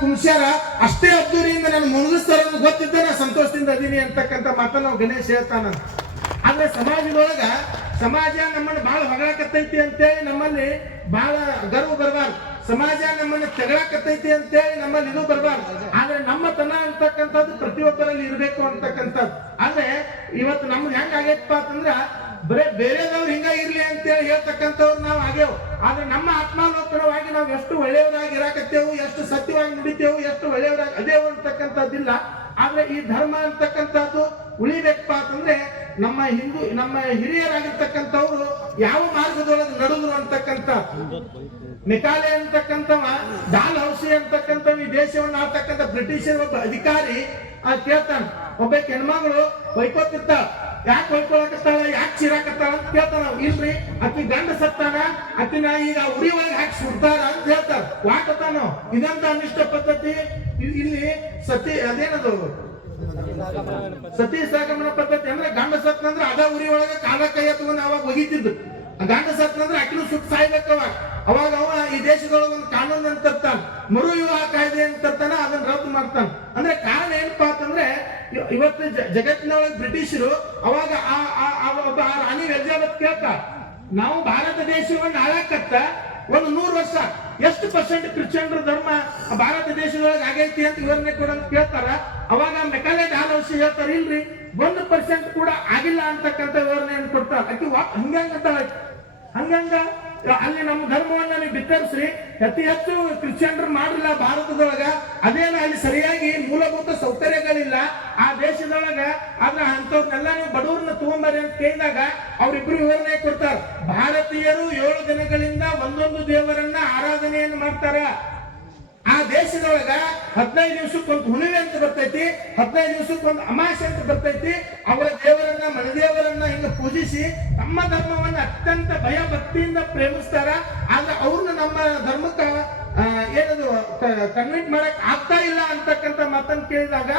ಕುಂಸ್ಯಾರ ಅಷ್ಟೇ ಅದ್ದೂರಿಯಿಂದ ನಾನು ಮುಳುಗಿಸ್ತಾರ ಗೊತ್ತಿದ್ದೆ ನಾ ಸಂತೋಷದಿಂದ ಅದೀನಿ ಅಂತಕ್ಕಂಥ ಮಾತನ್ನ ನಾವು ಗಣೇಶ್ ಹೇಳ್ತಾನ. ಆದ್ರೆ ಸಮಾಜದೊಳಗ ಸಮಾಜ ನಮ್ಮನ್ನು ಬಹಳ ಹೊಗಳಕತ್ತೈತಿ ಅಂತೇಳಿ ನಮ್ಮಲ್ಲಿ ಬಹಳ ಗರ್ವ ಬರಬಾರ್ದು. ಸಮಾಜ ನಮ್ಮನ್ನು ತೆಗಳಕತ್ತೈತಿ ಅಂತೇಳಿ ನಮ್ಮಲ್ಲಿ ಇದು ಬರಬಾರ್ದು. ಆದ್ರೆ ನಮ್ಮ ತನ ಅಂತಕ್ಕಂಥದ್ದು ಪ್ರತಿಯೊಬ್ಬರಲ್ಲಿ ಇರಬೇಕು ಅಂತಕ್ಕಂಥದ್ದು. ಆದ್ರೆ ಇವತ್ತು ನಮ್ದು ಹೆಂಗ್ ಆಗೈತಪ್ಪ ಅಂತಂದ್ರ ಬರೇ ಬೇರೆದವ್ರು ಹಿಂಗಾಗಿರ್ಲಿ ಅಂತೇಳಿ ಹೇಳ್ತಕ್ಕಂಥವ್ರು ನಾವು ಆಗ್ಯವು. ಆದ್ರೆ ನಮ್ಮ ಆತ್ಮಾವಲೋಕನವಾಗಿ ನಾವು ಎಷ್ಟು ಒಳ್ಳೆಯವರಾಗಿ ಇರಾಕತ್ತೇವು, ಎಷ್ಟು ಸತ್ಯವಾಗಿ ನುಡಿತೇವು, ಎಷ್ಟು ಒಳ್ಳೆಯವರಾಗಿ ಅದೇವು ಅಂತಕ್ಕಂಥದ್ದಿಲ್ಲ. ಆದ್ರೆ ಈ ಧರ್ಮ ಅಂತಕ್ಕಂಥದ್ದು ಉಳಿಬೇಕಪ್ಪ ಅಂತಂದ್ರೆ ನಮ್ಮ ಹಿರಿಯರಾಗಿರ್ತಕ್ಕಂಥವ್ರು ಯಾವ ಮಾರ್ಗದೊಳಗೆ ನಡೆದ್ರು ಅಂತಕ್ಕಂಥ ಮೆಕಾಲೆ ಅಂತಕ್ಕಂಥವ ಡಾಲ್ ಹೌಸಿ ಅಂತಕ್ಕಂಥವ್ ಈ ದೇಶವನ್ನು ಆಳ್ತಕ್ಕಂಥ ಬ್ರಿಟಿಷರ್ ಒಬ್ಬ ಅಧಿಕಾರಿ ಕೇಳ್ತಾನ. ಒಬ್ಬ ಹೆಣ್ಮಗಳು ಹೊಯ್ಕೋತಿರ್ತಾಳ, ಯಾಕೆ ಹೊಯ್ಕೊಳಕತ್ತಾಳ, ಯಾಕೆ ಚೀರಾಕತ್ತಾಳ ಅಂತ ಕೇಳ್ತಾನ. ಇಲ್ರಿ ಅಕ್ಕಿ ಗಂಡ ಸತ್ತಾನ, ಅಕ್ಕಿನ ಈಗ ಉರಿ ಒಳಗೆ ಹಾಕಿ ಸುಡ್ತಾರ ಅಂತ ಹೇಳ್ತಾರ. ವಾಕತ್ತಾನ. ಇದಂತ ಅನಿಷ್ಟ ಪದ್ಧತಿ. ಇಲ್ಲಿ ಸತಿ ಅದೇನದು ಸತಿ ಸಾಗಮನ ಪದ್ಧತಿ ಅಂದ್ರೆ ಗಂಡ ಸತ್ನಂದ್ರೆ ಅದ ಉರಿ ಒಳಗೆ ಕಾಲ ಕೈ ತಗೊಂಡು ಅವಾಗ ಒಗಿತಿದ್ದು. ಗಂಡ ಸತ್ನಂದ್ರೆ ಅಕ್ಕಿನೂ ಸುಟ್ಟು ಸಾಯ್ಬೇಕವ. ಅವಾಗ ಅವ ಈ ದೇಶದೊಳಗೆ ಒಂದು ಕಾನೂನು ಅಂತ ತರ್ತಾನ, ಮರು ವಿವಾಹ ಕಾಯ್ದೆ ಅಂತ ತರ್ತಾನ, ಅದನ್ನ ರದ್ದು ಮಾಡ್ತಾನ. ಅಂದ್ರೆ ಕಾರಣ ಏನಪ್ಪಾ ಅಂತಂದ್ರೆ ಇವತ್ತು ಜಗತ್ತಿನೊಳಗೆ ಬ್ರಿಟಿಷರು ಅವಾಗ ಒಬ್ಬ ರಾಣಿ ಎಲಿಜಬೆತ್ ಕೇಳ್ತಾರ, ನಾವು ಭಾರತ ದೇಶವನ್ನು ಆಳಕತ್ತ ಒಂದು 100 ವರ್ಷ ಎಷ್ಟು ಪರ್ಸೆಂಟ್ ಕ್ರಿಶ್ಚಿಯನ್ರ ಧರ್ಮ ಭಾರತ ದೇಶದೊಳಗೆ ಆಗೈತಿ ಅಂತ ವಿವರಣೆ ಕೊಡಂತ ಕೇಳ್ತಾರ. ಅವಾಗ ಮೆಕಾಲೆ ಡಾಲ್ ಹೌಸಿ ಹೇಳ್ತಾರ, ಇಲ್ರಿ 1% ಕೂಡ ಆಗಿಲ್ಲ ಅಂತಕ್ಕಂಥ ವಿವರಣೆಯನ್ನು ಕೊಡ್ತಾರ. ಅಕ್ಕಿ ಹಂಗಂಗ ಅಲ್ಲಿ ನಮ್ಮ ಧರ್ಮವನ್ನ ನೀವು ಬಿತ್ತರಿಸ್ರಿ, ಅತಿ ಹೆಚ್ಚು ಕ್ರಿಶ್ಚಿಯನ್ರು ಮಾಡಿಲ್ಲ ಭಾರತದೊಳಗ, ಅದೇನ ಅಲ್ಲಿ ಸರಿಯಾಗಿ ಮೂಲಭೂತ ಸೌಕರ್ಯಗಳಿಲ್ಲ ಆ ದೇಶದೊಳಗ. ಆದ್ರೆ ಅಂತವ್ರನ್ನೆಲ್ಲ ನೀವು ಬಡವ್ರನ್ನ ತಗೊಂಬರಿ ಅಂತ ಕೇಳಿದಾಗ ಅವ್ರಿಬ್ರು ವಿವರಣೆ ಕೊಡ್ತಾರ. ಭಾರತೀಯರು 7 ದಿನಗಳಿಂದ ಒಂದೊಂದು ದೇವರನ್ನ ಆರಾಧನೆಯನ್ನು ಮಾಡ್ತಾರ. ಆ ದೇಶದೊಳಗ 15 ದಿವಸಕ್ಕೊಂದು ಹುಣ್ಣಿಮೆ ಅಂತ ಬರ್ತೈತಿ, 15 ದಿವಸಕ್ಕೊಂದು ಅಮಾಸೆ ಅಂತ ಬರ್ತೈತಿ. ಅವರ ದೇವರನ್ನ ಮನೆದೇವರನ್ನ ಹಿಂಗ ಪೂಜಿಸಿ ತಮ್ಮ ಧರ್ಮವನ್ನ ಅತ್ಯಂತ ಭಯ ಭಕ್ತಿಯಿಂದ ಪ್ರೇಮಿಸ್ತಾರ. ಆದ್ರೆ ಅವ್ರನ್ನ ನಮ್ಮ ಧರ್ಮಕ್ಕ ಏನದು ಕನ್ವಿನ್ಸ್ ಮಾಡಕ್ ಆಗ್ತಾ ಇಲ್ಲ ಅಂತಕ್ಕಂಥ ಮಾತನ್ನು ಕೇಳಿದಾಗ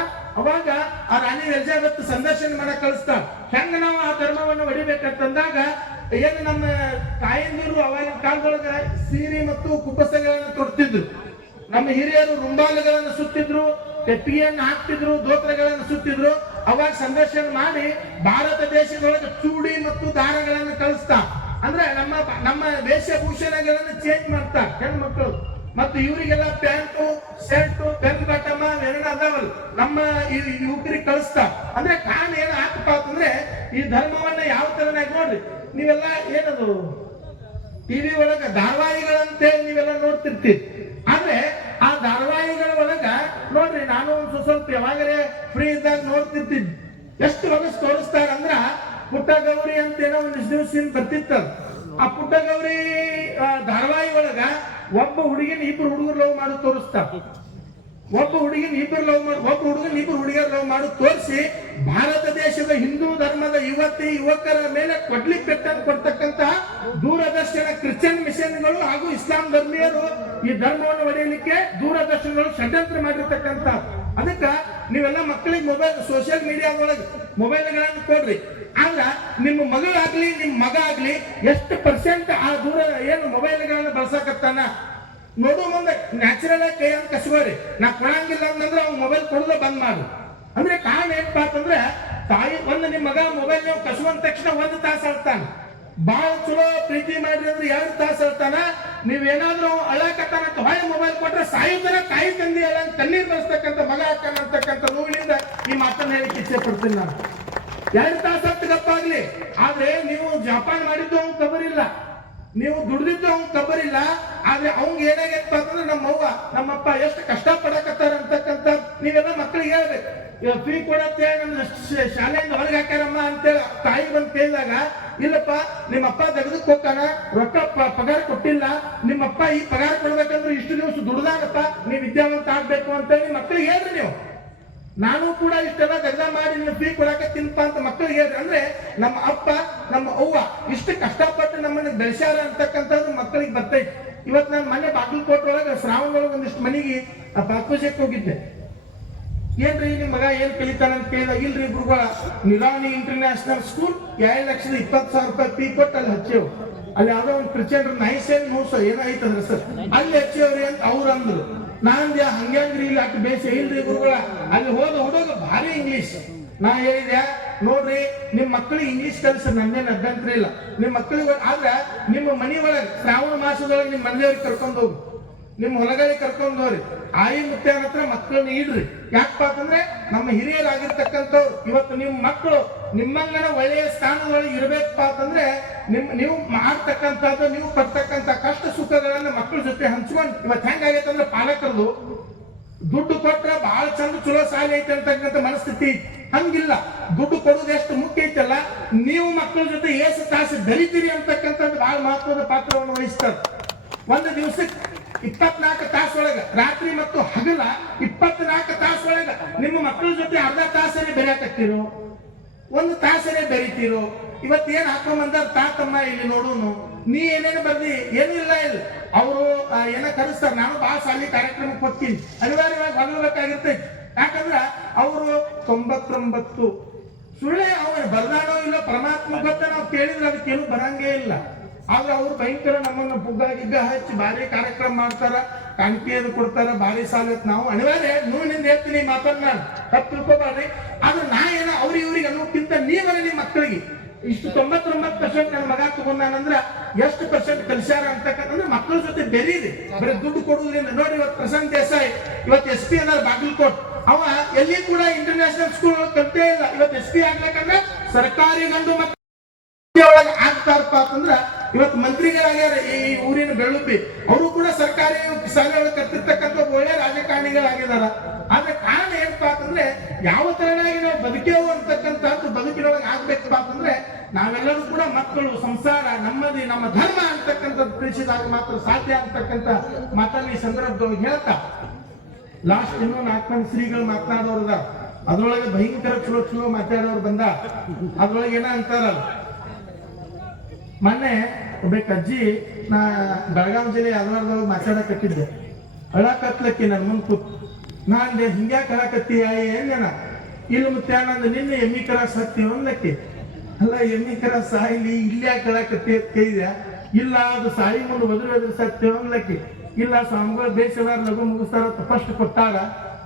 ಅವಾಗ ಆ ರಾಣಿ ಎಲಿಜಬೆತ್ ಸಂದರ್ಶನ ಮಾಡಕ್ ಕಳಿಸ್ತಾರ. ಹೆಂಗ ನಾವು ಆ ಧರ್ಮವನ್ನು ಹೊಡಿಬೇಕಂತಂದಾಗ ಏನು ನಮ್ಮ ತಾಯಂದಿರು ಅವಾಗಿನ ಕಾಲದೊಳಗ ಸೀರೆ ಮತ್ತು ಕುಪ್ಪಸಗಳನ್ನು ತೊಡ್ತಿದ್ರು. ನಮ್ಮ ಹಿರಿಯರು ರುಂಬಾಲುಗಳನ್ನು ಸುತ್ತಿದ್ರು, ತೆಪ್ಪಿಗೆಯನ್ನು ಹಾಕ್ತಿದ್ರು, ದೋತ್ರಗಳನ್ನು ಸುತ್ತಿದ್ರು. ಅವಾಗ ಸಂದರ್ಶನ ಮಾಡಿ ಭಾರತ ದೇಶದೊಳಗೆ ಚೂಡಿ ಮತ್ತು ದಾರಗಳನ್ನು ಕಳಿಸ್ತಾ, ಅಂದ್ರೆ ನಮ್ಮ ವೇಷಭೂಷಣಗಳನ್ನು ಚೇಂಜ್ ಮಾಡ್ತಾ ಹೆಣ್ಮಕ್ಳು. ಮತ್ತು ಇವರಿಗೆಲ್ಲ ಪ್ಯಾಂಟು ಶರ್ಟು ಬೆಲ್ ಬಟಮ ಎರಡ ಅದಾವಲ್ ನಮ್ಮ ಯುವಕರಿಗೆ ಕಳಿಸ್ತಾ. ಅಂದ್ರೆ ಕಾರಣ ಏನು ಹಾಕಪ್ಪ ಅಂತಂದ್ರೆ ಈ ಧರ್ಮವನ್ನ ಯಾವ ತರನಾಗಿ ನೋಡ್ರಿ, ನೀವೆಲ್ಲ ಏನದು ಟಿವಿ ಒಳಗ ಧಾರಾವಾಹಿಗಳಂತೇಳಿ ನೀವೆಲ್ಲ ನೋಡ್ತಿರ್ತೀರಿ. ಆದ್ರೆ ಆ ಧಾರಾವಾಹಿಗಳ ಒಳಗ ನೋಡ್ರಿ, ನಾನು ಒಂದು ಸ್ವಲ್ಪ ಯಾವಾಗಲೇ ಫ್ರೀ ಇದ್ದಾಗ ನೋಡ್ತಿರ್ತಿದ್ದೆ. ಎಷ್ಟು ಹೊಲಸ್ ತೋರಿಸ್ತಾರ ಅಂದ್ರ ಪುಟ್ಟ ಗೌರಿ ಅಂತೇನೋ ಒಂದಿಷ್ಟು ದಿವಸ ಬರ್ತಿತ್ತ. ಆ ಪುಟ್ಟ ಗೌರಿ ಧಾರಾವಾಹಿ ಒಳಗ ಒಬ್ಬ ಹುಡುಗಿನ 2 ಹುಡುಗರು ಲವ್ ಮಾಡಿ ತೋರಿಸ್ತಾರ. ಒಬ್ಬ ಹುಡುಗನ 2 ಹುಡುಗಿಯರು ಲವ್ ಮಾಡಿ ತೋರಿಸಿ ಭಾರತ ದೇಶದ ಹಿಂದೂ ಧರ್ಮದ ಯುವಕರ ಮೇಲೆ ಕೊಡ್ಲಿಕ್ಕೆ ಕೊಡ್ತಕ್ಕಂತ ದೂರದರ್ಶನ ಕ್ರಿಶ್ಚಿಯನ್ ಮಿಷನ್ಗಳು ಹಾಗೂ ಇಸ್ಲಾಂ ಧರ್ಮೀಯರು ಈ ಧರ್ಮವನ್ನು ಒಡೆಯಲಿಕ್ಕೆ ದೂರದರ್ಶನಗಳು ಷಡ್ಯಂತ್ರ ಮಾಡಿರ್ತಕ್ಕಂತ. ಅದಕ್ಕ ನೀವೆಲ್ಲ ಮಕ್ಕಳಿಗೆ ಸೋಷಿಯಲ್ ಮೀಡಿಯಾದೊಳಗೆ ಮೊಬೈಲ್ಗಳನ್ನು ಕೊಡ್ರಿ. ಆದ್ರ ನಿಮ್ಮ ಮಗಳಾಗ್ಲಿ ನಿಮ್ಮ ಮಗ ಆಗ್ಲಿ ಎಷ್ಟು % ಆ ದೂರ ಏನು ಮೊಬೈಲ್ಗಳನ್ನು ಬಳಸಕತ್ತಾನ ನೋಡು. ಮುಂದೆ ನ್ಯಾಚುರಲ್ ಆಗಿ ಕೈ ಅಂತ ಕಸ್ಕೋರಿ, ನಾ ಕೊಡಂಗಿಲ್ಲ ಅಂತಂದ್ರೆ ಅವ್ನು ಮೊಬೈಲ್ ಕೊಡೋದು ಬಂದ್ ಮಾಡು. ಅಂದ್ರೆ ಕಾರಣ ಏನಪ್ಪ ಅಂತಂದ್ರೆ ತಾಯಿ ನಿಮ್ಮ ಮಗ ಮೊಬೈಲ್ ನೀವು ಕಸುವಂದ ತಕ್ಷಣ 1 ತಾಸು ಅಳ್ತಾನ. ಬಾಳ ಚಲೋ ಪ್ರೀತಿ ಮಾಡ್ರಿ ಅಂದ್ರೆ 2 ತಾಸು ಅಳ್ತಾನ. ನೀವೇನಾದ್ರೂ ಅಳಕತ್ತಾನ ಅಂತ ಹೊಳೆ ಮೊಬೈಲ್ ಕೊಟ್ರೆ ಸಾಯುತ್ತನ ತಾಯಿ ತಂದೆ ಅಲ್ಲ ಕಣ್ಣೀರ್ ಬರ್ತಕ್ಕಂಥ ಮಗ ಹಾಕಾನ ಅಂತಕ್ಕಂಥ ನೋವಿನಿಂದ ಈ ಮಾತನ್ನ ಹೇಳಿಕ್ಕೆ ಇಚ್ಛೆ ಪಡ್ತೀನಿ ನಾನು. 2 ತಾಸು ಹತ್ತು ಗಪ್ಪಾಗ್ಲಿ. ಆದ್ರೆ ನೀವು ಜಪಾನ್ ಮಾಡಿದ್ದು ಅವ್ನು ಖಬರಿಲ್ಲ, ನೀವು ದುಡ್ದಿದ್ದು ಅವ್ನ್ ಖಬರಿಲ್ಲ. ಆದ್ರೆ ಅವ್ನ್ ಏನಾಗೈತಪ್ಪ ಅಂತಂದ್ರೆ ನಮ್ಮವ್ವ ನಮ್ಮಪ್ಪ ಎಷ್ಟು ಕಷ್ಟ ಪಡಕತ್ತಾರ ಅಂತಕ್ಕಂಥ ನೀವೆಲ್ಲ ಮಕ್ಕಳಿಗೆ ಹೇಳ್ಬೇಕು. ಫ್ರೀ ಕೊಡತ್ತೆ ನಮ್ಮ ಶಾಲೆಯಿಂದ ಹೊರಗೆ ಹಾಕ್ಯಾರಮ್ಮ ಅಂತೇಳಿ ತಾಯಿ ಬಂದು ಕೇಳಿದಾಗ, ಇಲ್ಲಪ್ಪ ನಿಮ್ಮಪ್ಪ ತೆಗೆದಕ್ಕೆ ಹೋಗ್ತಾನ, ರೊಕ್ಕ ಪಗಾರ ಕೊಟ್ಟಿಲ್ಲ, ನಿಮ್ಮಪ್ಪ ಈ ಪಗಾರ ಕೊಡ್ಬೇಕಂದ್ರೆ ಇಷ್ಟು ದಿವಸ ದುಡ್ದಾಗಪ್ಪ, ನೀವು ವಿದ್ಯಾವಂತ ಆಗ್ಬೇಕು ಅಂತೇಳಿ ಮಕ್ಕಳಿಗೆ ಹೇಳ್ರಿ. ನೀವು ನಾನು ಕೂಡ ಇಷ್ಟೆಲ್ಲ ದಗ್ಧ ಮಾಡಿ ನೀವು ಫ್ರೀ ಕೊಡಾಕ ತಿನ್ಪ ಅಂತ ಮಕ್ಕಳಿಗೆ ಹೇಳ್ರಿ. ಅಂದ್ರೆ ನಮ್ಮ ಅಪ್ಪ ನಮ್ಮ ಅವ್ವ ಇಷ್ಟು ಕಷ್ಟಪಟ್ಟು ನಮ್ಮನ್ನ ಬೆಳೆಸ್ಯಾರ ಅಂತಕ್ಕಂಥದ್ದು ಮಕ್ಕಳಿಗೆ ಬರ್ತೈತಿ. ಇವತ್ತು ನಾನು ಮೊನ್ನೆ ಬಾಗಲಕೋಟೆ ಒಳಗೆ ಶ್ರಾವಣದೊಳಗೆ ಒಂದಿಷ್ಟು ಮನೆಗೆ ಪಾತ್ಪೂಜೆಗೆ ಹೋಗಿದ್ದೆ. ಏನ್ರಿ ನಿಮ್ ಮಗ ಏನ್ ಕಲಿತಾನ ಅಂತ ಕೇಳಿದಾಗ, ಇಲ್ರಿ ಗುರುಗಳ ನಿರಾಣಿ ಇಂಟರ್ನ್ಯಾಷನಲ್ ಸ್ಕೂಲ್ 2,20,000 ರೂಪಾಯಿ ಫೀ ಕೊಟ್ಟು ಅಲ್ಲಿ ಹಚ್ಚೇವು. ಅಲ್ಲಿ ಯಾವ್ದೋ ಒಂದು ಕ್ರಿಶ್ಚಿಯನ್ 9 ಏನೋ ಐತಂದ್ರೆ ಸರ್ ಅಲ್ಲಿ ಹಚ್ಚೇವ್ರಿ ಅಂತ ಅವ್ರು ಅಂದ್ರು. ನಾಂದ್ಯ ಹಂಗ್ಯಾಂಗ್ರಿ ಇಲ್ಲಿ ಅಷ್ಟು ಬೇಸ ಇಲ್ರಿ ಗುರುಗಳ. ಅಲ್ಲಿ ಹೋದ ಹುಡುಗ ಭಾರಿ ಇಂಗ್ಲಿಷ್. ನಾ ಹೇಳಿದೆ ನೋಡ್ರಿ ನಿಮ್ ಮಕ್ಕಳಿಗೆ ಇಂಗ್ಲಿಷ್ ಕಲಿಸ್ರಿ, ನನ್ನೇನು ಅಭ್ಯಂತರ ಇಲ್ಲ. ನಿಮ್ ಮಕ್ಕಳಿಗೆ ಆದ್ರೆ ನಿಮ್ಮ ಮನಿ ಒಳಗೆ ಶ್ರಾವಣ ಮಾಸದೊಳಗೆ ನಿಮ್ ಮನೆಯವ್ರಿಗೆ ಕರ್ಕೊಂಡು ಹೋಗಿ, ನಿಮ್ ಹೊಲಗಳಿಗೆ ಕರ್ಕೊಂಡು ಹೋಗ್ರಿ. ಆಯಿ ಮುತ್ತೆ ಹತ್ರ ಮಕ್ಕಳನ್ನ ಇಡ್ರಿ. ಯಾಕಪ್ಪ ಅಂತಂದ್ರೆ ನಮ್ಮ ಹಿರಿಯರಾಗಿರ್ತಕ್ಕಂಥವ್ರು ಇವತ್ತು ನಿಮ್ ಮಕ್ಕಳು ನಿಮ್ಮಂಗನ ಒಳ್ಳೆಯ ಸ್ಥಾನದೊಳಗೆ ಇರ್ಬೇಕಪ್ಪ ಅಂತಂದ್ರೆ ನೀವು ಮಾಡ್ತಕ್ಕಂಥದ್ದು, ನೀವು ಪಡ್ತಕ್ಕಂಥ ಕಷ್ಟ ಸುಖಗಳನ್ನ ಮಕ್ಕಳ ಜೊತೆ ಹಂಚ್ಕೊಂಡು ಇವತ್ತು ಹೆಂಗಾಗೈತಂದ್ರೆ ಪಾಲಕರದು ದುಡ್ಡು ಕೊಟ್ರೆ ಬಹಳ ಚಂದ ಚಲೋ ಸಾಲಿ ಐತೆ ಅಂತಕ್ಕಂಥ ಮನಸ್ಥಿತಿ. ಹಂಗಿಲ್ಲ, ದುಡ್ಡು ಕೊಡೋದು ಎಷ್ಟು ಮುಖ್ಯ ಐತಲ್ಲ, ನೀವು ಮಕ್ಕಳ ಜೊತೆ ಏಸು ತಾಸು ಬೆರಿತೀರಿ ಅಂತಕ್ಕಂಥದ್ದು ಬಹಳ ಮಹತ್ವದ ಪಾತ್ರವನ್ನು ವಹಿಸ್ತಾರೆ. ಒಂದು ದಿವಸಕ್ಕೆ 24 ತಾಸೊಳಗ ರಾತ್ರಿ ಮತ್ತು ಹಗಲ 24 ತಾಸೊಳಗ ನಿಮ್ಮ ಮಕ್ಕಳ ಜೊತೆ ಅರ್ಧ ತಾಸನೇ ಬೆರೆಯಕತ್ತೀರೋ, 1 ತಾಸನೇ ಬೆರಿತೀರೋ. ಇವತ್ತೇನ್ ಹಾಕೊಂಬಂದಾರ ತಾತಮ್ಮ ಇಲ್ಲಿ ನೋಡೋನು, ನೀ ಏನೇನು ಬರ್ದಿ ಏನಿಲ್ಲ ಇಲ್ಲ. ಅವರು ಏನ ಕರೆಸ್ತಾರ, ನಾನು ಬಹಳ ಸಾಲಿ ಕಾರ್ಯಕ್ರಮಕ್ಕೆ ಹೋಗ್ತೀನಿ, ಅನಿವಾರ್ಯವಾಗಿ ಹೊಗಲ್ಬೇಕಾಗಿರ್ತೈತಿ. ಯಾಕಂದ್ರ ಅವರು 99 ಸುಳ್ಳೆ ಅವನು ಬರ್ದಾನೋ ಇಲ್ಲ ಪರಮಾತ್ಮ ಗೊತ್ತ, ನಾವು ಕೇಳಿದ್ರೆ ಅದಕ್ಕೇನು ಬರಂಗೇ ಇಲ್ಲ. ಆದ್ರೆ ಅವ್ರು ಭಯಂಕರ ನಮ್ಮನ್ನು ಬುಗ್ಗ ಗಿಗ್ಗ ಹಚ್ಚಿ ಭಾರಿ ಕಾರ್ಯಕ್ರಮ ಮಾಡ್ತಾರ, ಕಾಣಿಕೆಯನ್ನು ಕೊಡ್ತಾರ, ಭಾರಿ ಸಾಲ. ನಾವು ಅನಿವಾರ್ಯ ನೋವಿನಿಂದ ಹೇಳ್ತೀನಿ ಮಾತನ್ನ, ನಾನು ತಪ್ಪು ತಿಳ್ಕೊಬಾರ್ರಿ. ಆದ್ರೆ ನಾ ಏನೋ ಇವ್ರಿಗೆ ಅನ್ನೋಕ್ಕಿಂತ ನೀವೇ ನಿಮ್ಮ ಮಕ್ಕಳಿಗೆ ಇಷ್ಟು 99% ನನ್ನ ಮಗ ತಗೊಂಡಾನಂದ್ರ ಎಷ್ಟು % ಕಲಿಸ್ಯಾರ ಅಂತಕ್ಕಂದ್ರೆ ಮಕ್ಕಳ ಜೊತೆ ಬೆರೀರಿ, ಬರೀ ದುಡ್ಡು ಕೊಡುವುದರಿಂದ. ನೋಡಿ ಇವತ್ತು ಪ್ರಸನ್ನ ದೇಸಾಯಿ ಇವತ್ತು SP ಅದಾರ ಬಾಗಲಕೋಟ್, ಅವ ಎಲ್ಲಿ ಕೂಡ ಇಂಟರ್ನ್ಯಾಷನಲ್ ಸ್ಕೂಲ್ ಕಲ್ತೇ ಇಲ್ಲ. ಇವತ್ತು SP ಆಗ್ಬೇಕಂದ್ರೆ ಸರ್ಕಾರಿ ಗಂಡು ಮಕ್ಕಳು ಒಳಗೆ ಆಗ್ತಾರಪ್ಪ ಅಂತಂದ್ರ ಇವತ್ತು ಮಂತ್ರಿಗಳಾಗ್ಯಾರ ಈ ಊರಿನ ಬೆಳುಪಿ. ಅವರು ಕೂಡ ಸರ್ಕಾರಿ ಶಾಲೆಗಳು ಕತ್ತಿರ್ತಕ್ಕಂಥ ಒಳ್ಳೆ ರಾಜಕಾರಣಿಗಳಾಗಿದಾರ. ಆದ್ರೆ ಕಾರಣ ಏನಪ್ಪಾ ಅಂತಂದ್ರೆ ಯಾವ ತರನಾಗಿ ನಾವು ಬದುಕೇವು ಅಂತಕ್ಕಂಥದ್ದು ಬದುಕಿನೊಳಗೆ ಆಗ್ಬೇಕಪ್ಪ ಅಂತಂದ್ರೆ ನಾವೆಲ್ಲರೂ ಕೂಡ ಮಕ್ಕಳು, ಸಂಸಾರ, ನಮ್ಮದಿ, ನಮ್ಮ ಧರ್ಮ ಅಂತಕ್ಕಂಥದ್ದು ತಿಳಿಸಿದಾಗ ಮಾತ್ರ ಸಾಧ್ಯ ಅಂತಕ್ಕಂಥ ಮಾತನ್ನ ಈ ಸಂದರ್ಭದೊಳಗೆ ಹೇಳ್ತಾ, ಲಾಸ್ಟ್ ಇನ್ನೂ 4 ಮಂದಿ ಶ್ರೀಗಳು ಮಾತನಾಡೋರದ ಅದ್ರೊಳಗೆ ಭಯಂಕರ ಚಲೋ ಮಾತಾಡೋರು ಬಂದ. ಅದ್ರೊಳಗೆ ಏನ ಅಂತಾರಲ್ಲ, ಮೊನ್ನೆ ಒಬ್ಬ ಅಜ್ಜಿ, ನಾ ಬೆಳಗಾವಿ ಜಿಲ್ಲೆ ಯಾದವಾರದೊಳಗೆ ಮಾತಾಡಕತ್ತಿದ್ದೆ, ಅಳಕತ್ಲಕ್ಕಿ ನನ್ನ ಮುಂದೆ ಕೂತ್. ನಾನ್ ಹಿಂಗ್ಯಾಕೆ ಅಳಕತ್ತಿ ಏನ ಇಲ್ಲ ಮುತ್ತೆ ನಂದು ನಿನ್ನೆ ಎಮ್ಮಿ ಕರ ಸತ್ತಿ ಒಂದಕ್ಕೆ. ಅಲ್ಲ ಎಮ್ಮಿ ಕರ ಸಾಯಿಲಿ ಇಲ್ಯಾಕೆ ಅಳಕತ್ತಿ ಅಂತ ಕೇಳಿದೆ. ಇಲ್ಲ ಅದು ಸಾಯಿ ಮುಂದೆ ಒದ್ರು ಸತ್ಯ ಒಂದ್ಲಕ್ಕಿ. ಇಲ್ಲ ಸ್ವಾಮಿಗಳು ಬೇಸವಾರ ಲಘು ಮುಗಿಸ್ತಾರ ಫಸ್ಟ್ ಕೊಟ್ಟಾಗ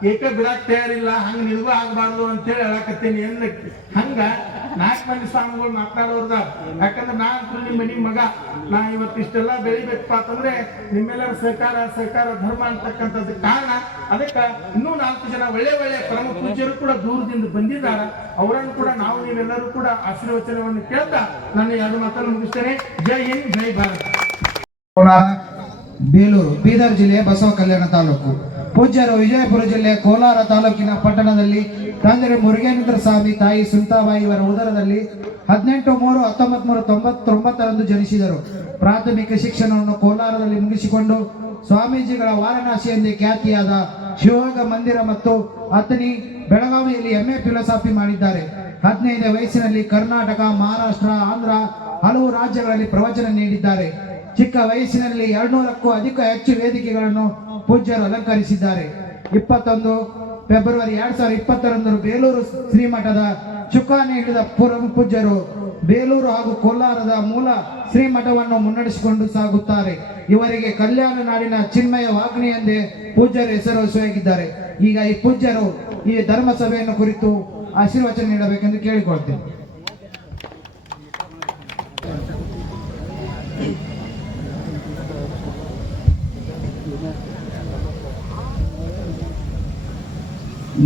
ಏಕ ಬಿಡಾಕ್ ತಯಾರಿಲ್ಲ, ಹಂಗ ನಿನಗೂ ಆಗ್ಬಾರ್ದು ಅಂತೇಳಿ ಹೇಳಕತ್ತೇನಿ ಎಂದಕ್ಕೆ. ಹಂಗ 4 ಮಂದಿ ಸ್ವಾಮಿಗಳು ಮಾತಾಡೋರ್ದ. ಯಾಕಂದ್ರೆ ನಾ ಅಂತೂ ನಿಮ್ಮ ಮನಿ ಮಗ, ನಾ ಇವತ್ತು ಇಷ್ಟೆಲ್ಲ ಬೆಳಿಬೇಕಪ್ಪ ಅಂತಂದ್ರೆ ನಿಮ್ಮೆಲ್ಲರ ಸಹಕಾರ ಧರ್ಮ ಅಂತಕ್ಕಂಥದ್ದು ಕಾರಣ. ಅದಕ್ಕೆ ಇನ್ನೂ 4 ಜನ ಒಳ್ಳೆ ಪರಮ ಪೂಜ್ಯರು ಕೂಡ ದೂರದಿಂದ ಬಂದಿದ್ದಾರ. ಅವರನ್ನು ಕೂಡ ನಾವು ನೀವೆಲ್ಲರೂ ಕೂಡ ಆಶೀರ್ವಚನವನ್ನು ಕೇಳ್ತಾ ನಾನು 2 ಮಾತನ್ನು ಮುಗಿಸ್ತೇನೆ. ಜೈ ಹಿಂದ್, ಜೈ ಭಾರತ್. ಬೇಲೂರು, ಬೀದರ್ ಜಿಲ್ಲೆ ಬಸವ ಕಲ್ಯಾಣ ತಾಲೂಕು. ಪೂಜ್ಯರು ವಿಜಯಪುರ ಜಿಲ್ಲೆ ಕೋಲಾರ ತಾಲೂಕಿನ ಪಟ್ಟಣದಲ್ಲಿ ತಂದೆ ಮುರುಗೇಂದ್ರ ಸ್ವಾಮಿ, ತಾಯಿ ಸುಲ್ತಾಬಾಯಿ ಇವರ ಉದರದಲ್ಲಿ 18/3/1999 ಜನಿಸಿದರು. ಪ್ರಾಥಮಿಕ ಶಿಕ್ಷಣವನ್ನು ಕೋಲಾರದಲ್ಲಿ ಮುಗಿಸಿಕೊಂಡು ಸ್ವಾಮೀಜಿಗಳ ವಾರಣಾಸಿಯಲ್ಲಿ ಖ್ಯಾತಿಯಾದ ಶಿವಯೋಗ ಮಂದಿರ ಮತ್ತು ಅಥಣಿ, ಬೆಳಗಾವಿಯಲ್ಲಿ MA ಫಿಲಾಸಫಿ ಮಾಡಿದ್ದಾರೆ. 15ನೇ ವಯಸ್ಸಿನಲ್ಲಿ ಕರ್ನಾಟಕ, ಮಹಾರಾಷ್ಟ್ರ, ಆಂಧ್ರ ಹಲವು ರಾಜ್ಯಗಳಲ್ಲಿ ಪ್ರವಚನ ನೀಡಿದ್ದಾರೆ. ಚಿಕ್ಕ ವಯಸ್ಸಿನಲ್ಲಿ 200ಕ್ಕೂ ಹೆಚ್ಚು ವೇದಿಕೆಗಳನ್ನು ಪೂಜ್ಯರು ಅಲಂಕರಿಸಿದ್ದಾರೆ. 21 ಫೆಬ್ರವರಿ 2020ರಂದು ಬೇಲೂರು ಶ್ರೀಮಠದ ಚುಕ್ಕಾಣಿ ಹಿಡಿದ ಪೂಜ್ಯರು ಬೇಲೂರು ಹಾಗೂ ಕೋಲಾರದ ಮೂಲ ಶ್ರೀಮಠವನ್ನು ಮುನ್ನಡೆಸಿಕೊಂಡು ಸಾಗುತ್ತಾರೆ. ಇವರಿಗೆ ಕಲ್ಯಾಣ ನಾಡಿನ ಚಿನ್ಮಯ ವಾಗ್ಮಿ ಎಂದೇ ಪೂಜ್ಯರು ಹೆಸರುವಾಸಿಯಾಗಿದ್ದಾರೆ. ಈಗ ಈ ಪೂಜ್ಯರು ಈ ಧರ್ಮ ಸಭೆಯನ್ನು ಕುರಿತು ಆಶೀರ್ವಚನ ನೀಡಬೇಕೆಂದು ಕೇಳಿಕೊಳ್ತೇನೆ.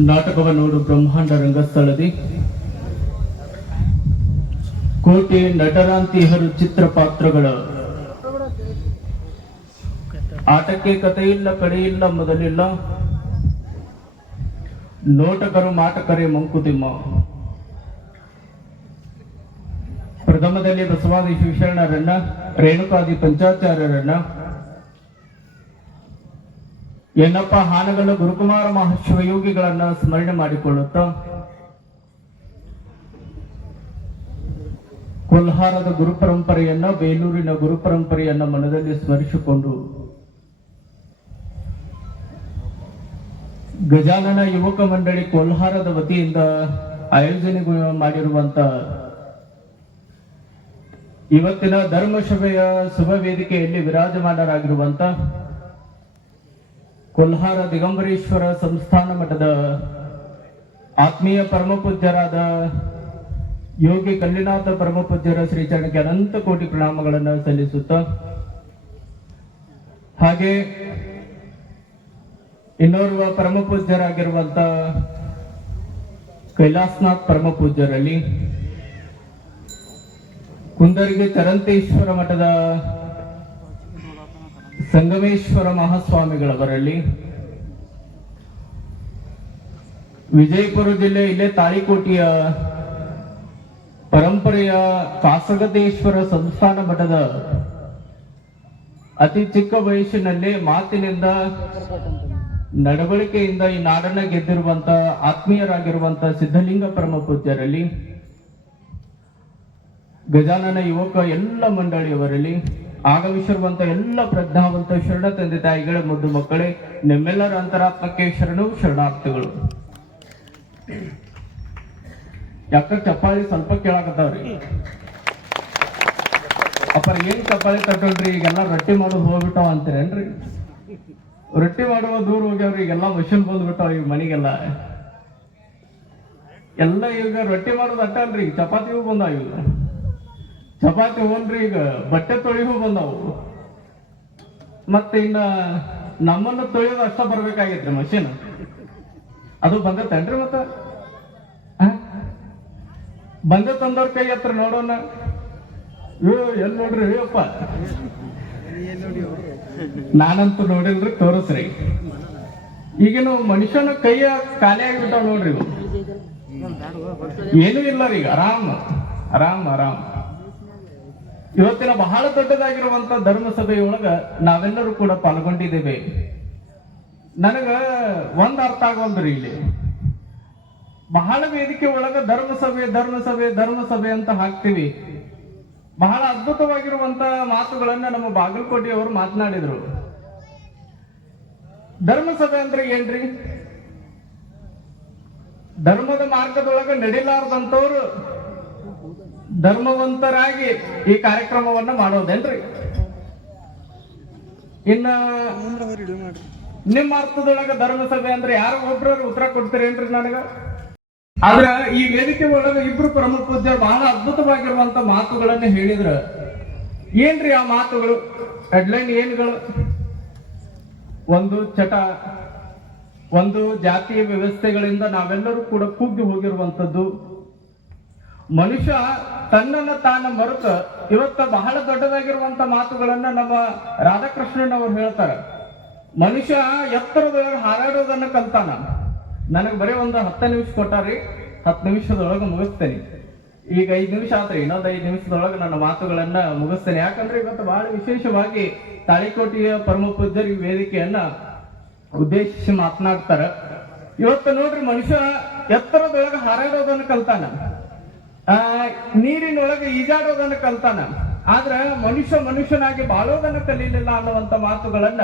ನಾಟಕವ ನೋಡು ಬ್ರಹ್ಮಾಂಡ ರಂಗಸ್ಥಳದಿ ಕೋಟಿ ನಟರಾಂತಿಹರು ಚಿತ್ರ ಪಾತ್ರಗಳ ಆಟಕ್ಕೆ ಕಥೆಯಿಲ್ಲ, ಕಡೆಯಿಲ್ಲ, ಮೊದಲಿಲ್ಲ. ನೋಟಕರು ಮಾಟಕರೇ ಮಂಕುತಿಮ್ಮ. ಪ್ರಥಮದಲ್ಲಿ ಬಸವಾದಿ ಶಿವಶರಣರನ್ನ, ರೇಣುಕಾದಿ ಪಂಚಾಚಾರ್ಯರನ್ನ, ಎನ್ನಪ್ಪ ಹಾನಗಲ್ಲ ಗುರುಕುಮಾರ ಮಹಾಶಿವಯೋಗಿಗಳನ್ನ ಸ್ಮರಣೆ ಮಾಡಿಕೊಳ್ಳುತ್ತಾ ಕೊಲ್ಹಾರದ ಗುರುಪರಂಪರೆಯನ್ನ, ಬೇಲೂರಿನ ಗುರುಪರಂಪರೆಯನ್ನ ಮನದಲ್ಲಿ ಸ್ಮರಿಸಿಕೊಂಡು ಗಜಾನನ ಯುವಕ ಮಂಡಳಿ ಕೊಲ್ಹಾರದ ವತಿಯಿಂದ ಆಯೋಜನೆ ಮಾಡಿರುವಂತ ಇವತ್ತಿನ ಧರ್ಮಸಭೆಯ ಶುಭ ವೇದಿಕೆಯಲ್ಲಿ ವಿರಾಜಮಾನರಾಗಿರುವಂತ ಕೊಲ್ಹಾರ ದಿಗಂಬರೇಶ್ವರ ಸಂಸ್ಥಾನ ಮಠದ ಆತ್ಮೀಯ ಪರಮಪೂಜ್ಯರಾದ ಯೋಗಿ ಕಲ್ಲಿನಾಥ ಪರಮಪೂಜ್ಯರ ಶ್ರೀಚರಣಕ್ಕೆ ಅನಂತ ಕೋಟಿ ಪ್ರಣಾಮಗಳನ್ನು ಸಲ್ಲಿಸುತ್ತ, ಹಾಗೆ ಇನ್ನೋರ್ವ ಪರಮಪೂಜ್ಯರಾಗಿರುವಂತ ಕೈಲಾಸನಾಥ್ ಪರಮಪೂಜ್ಯರಲ್ಲಿ, ಕುಂದರ್ಗಿ ಚರಂತೇಶ್ವರ ಮಠದ ಸಂಗಮೇಶ್ವರ ಮಹಾಸ್ವಾಮಿಗಳವರಲ್ಲಿ, ವಿಜಯಪುರ ಜಿಲ್ಲೆ ಇಲ್ಲೇ ತಾಳಿಕೋಟೆಯ ಪರಂಪರೆಯ ಕಾಸಗತೇಶ್ವರ ಸಂಸ್ಥಾನ ಮಠದ ಅತಿ ಚಿಕ್ಕ ವಯಸ್ಸಿನಲ್ಲೇ ಮಾತಿನಿಂದ ನಡವಳಿಕೆಯಿಂದ ಈ ನಾಡನ್ನ ಗೆದ್ದಿರುವಂತ ಆತ್ಮೀಯರಾಗಿರುವಂತ ಸಿದ್ಧಲಿಂಗ ಪರಮಪೂಜ್ಯರಲ್ಲಿ, ಗಜಾನನ ಯುವಕ ಎಲ್ಲ ಮಂಡಳಿಯವರಲ್ಲಿ, ಆಗಮಿಸಿರುವಂತ ಎಲ್ಲ ಪ್ರಜ್ಞಾವಂತ ಶರಣ ತಂದೆ ತಾಯಿಗಳ ಮುದ್ದು ಮಕ್ಕಳೇ, ನಿಮ್ಮೆಲ್ಲರ ಅಂತರಾತ್ಮಕ್ಕೆ ಶರಣವು ಶರಣಾರ್ಥಿಗಳು. ಯಾಕ ಚಪ್ಪಾಳಿ ಸ್ವಲ್ಪ ಕೇಳಾಕತ್ತಾವ್ರಿ ಅಪ್ಪರ ಏನ್ ಚಪ್ಪಾಳಿ ತಟ್ಟಲ್ರಿ, ಈಗೆಲ್ಲ ರೊಟ್ಟಿ ಮಾಡೋದು ಹೋಗ್ಬಿಟ್ಟಾವ ಅಂತೀರೇನ್ರಿ? ರೊಟ್ಟಿ ಮಾಡುವ ದೂರ ಹೋಗ್ಯಾವ್ರಿ, ಈಗೆಲ್ಲ ಮಷಿನ್ ಬಂದ್ಬಿಟ್ಟಾವ ಈಗ ಮನೆಗೆಲ್ಲ. ಎಲ್ಲ ಈಗ ರೊಟ್ಟಿ ಮಾಡೋದು ಅಟ್ಟಲ್ರಿ, ಈಗ ಚಪಾತಿಗೂ ಬಂದಾವ. ಈಗ ಚಪಾತಿ ಹೋಲ್ರಿ, ಈಗ ಬಟ್ಟೆ ತೊಳಿಗೂ ಬಂದಾವು. ಮತ್ತೆ ಇನ್ನ ನಮ್ಮನ್ನು ತೊಳೆಯೋದು ಅಷ್ಟ ಬರ್ಬೇಕಾಗೈತ್ರಿ ಮಷಿನ್. ಅದು ಬಂದತ್ತೇನ್ರಿ? ಮತ್ತ ಬಂದ ತಂದವ್ರ ಕೈ ಹತ್ರ ನೋಡೋಣ. ಎಲ್ಲಿ ನೋಡ್ರಿ ಅಪ್ಪ, ನಾನಂತೂ ನೋಡಿಲ್ರಿ, ತೋರಿಸ್ರಿ. ಈಗಿನ ಮನುಷ್ಯನ ಕೈಯ ಖಾಲಿ ಆಗಿಬಿಟ್ಟಾವ ನೋಡ್ರಿ. ಇವು ಏನೂ ಇಲ್ಲ ರೀ, ಆರಾಮ್ ಆರಾಮ್ ಆರಾಮ್. ಇವತ್ತಿನ ಬಹಳ ದೊಡ್ಡದಾಗಿರುವಂತ ಧರ್ಮಸಭೆಯೊಳಗ ನಾವೆಲ್ಲರೂ ಕೂಡ ಪಾಲ್ಗೊಂಡಿದ್ದೇವೆ. ನನಗ ಒಂದ್ ಅರ್ಥ ಆಗೋಲ್ರಿ, ಇಲ್ಲಿ ಬಹಳ ವೇದಿಕೆ ಒಳಗ ಧರ್ಮಸಭೆ ಧರ್ಮಸಭೆ ಧರ್ಮಸಭೆ ಅಂತ ಹಾಕ್ತಿವಿ. ಬಹಳ ಅದ್ಭುತವಾಗಿರುವಂತ ಮಾತುಗಳನ್ನ ನಮ್ಮ ಬಾಗಲಕೋಟೆಯವರು ಮಾತನಾಡಿದ್ರು. ಧರ್ಮಸಭೆ ಅಂದ್ರೆ ಏನ್ರಿ? ಧರ್ಮದ ಮಾರ್ಗದೊಳಗ ನಡಿಲಾರ್ದಂತವ್ರು ಧರ್ಮವಂತರಾಗಿ ಈ ಕಾರ್ಯಕ್ರಮವನ್ನ ಮಾಡೋದೇನ್ರಿ? ಇನ್ನ ನಿಮ್ಮ ಅರ್ಥದೊಳಗ ಧರ್ಮಸಭೆ ಅಂದ್ರೆ ಯಾರು ಒಬ್ರು ಉತ್ತರ ಕೊಡ್ತೀರೇನ್ರಿ ನನಗ? ಆದ್ರ ಈ ವೇದಿಕೆ ಒಳಗ ಇಬ್ರು ಪ್ರಮುಖ ಪೂಜ್ಯರು ಬಹಳ ಅದ್ಭುತವಾಗಿರುವಂತ ಮಾತುಗಳನ್ನ ಹೇಳಿದ್ರ. ಏನ್ರಿ ಆ ಮಾತುಗಳು? ಹೆಡ್ಲೈನ್ ಏನ್ಗಳು? ಒಂದು ಚಟ, ಒಂದು ಜಾತಿಯ ವ್ಯವಸ್ಥೆಗಳಿಂದ ನಾವೆಲ್ಲರೂ ಕೂಡ ಕುಗ್ಗಿ ಹೋಗಿರುವಂತದ್ದು. ಮನುಷ್ಯ ತನ್ನನ್ನ ತಾನ ಮರೆತ ಇವತ್ತ ಬಹಳ ದೊಡ್ಡದಾಗಿರುವಂತ ಮಾತುಗಳನ್ನ ನಮ್ಮ ರಾಧಾಕೃಷ್ಣನವರು ಹೇಳ್ತಾರೆ. ಮನುಷ್ಯ ಎತ್ತರದೊಳಗೆ ಹಾರಾಡೋದನ್ನ ಕಲ್ತಾನ. ನನಗೆ ಬರೀ ಒಂದು 10 ನಿಮಿಷ ಕೊಟ್ಟಾರಿ, 10 ನಿಮಿಷದೊಳಗೆ ಮುಗಿಸ್ತೇನೆ. ಈಗ 5 ನಿಮಿಷ ಆತ್ರಿ, ಇನ್ನೊಂದು 5 ನಿಮಿಷದೊಳಗೆ ನನ್ನ ಮಾತುಗಳನ್ನ ಮುಗಿಸ್ತೇನೆ. ಯಾಕಂದ್ರೆ ಇವತ್ತು ಬಹಳ ವಿಶೇಷವಾಗಿ ತಾಳಿಕೋಟೆಯ ಪರಮ ಪೂಜ್ಯರ ಈ ವೇದಿಕೆಯನ್ನ ಉದ್ದೇಶಿಸಿ ಮಾತನಾಡ್ತಾರ. ಇವತ್ತು ನೋಡ್ರಿ, ಮನುಷ್ಯ ಎತ್ತರದೊಳಗೆ ಹಾರಾಡೋದನ್ನ ಕಲ್ತಾನ, ನೀರಿನೊಳಗೆ ಈಜಾಡೋದನ್ನ ಕಲ್ತಾನ. ಆದ್ರ ಮನುಷ್ಯನಾಗಿ ಬಾಳೋದನ್ನ ಕಲೀಲಿಲ್ಲ ಅನ್ನುವಂತ ಮಾತುಗಳನ್ನ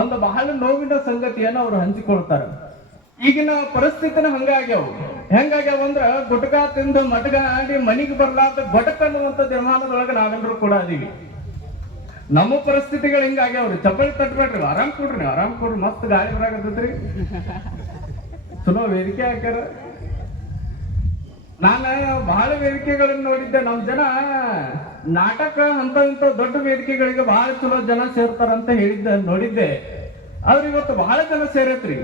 ಒಂದು ಬಹಳ ನೋವಿನ ಸಂಗತಿಯನ್ನ ಅವರು ಹಂಚಿಕೊಳ್ತಾರೆ. ಈಗಿನ ಪರಿಸ್ಥಿತಿನ ಹೆಂಗಾಗ್ಯಾವ ಅಂದ್ರ ಗುಟಕ ತಿಂದು ಮಟಕ ಆಡಿ ಮನಿಗೆ ಬರ್ಲಾರ್ದ ಗೊಟಕ ಅನ್ನುವಂತ ನಿರ್ಮಾಣದೊಳಗೆ ನಾವೆಲ್ಲರೂ ಕೂಡ ಅದೀವಿ. ನಮ್ಮ ಪರಿಸ್ಥಿತಿಗಳು ಹಿಂಗಾಗ್ಯಾವ್ರಿ. ಚಪ್ಪಳಿ ತಟ್ಬೇಡ್ರಿ, ಆರಾಮ್ ಕೊಡ್ರಿ, ಆರಾಮ್ ಕೊಡ್ರಿ, ಮಸ್ತ್ ಗಾಳಿ ಬರಾಕತ್ತೈತ್ರಿ, ಚಲೋ ವೇದಿಕೆ ಹಾಕ್ಯಾರ. ನಾನು ಬಹಳ ವೇದಿಕೆಗಳನ್ನ ನೋಡಿದ್ದೆ. ನಮ್ ಜನ ನಾಟಕ ಅಂತ ಇಂತ ದೊಡ್ಡ ವೇದಿಕೆಗಳಿಗೆ ಬಹಳ ಚಲೋ ಜನ ಸೇರ್ತಾರಂತ ನೋಡಿದ್ದೆ. ಆದ್ರೆ ಇವತ್ತು ಬಹಳ ಜನ ಸೇರೈತ್ರಿ.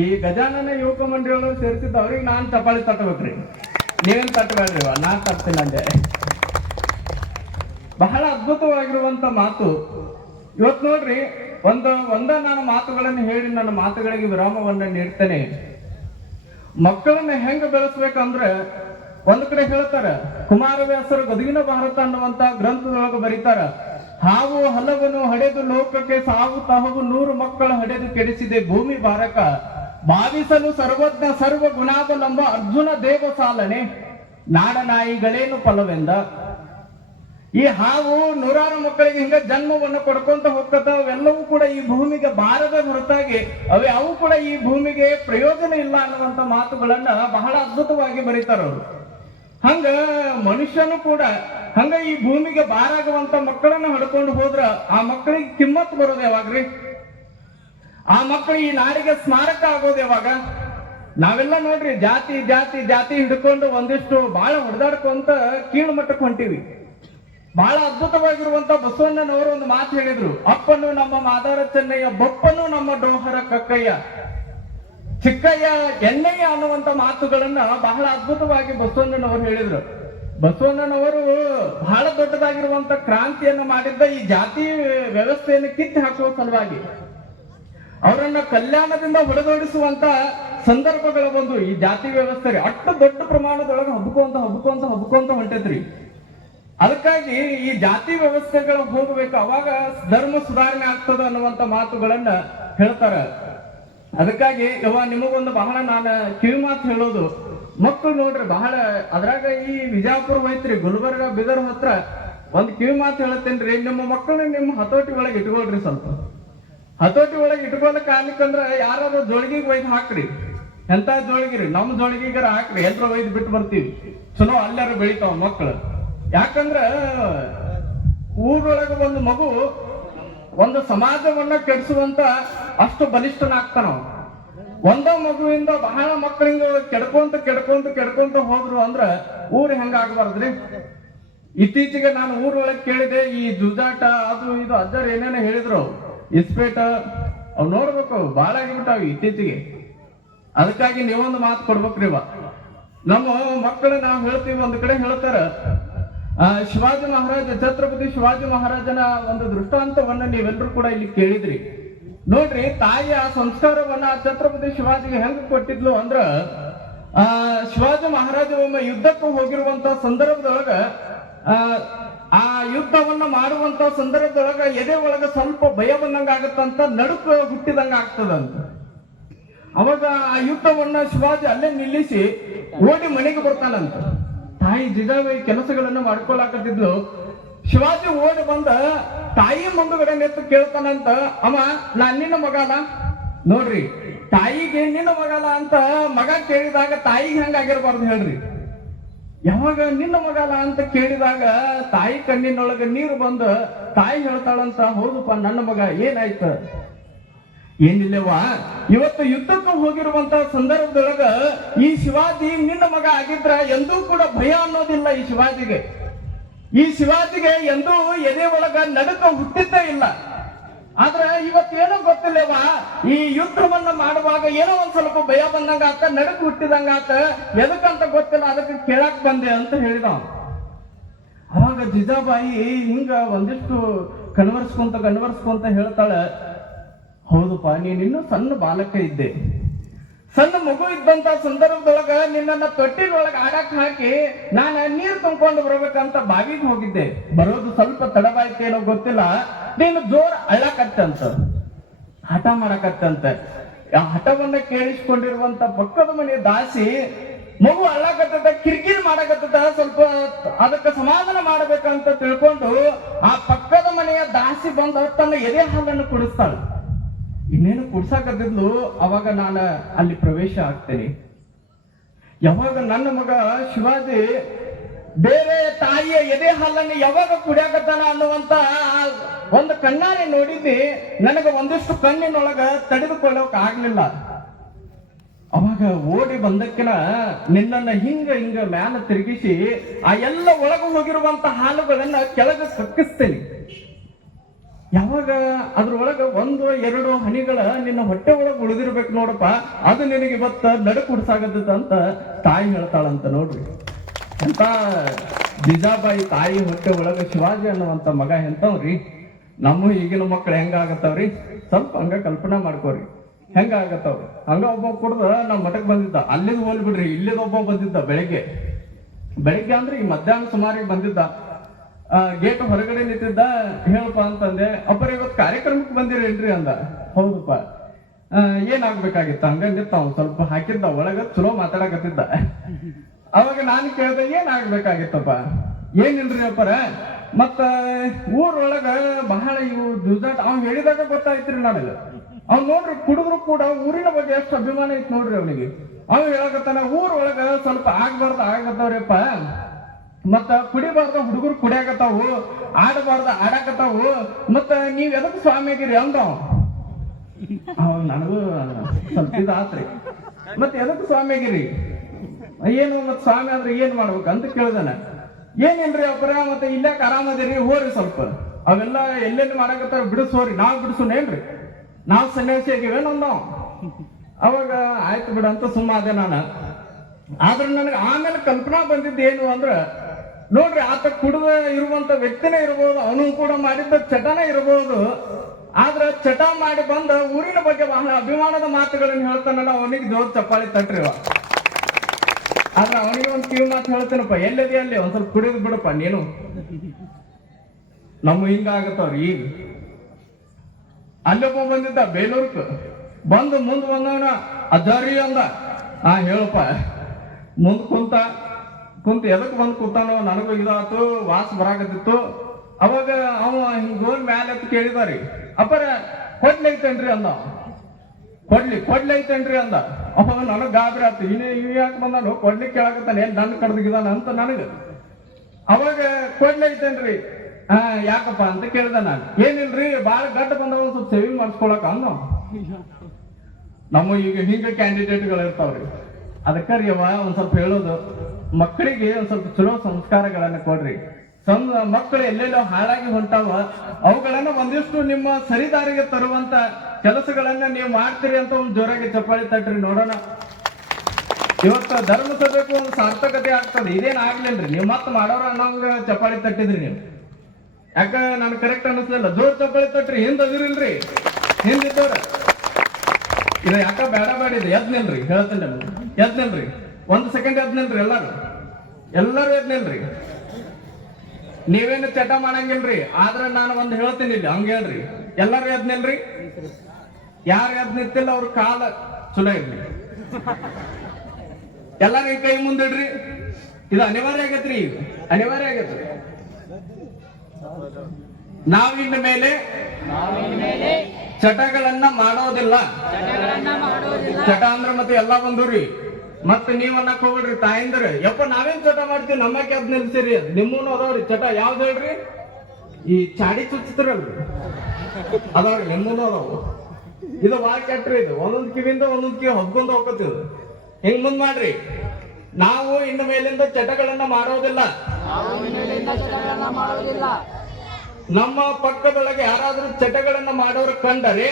ಈ ಗಜಾನನ ಯುವಕ ಮಂಡಳಿಯೊಳಗೆ ಸೇರ್ತಿದ್ದ ಅವ್ರಿಗೆ ನಾನ್ ಚಪಾಳಿ ತಟ್ಟಬೇಕ್ರಿ, ನೀವೇನ್ ತಟ್ಟಬೇಡ್ರಿ, ನಾನ್ ತರ್ತೀನಿ ಅಂದೆ. ಬಹಳ ಅದ್ಭುತವಾಗಿರುವಂತ ಮಾತು. ಇವತ್ತು ನೋಡ್ರಿ, ಒಂದ ನಾನು ಮಾತುಗಳನ್ನು ಹೇಳಿ ನನ್ನ ಮಾತುಗಳಿಗೆ ವಿರಾಮವನ್ನ ನೀಡ್ತೇನೆ. ಮಕ್ಕಳನ್ನ ಹೆಂಗ ಬೆಳೆಸ್ಬೇಕಂದ್ರೆ, ಒಂದ್ ಕಡೆ ಹೇಳ್ತಾರ, ಕುಮಾರವ್ಯಾಸರು ಗದಗಿನ ಭಾರತ ಅನ್ನುವಂತ ಗ್ರಂಥದೊಳಗೆ ಬರೀತಾರ, ಹಾವು ಹಲವನ್ನು ಹಡೆದು ಲೋಕಕ್ಕೆ ಸಾವು ತಹವು 100 ಮಕ್ಕಳ ಹಡೆದು ಕೆಡಿಸಿದೆ ಭೂಮಿ ಭಾರಕ, ಭಾವಿಸಲು ಸರ್ವಜ್ಞ ಸರ್ವ ಗುಣಾವಲಂಬ ಅರ್ಜುನ ದೇವ ಸಾಲನೆ, ನಾಡನಾಯಿಗಳೇನು ಫಲವೆಂದ. ಈ ಹಾವು 100 ಮಕ್ಕಳಿಗೆ ಹಿಂಗ ಜನ್ಮವನ್ನು ಕೊಡ್ಕೊಂತ ಹೋಗ್ತಾವೆಲ್ಲವೂ ಕೂಡ ಈ ಭೂಮಿಗೆ ಬಾರದ ಹೊರತಾಗಿ ಅವು ಕೂಡ ಈ ಭೂಮಿಗೆ ಪ್ರಯೋಜನ ಇಲ್ಲ ಅನ್ನುವಂತ ಮಾತುಗಳನ್ನ ಬಹಳ ಅದ್ಭುತವಾಗಿ ಬರೀತಾರ ಅವರು. ಹಂಗ ಮನುಷ್ಯನು ಕೂಡ ಹಂಗ ಈ ಭೂಮಿಗೆ ಬಾರಾಗುವಂತ ಮಕ್ಕಳನ್ನ ಹಡ್ಕೊಂಡು ಹೋದ್ರ ಆ ಮಕ್ಕಳಿಗೆ ಕಿಮ್ಮತ್ ಬರೋದು ಯಾವಾಗ್ರಿ? ಆ ಮಕ್ಕಳು ಈ ನಾಡಿಗೆ ಸ್ಮಾರಕ ಆಗೋದು ಯಾವಾಗ? ನಾವೆಲ್ಲ ನೋಡ್ರಿ ಜಾತಿ ಜಾತಿ ಜಾತಿ ಹಿಡ್ಕೊಂಡು ಒಂದಿಷ್ಟು ಬಹಳ ಹೊಡೆದಾಡ್ಕೊಂತ ಕೀಳು ಮಟ್ಟಕ್ಕೆ ಹೊಂಟಿವಿ. ಬಹಳ ಅದ್ಭುತವಾಗಿರುವಂತ ಬಸವಣ್ಣನವರು ಒಂದು ಮಾತು ಹೇಳಿದ್ರು, ಅಪ್ಪನು ನಮ್ಮ ಮಾದಾರ ಚೆನ್ನಯ್ಯ, ಬಪ್ಪನು ನಮ್ಮ ಡೋಹರ ಕಕ್ಕಯ್ಯ, ಚಿಕ್ಕಯ್ಯ ಎಣ್ಣಯ್ಯ ಅನ್ನುವಂತ ಮಾತುಗಳನ್ನ ಬಹಳ ಅದ್ಭುತವಾಗಿ ಬಸವಣ್ಣನವರು ಹೇಳಿದ್ರು. ಬಸವಣ್ಣನವರು ಬಹಳ ದೊಡ್ಡದಾಗಿರುವಂತ ಕ್ರಾಂತಿಯನ್ನ ಮಾಡಿದ್ದ ಈ ಜಾತಿ ವ್ಯವಸ್ಥೆಯನ್ನು ಕಿತ್ತು ಹಾಕುವ ಸಲುವಾಗಿ. ಅವರನ್ನ ಕಲ್ಯಾಣದಿಂದ ಹೊಡೆದೋಡಿಸುವಂತ ಸಂದರ್ಭಗಳು ಬಂದು ಈ ಜಾತಿ ವ್ಯವಸ್ಥೆ ಅಷ್ಟು ದೊಡ್ಡ ಪ್ರಮಾಣದೊಳಗೆ ಹಬ್ಕೊಂತ ಹೊಂಟೈತ್ರಿ. ಅದಕ್ಕಾಗಿ ಈ ಜಾತಿ ವ್ಯವಸ್ಥೆಗಳ ಹೋಗ್ಬೇಕು, ಅವಾಗ ಧರ್ಮ ಸುಧಾರಣೆ ಆಗ್ತದ ಅನ್ನುವಂತ ಮಾತುಗಳನ್ನ ಹೇಳ್ತಾರ. ಅದಕ್ಕಾಗಿ ನಿಮಗೊಂದು ಬಹಳ ನಾನು ಕಿವಿ ಮಾತು ಹೇಳೋದು, ಮಕ್ಕಳು ನೋಡ್ರಿ ಬಹಳ ಅದ್ರಾಗ ಈ ವಿಜಯಪುರ ಐತ್ರಿ, ಗುಲ್ಬರ್ಗ ಬೀದರ್ ಹತ್ರ ಒಂದ್ ಕಿವಿ ಮಾತು ಹೇಳತ್ತೇನ್ರಿ, ನಿಮ್ಮ ಮಕ್ಕಳನ್ನ ನಿಮ್ಮ ಹತೋಟಿ ಒಳಗೆ ಇಟ್ಕೊಳ್ರಿ. ಸ್ವಲ್ಪ ಹತೋಟಿ ಒಳಗೆ ಇಟ್ಕೊಳಕ್ ಆಗ್ಲಿಕ್ಕಂದ್ರ ಯಾರಾದ್ರೂ ಜೋಳಿಗೆಗೆ ಒಯ್ದು ಹಾಕ್ರಿ. ಎಂತ ಜೋಳಿಗಿರಿ? ನಮ್ಮ ಜೋಳಿಗೆಗಾರ ಹಾಕ್ರಿ, ಎಲ್ರ ಒಯ್ದು ಬಿಟ್ಟು ಬರ್ತೀವಿ, ಚಲೋ ಅಲ್ಲಾರು ಬೆಳಿತಾವ ಮಕ್ಕಳು. ಯಾಕಂದ್ರ ಊರೊಳಗ ಒಂದು ಮಗು ಒಂದು ಸಮಾಜವನ್ನ ಕೆಡಿಸುವಂತ ಅಷ್ಟು ಬಲಿಷ್ಠನಾಗ್ತಾನ. ಒಂದ ಮಗುವಿಂದ ಬಹಳ ಮಕ್ಕಳಿಂದ ಕೆಡ್ಕೊಂತ ಹೋದ್ರು ಅಂದ್ರ ಊರ್ ಹೆಂಗ ಆಗ್ಬಾರ್ದ್ರಿ? ಇತ್ತೀಚೆಗೆ ನಾನು ಊರೊಳಗೆ ಕೇಳಿದೆ, ಈ ಜುಜಾಟ ಅದು ಇದು ಅಜ್ಜರ್ ಏನೇನ ಹೇಳಿದ್ರು, ಇಸ್ಪೇಟ ಅವ್ ನೋಡ್ಬೇಕು ಬಾಳ ಆಗಿಬಿಟ್ಟಾವ ಇತ್ತೀಚೆಗೆ. ಅದಕ್ಕಾಗಿ ನೀವೊಂದು ಮಾತು ಕೊಡ್ಬೇಕ್ರಿ. ನಮ್ಮ ಮಕ್ಕಳು ನಾವು ಹೇಳ್ತೀವಿ, ಒಂದ್ ಕಡೆ ಹೇಳ್ತಾರ ಶಿವಾಜಿ ಮಹಾರಾಜ, ಛತ್ರಪತಿ ಶಿವಾಜಿ ಮಹಾರಾಜನ ಒಂದು ದೃಷ್ಟಾಂತವನ್ನ ನೀವೆಲ್ಲರೂ ಕೂಡ ಇಲ್ಲಿ ಕೇಳಿದ್ರಿ. ನೋಡ್ರಿ, ತಾಯಿಯ ಸಂಸ್ಕಾರವನ್ನ ಛತ್ರಪತಿ ಶಿವಾಜಿಗೆ ಹೆಂಗ್ ಕೊಟ್ಟಿದ್ಲು ಅಂದ್ರ, ಶಿವಾಜಿ ಮಹಾರಾಜ ಒಮ್ಮೆ ಯುದ್ಧಕ್ಕೂ ಹೋಗಿರುವಂತ ಸಂದರ್ಭದೊಳಗ ಆ ಯುದ್ಧವನ್ನ ಮಾಡುವಂತ ಸಂದರ್ಭದೊಳಗ ಎದೆ ಒಳಗ ಸ್ವಲ್ಪ ಭಯ ಬಂದಂಗ ಆಗತ್ತಂತ, ನಡುಕ ಹುಟ್ಟಿದಂಗ ಆಗ್ತದಂತ. ಅವಾಗ ಆ ಯುದ್ಧವನ್ನ ಶಿವಾಜಿ ಅಲ್ಲೇ ನಿಲ್ಲಿಸಿ ಓಡಿ ಮನೆಗೆ ಬರ್ತಾನಂತ. ತಾಯಿ ಜಿಜಾಬಾಯಿ ಕೆಲಸಗಳನ್ನ ಮಾಡ್ಕೊಳಕತ್ತಿದ್ಲು. ಶಿವಾಜಿ ಓಡಿ ಬಂದ ತಾಯಿ ಮುಂದುಗಡೆ ನೆತ್ತು ಕೇಳ್ತಾನಂತ, ಅಮ್ಮ ನಾನ್ ನಿನ್ನ ಮಗನ. ನೋಡ್ರಿ, ತಾಯಿಗೆ ನಿನ್ನ ಮಗನ ಅಂತ ಮಗ ಕೇಳಿದಾಗ ತಾಯಿಗೆ ಹೆಂಗಾಗಿರ್ಬಾರ್ದು ಹೇಳ್ರಿ? ಯಾವಾಗ ನಿನ್ನ ಮಗನ ಅಂತ ಕೇಳಿದಾಗ ತಾಯಿ ಕಣ್ಣಿನೊಳಗ ನೀರು ಬಂದ ತಾಯಿ ಹೇಳ್ತಾಳಂತ, ಹೌದಪ್ಪ ನನ್ನ ಮಗ, ಏನಾಯ್ತ? ಏನಿಲ್ಲವಾ, ಇವತ್ತು ಯುದ್ಧಕ್ಕೆ ಹೋಗಿರುವಂತ ಸಂದರ್ಭದೊಳಗ ಈ ಶಿವಾಜಿ ನಿನ್ನ ಮಗ ಆಗಿದ್ರ ಎಂದೂ ಕೂಡ ಭಯ ಅನ್ನೋದಿಲ್ಲ ಈ ಶಿವಾಜಿಗೆ. ಈ ಶಿವಾಜಿಗೆ ಎಂದೂ ಎದೆ ಒಳಗ ನಡುಕ ಹುಟ್ಟಿದ್ದೇ ಇಲ್ಲ. ಆದ್ರೆ ಇವತ್ತೇನೋ ಗೊತ್ತಿಲ್ಲವಾ, ಈ ಯುದ್ಧವನ್ನ ಮಾಡುವಾಗ ಏನೋ ಒಂದ್ ಸ್ವಲ್ಪ ಭಯ ಬಂದಂಗ ಆತ, ನಡುಕ ಹುಟ್ಟಿದಂಗ ಆತ, ಎದಕ್ಕಂತ ಗೊತ್ತಿಲ್ಲ, ಅದಕ್ಕೆ ಕೇಳಾಕ್ ಬಂದೆ ಅಂತ ಹೇಳಿದ. ಅವಾಗ ಜಿಜಾಬಾಯಿ ಹಿಂಗ ಒಂದಿಷ್ಟು ಕನ್ವರ್ಸ್ಕೊಂತ ಹೇಳ್ತಾಳ, ಹೌದಪ್ಪ, ನೀನಿನ್ನೂ ಸಣ್ಣ ಬಾಲಕ ಇದ್ದೆ, ಸಣ್ಣ ಮಗು ಇದ್ದಂತ ಸಂದರ್ಭದೊಳಗ ನಿನ್ನನ್ನ ತೊಟ್ಟಿನೊಳಗ ಆಡಕ್ ಹಾಕಿ ನಾನು ನೀರು ತುಂಬಿಕೊಂಡು ಬರ್ಬೇಕಂತ ಬಾವಿಗೆ ಹೋಗಿದ್ದೆ. ಬರೋದು ಸ್ವಲ್ಪ ತಡವಾಯ್ತೇನೋ ಗೊತ್ತಿಲ್ಲ, ನೀನು ಜೋರ್ ಅಳ್ಳಕತ್ತಂತ, ಹಠ ಮಾಡಕತ್ತಂತ. ಆ ಹಠವನ್ನ ಕೇಳಿಸ್ಕೊಂಡಿರುವಂತ ಪಕ್ಕದ ಮನೆ ದಾಸಿ ಮಗು ಅಳ್ಳಕತ್ತ, ಕಿರಿಕಿರಿ ಮಾಡಕತ್ತ, ಸ್ವಲ್ಪ ಅದಕ್ಕೆ ಸಮಾಧಾನ ಮಾಡಬೇಕಂತ ತಿಳ್ಕೊಂಡು ಆ ಪಕ್ಕದ ಮನೆಯ ದಾಸಿ ಬಂದು ತನ್ನ ಎದೆ ಹಾಲನ್ನು ಕುಡಿಸ್ತಾಳೆ. ಇನ್ನೇನು ಕುಡ್ಸಾಕತ್ತಿದ್ಲು, ಅವಾಗ ನಾನು ಅಲ್ಲಿ ಪ್ರವೇಶ ಆಗ್ತೇನೆ. ಯಾವಾಗ ನನ್ನ ಮಗ ಶಿವಾಜಿ ಬೇರೆ ತಾಯಿಯ ಎದೆ ಹಾಲನ್ನು ಯಾವಾಗ ಕುಡಿಯಾಕತ್ತಾನ ಅನ್ನುವಂತ ಒಂದು ಕಣ್ಣಾರೆ ನೋಡಿದ್ದಿ, ನನಗೆ ಒಂದಿಷ್ಟು ಕಣ್ಣಿನೊಳಗ ತಡೆದುಕೊಳ್ಳೋಕ್ ಆಗ್ಲಿಲ್ಲ. ಅವಾಗ ಓಡಿ ಬಂದಕ್ಕಿನ ನಿನ್ನನ್ನ ಹಿಂಗ ಮ್ಯಾಲ ತಿರುಗಿಸಿ ಆ ಎಲ್ಲ ಒಳಗ ಹೋಗಿರುವಂತ ಹಾಲುಗಳನ್ನ ಕೆಳಗೆ ಕಕ್ಕಿಸ್ತೇನೆ. ಯಾವಾಗ ಅದ್ರೊಳಗ 1-2 ಹನಿಗಳ ನಿನ್ನ ಹೊಟ್ಟೆ ಒಳಗೆ ಉಳಿದಿರ್ಬೇಕು ನೋಡಪ್ಪ, ಅದು ನಿನಗೆ ಇವತ್ತ ನಡುಕು ಹುಡ್ಸಾಗತ್ತ ಅಂತ ತಾಯಿ ಹೇಳ್ತಾಳಂತ. ನೋಡ್ರಿ, ಅಂತ ಜಿಜಾಬಾಯಿ ತಾಯಿ ಹೊಟ್ಟೆ ಒಳಗ ಶಿವಾಜಿ ಅನ್ನುವಂತ ಮಗ ಎಂತವ್ರಿ. ನಮ್ಮ ಈಗಿನ ಮಕ್ಳು ಹೆಂಗಾಗತ್ತವ್ರಿ? ಸ್ವಲ್ಪ ಹಂಗ ಕಲ್ಪನಾ ಮಾಡ್ಕೋರಿ, ಹೆಂಗಾಗತ್ತವ್ರಿ. ಹಂಗ ಒಬ್ಬ ಕುಡ್ದ ನಮ್ ಮಠಕ್ ಬಂದಿದ್ದ, ಅಲ್ಲಿದ್ ಹೋಲ್ ಬಿಡ್ರಿ, ಇಲ್ಲಿದ್ ಒಬ್ಬ ಬಂದಿದ್ದ. ಬೆಳಿಗ್ಗೆ ಅಂದ್ರೆ ಈ ಮಧ್ಯಾಹ್ನ ಸುಮಾರಿಗೆ ಬಂದಿದ್ದ. ಗೇಟ್ ಹೊರಗಡೆ ನಿಂತಿದ್ದ. ಹೇಳಪ್ಪ ಅಂತಂದೆ. ಅಪ್ಪರ ಇವತ್ತು ಕಾರ್ಯಕ್ರಮಕ್ಕೆ ಬಂದಿರೇನ್ರಿ ಅಂದ. ಹೌದಪ್ಪ. ಏನಾಗ್ಬೇಕಾಗಿತ್ತ? ಹಂಗ ನಿಂತ ಅವ್ನು ಸ್ವಲ್ಪ ಹಾಕಿದ್ದ ಒಳಗ, ಚಲೋ ಮಾತಾಡಕತ್ತಿದ್ದ. ಅವಾಗ ನಾನು ಕೇಳ್ದೆ, ಏನಾಗ್ಬೇಕಾಗಿತ್ತಪ್ಪ? ಏನಿಲ್ರಿ ಅಪ್ಪರ, ಮತ್ತ ಊರೊಳಗ ಬಹಳ ಇವು ಜುಜಾಟ ಅವ್ನು ಹೇಳಿದಾಗ ಗೊತ್ತಾಯ್ತ್ರಿ ನನಗ. ಅವ್ನು ನೋಡ್ರಿ, ಕುಡಿದ್ರು ಕೂಡ ಊರಿನ ಬಗ್ಗೆ ಎಷ್ಟು ಅಭಿಮಾನ ಐತ್ ನೋಡ್ರಿ ಅವನಿಗೆ. ಅವ್ನು ಹೇಳಕತ್ತಾನ, ಊರೊಳಗ ಸ್ವಲ್ಪ ಆಗತ್ತವ್ರಿಪ್ಪ, ಮತ್ತ ಕುಡಿಬಾರ್ದ ಹುಡುಗರು ಕುಡಿಯಾಕತ್ತಾವು, ಆಡಬಾರ್ದ ಆಡಾಕತ್ತಾವು, ಮತ್ತ ನೀವ್ ಎದಕ್ ಸ್ವಾಮಿ ಆಗಿರಿ ಅಂದವ್. ಅವಾಗ ನನಗೂ ಸ್ವಲ್ಪ ಇದಾತ್ರಿ. ಮತ್ತೆ ಎದಕ್ಕೆ ಸ್ವಾಮಿಗಿರಿ ಏನು ಮತ್ತೆ ಸ್ವಾಮಿ ಆದ್ರೆ ಏನ್ ಮಾಡ್ಬೇಕು ಅಂತ ಕೇಳ್ದಾನ. ಏನಿಲ್ರಿ ಅಪ್ಪರ ಮತ್ತೆ ಇಲ್ಲಾಕ ಆರಾಮದಿರಿ ಹೋರಿ ಸ್ವಲ್ಪ ಅವೆಲ್ಲ ಎಲ್ಲೆಲ್ಲಿ ಮಾಡಕತ್ತಾರ ಬಿಡಿಸೋರಿ, ನಾವ್ ಬಿಡಿಸೋನೇನ್ರಿ, ನಾವ್ ಸನ್ಯಾಸಿ ಆಗಿವೇನೋ ನಾವು. ಅವಾಗ ಆಯ್ತು ಬಿಡ ಅಂತ ಸುಮ್ಮ ಅದೇ ನಾನು. ಆದ್ರೆ ನನಗೆ ಆಮೇಲೆ ಕಲ್ಪನಾ ಬಂದಿದ್ದು ಏನು ಅಂದ್ರ, ನೋಡ್ರಿ ಆತ ಕುಡಿದ ಇರುವಂತ ವ್ಯಕ್ತಿನೇ ಇರಬಹುದು, ಅವನು ಕೂಡ ಮಾಡಿದ್ದ ಚಟನೇ ಇರಬಹುದು. ಆದ್ರ ಚಟ ಮಾಡಿ ಬಂದ ಊರಿನ ಬಗ್ಗೆ ಬಹಳ ಅಭಿಮಾನದ ಮಾತುಗಳನ್ನು ಹೇಳ್ತಾನಲ್ಲ, ಅವನಿಗೆ ಜೋರ್ ಚಪ್ಪಾಳಿ ತಟ್ರಿ. ಆದ್ರೆ ಅವನಿಗೆ ಒಂದ್ ಕಿವಿ ಮಾತು ಹೇಳ್ತೇನಪ್ಪ, ಎಲ್ಲದಿ ಅಲ್ಲಿ ಒಂದ್ ಸ್ವಲ್ಪ ಕುಡಿದು ಬಿಡಪ್ಪ ನೀನು. ನಮ್ಮ ಹಿಂಗಾಗತ್ತವ್ರಿ. ಈಗ ಅಲ್ಲೊಬ್ಬ ಬಂದಿದ್ದ ಬೇಲೂರ್ಕ್ ಬಂದು ಮುಂದ್ ಬಂದವನ ಅಜ್ಜಾರಿ ಅಂದ. ಹೇಳಪ್ಪ. ಮುಂದ್ ಕುಂತ ಎದಕ್ ಬಂದ್ ಕೂತಾನೋ ನನಗೂ ಇದಾತು, ವಾಸ ಬರಾಕತ್ತಿತ್ತು. ಅವಾಗ ಅವ ಹಿಂಗ್ ಗೋಲ್ ಮ್ಯಾಲೆ ಅಂತ ಕೇಳಿದಾರಿ. ಅಪ್ಪರ ಕೊಡ್ಲಿ ಐತೇನ್ರಿ ಅಂದ. ಕೊಡ್ಲಿ ಐತೇನ್ರಿ ಅಂದ. ಅವ ನನಗ್ ಗಾಬರಿ ಆತು, ಇವ್ ಯಾಕೆ ಬಂದಾನು ಕೊಡ್ಲಿಕ್ಕೆ ಕೇಳಾಕತ್ತಾನೆ, ಏನ್ ನನ್ನ ಕಡ್ದಿಗಿದಾನ ಅಂತ ನನಗ. ಅವಾಗ ಕೊಡ್ಲಿ ಐತೇನ್ರಿ, ಯಾಕಪ್ಪ ಅಂತ ಕೇಳ್ದ ನಾನು. ಏನಿಲ್ರಿ ಬಾಳ ಗಡ್ಡ ಬಂದವ, ಸ್ವಲ್ಪ ಸೇವಿಂಗ್ ಮಾಡಿಸ್ಕೊಳಕ ಅನ್ನೋ. ನಮ್ಮ ಈಗ ಹಿಂಗ ಕ್ಯಾಂಡಿಡೇಟ್ಗಳು ಇರ್ತಾವ್ರಿ. ಅದಕ್ಕರಿ ಒಂದ್ ಸ್ವಲ್ಪ ಹೇಳೋದು, ಮಕ್ಕಳಿಗೆ ಒಂದ್ ಸ್ವಲ್ಪ ಚಲೋ ಸಂಸ್ಕಾರಗಳನ್ನ ಕೊಡ್ರಿ. ಮಕ್ಕಳು ಎಲ್ಲೆಲ್ಲೋ ಹಾಳಾಗಿ ಹೊಂಟಾವ, ಅವುಗಳನ್ನ ಒಂದಿಷ್ಟು ನಿಮ್ಮ ಸರಿದಾರಿಗೆ ತರುವಂತ ಕೆಲಸಗಳನ್ನ ನೀವು ಮಾಡ್ತೀರಿ ಅಂತ ಒಂದು ಜೋರಾಗಿ ಚಪ್ಪಾಳಿ ತಟ್ರಿ ನೋಡೋಣ. ಇವತ್ತು ಧರ್ಮಸಭೆಗೂ ಒಂದು ಸಾರ್ಥಕತೆ ಆಗ್ತದೆ. ಇದೇನ್ ಆಗ್ಲಿಲ್ರಿ, ನೀವು ಮತ್ತೆ ಮಾಡೋರ ಅನ್ನೋಂಗ ಚಪ್ಪಾಳಿ ತಟ್ಟಿದ್ರಿ ನೀವು. ಯಾಕ ನನ್ ಕರೆಕ್ಟ್ ಅನಿಸ್ಲಿಲ್ಲ. ಜೋರ್ ಚಪ್ಪಾಳಿ ತಟ್ರಿ, ಹಿಂದ್ ಅದಿರಿಲ್ರಿ, ಹಿಂದಿದ್ದವ್ರ ಇದು ಯಾಕ ಬೇಡ ಬೇಡಿದೆ. ಎದ್ ನಿಲ್ರಿ, ಹೇಳ್ತೇನೆ ಎದ್ ನಿಲ್ರಿ, 1 ಸೆಕೆಂಡ್ ಎದ್ ನಿಲ್ರಿ. ಎಲ್ಲರೂ ಎದ್ ನಿಲ್ರಿ. ನೀವೇನು ಚಟ ಮಾಡಂಗಿಲ್ರಿ. ಆದ್ರೆ ನಾನು ಒಂದ್ ಹೇಳ್ತೀನಿ ಇಲ್ಲಿ, ಹಂಗ ಹೇಳ್ರಿ. ಎಲ್ಲರೂ ಎದ್ ನಿಲ್ರಿ. ಯಾರು ಎದ್ ನಿಂತಿಲ್ಲ ಅವ್ರ ಕಾಲ ಚಲೋ ಇರ್ಲಿ. ಎಲ್ಲಾರು ಕೈ ಮುಂದಿಡ್ರಿ. ಇದು ಅನಿವಾರ್ಯ ಆಗತ್ರಿ, ಈಗ ಅನಿವಾರ್ಯ ಆಗತ್ರಿ. ನಾವಿನ ಮೇಲೆ ಚಟಗಳನ್ನ ಮಾಡೋದಿಲ್ಲ. ಚಟ ಅಂದ್ರೆ ಮತ್ತೆ ಎಲ್ಲಾ ಬಂದೂರಿ. ಮತ್ತೆ ನೀವ್ ಅನ್ನಕ್ ಹೋಗ್ಬಿಡ್ರಿ ತಾಯಿಂದ್ರ, ಯಪ್ಪ ನಾವೇನ್ ಚಟ ಮಾಡ್ತೀವಿ, ನಮ್ಮಕ್ಕೆ ಅದ್ ನಿಲ್ಸಿರಿ. ನಿಮ್ಮೂನು ಅದಾವ್ರಿ ಚಟ. ಯಾವ್ದು ಹೇಳ್ರಿ? ಈ ಚಾಡಿ ಚುಚ್ಚಿದ್ರಲ್ರಿ ಅದಾವ್ರಿ, ನಿಮ್ಮೂನು ಅದಾವು. ಇದು ಬಾಳ ಕೆಟ್ರಿ. ಇದು ಒಂದೊಂದ್ ಕಿವಿಯಿಂದ ಒಂದೊಂದ್ ಕಿವಿ ಹೊದ್ಕೊಂಡ್ ಹೋಗ್ತಿವ್. ಹಿಂಗ್ ಮುಂದ್ ಮಾಡ್ರಿ. ನಾವು ಇನ್ನು ಮೇಲಿಂದ ಚಟಗಳನ್ನ ಮಾಡೋದಿಲ್ಲ. ನಮ್ಮ ಪಕ್ಕದೊಳಗೆ ಯಾರಾದ್ರೂ ಚಟಗಳನ್ನ ಮಾಡೋರು ಕಂಡರೆ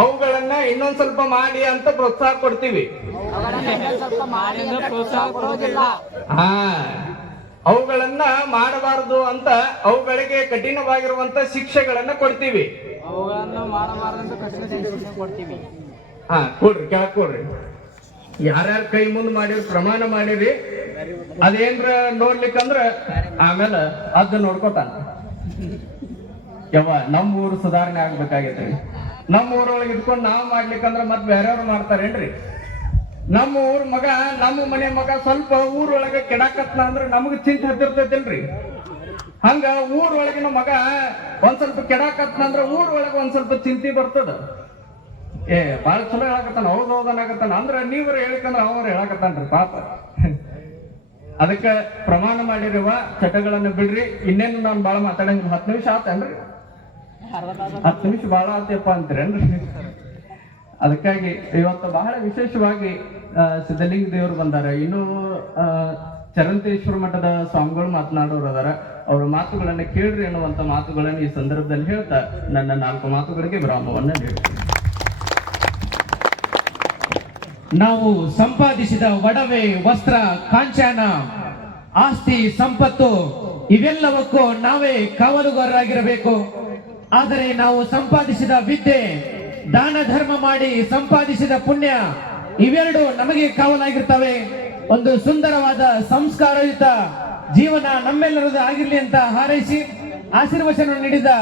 ಅವುಗಳನ್ನ ಇನ್ನೊಂದ್ ಸ್ವಲ್ಪ ಮಾಡಿ ಅಂತ ಪ್ರೋತ್ಸಾಹ ಕೊಡ್ತೀವಿ. ಅವುಗಳನ್ನ ಮಾಡಬಾರದು ಅಂತ ಅವುಗಳಿಗೆ ಕಠಿಣವಾಗಿರುವಂತ ಶಿಕ್ಷೆಗಳನ್ನ ಕೊಡ್ತೀವಿ. ಕೊಡ್ರಿ, ಕೆಳಗ್ ಕೊಡ್ರಿ. ಯಾರ್ಯಾರ ಕೈ ಮುಂದ್ ಮಾಡಿರಿ, ಪ್ರಮಾಣ ಮಾಡಿರಿ. ಅದೇನ್ರ ನೋಡ್ಲಿಕ್ಕಂದ್ರ ಆಮೇಲೆ ಅದ್ ನೋಡ್ಕೊತಾನ. ನಮ್ಮ ಊರು ಸುಧಾರಣೆ ಆಗ್ಬೇಕಾಗೈತ್ರಿ. ನಮ್ಮ ಊರೊಳಗೆ ಇಟ್ಕೊಂಡ್ ನಾವ್ ಮಾಡ್ಲಿಕ್ಕಂದ್ರ ಮತ್ ಬೇರೆಯವ್ರು ಮಾಡ್ತಾರೇನ್ರಿ? ನಮ್ಮ ಊರ್ ಮಗ, ನಮ್ಮ ಮನೆ ಮಗ ಸ್ವಲ್ಪ ಊರೊಳಗೆ ಕೆಡಾಕತ್ನ ಅಂದ್ರ ನಮಗ್ ಚಿಂತೆ ಹತ್ತಿರ್ತೈತಿಲ್ರಿ? ಹಂಗ ಊರೊಳಗಿನ ಮಗ ಒಂದ್ ಸ್ವಲ್ಪ ಕೆಡಾಕತ್ನ ಅಂದ್ರ ಊರೊಳಗೆ ಒಂದ್ ಸ್ವಲ್ಪ ಚಿಂತೆ ಬರ್ತದ. ಬಾಳ ಚಲೋ ಹೇಳಕತ್ತಾನ, ಹೌದೌದನಾಗತ್ತಾನ ಅಂದ್ರ ನೀವ್ರ ಹೇಳಿಕಂದ್ರ ಅವ್ರ ಹೇಳಕತ್ತಾನ್ರಿ ಪಾಪ. ಅದಕ್ಕೆ ಪ್ರಮಾಣ ಮಾಡಿರುವ ಚಟಗಳನ್ನ ಬಿಡ್ರಿ. ಇನ್ನೇನು ನಾನು ಬಾಳ ಮಾತಾಡಂಗಿಲ್ಲ. 10 ನಿಮಿಷ ಆತೇನ್ರಿ? 10 ನಿಮಿಷ ಬಾಳ ಆತಪ್ಪ ಅಂತೀರೇನ್ರಿ? ಅದಕ್ಕಾಗಿ ಇವತ್ತು ಬಹಳ ವಿಶೇಷವಾಗಿ ಸಿದ್ಧಲಿಂಗ ದೇವರು ಬಂದಾರ. ಇನ್ನು ಚರಂತೇಶ್ವರ ಮಠದ ಸ್ವಾಮಿಗಳು ಮಾತನಾಡೋರು ಅದಾರ. ಅವರ ಮಾತುಗಳನ್ನ ಕೇಳ್ರಿ ಅನ್ನುವಂತ ಮಾತುಗಳನ್ನು ಈ ಸಂದರ್ಭದಲ್ಲಿ ಹೇಳ್ತಾ ನನ್ನ 4 ಮಾತುಗಳಿಗೆ ವಿರಾಮವನ್ನ ನೀಡ್ತೀನಿ. ನಾವು ಸಂಪಾದಿಸಿದ ಒಡವೆ, ವಸ್ತ್ರ, ಕಾಂಚಾನ, ಆಸ್ತಿ, ಸಂಪತ್ತು ಇವೆಲ್ಲವಕ್ಕೂ ನಾವೇ ಕಾವಲುಗಾರರಾಗಿರಬೇಕು. ಆದರೆ ನಾವು ಸಂಪಾದಿಸಿದ ವಿದ್ಯೆ, ದಾನ ಧರ್ಮ ಮಾಡಿ ಸಂಪಾದಿಸಿದ ಪುಣ್ಯ ಇವೆರಡು ನಮಗೆ ಕಾವಲಾಗಿರ್ತವೆ. ಒಂದು ಸುಂದರವಾದ ಸಂಸ್ಕಾರಯುತ ಜೀವನ ನಮ್ಮೆಲ್ಲರದು ಆಗಿರ್ಲಿ ಅಂತ ಹಾರೈಸಿ ಆಶೀರ್ವಚನ ನೀಡಿದ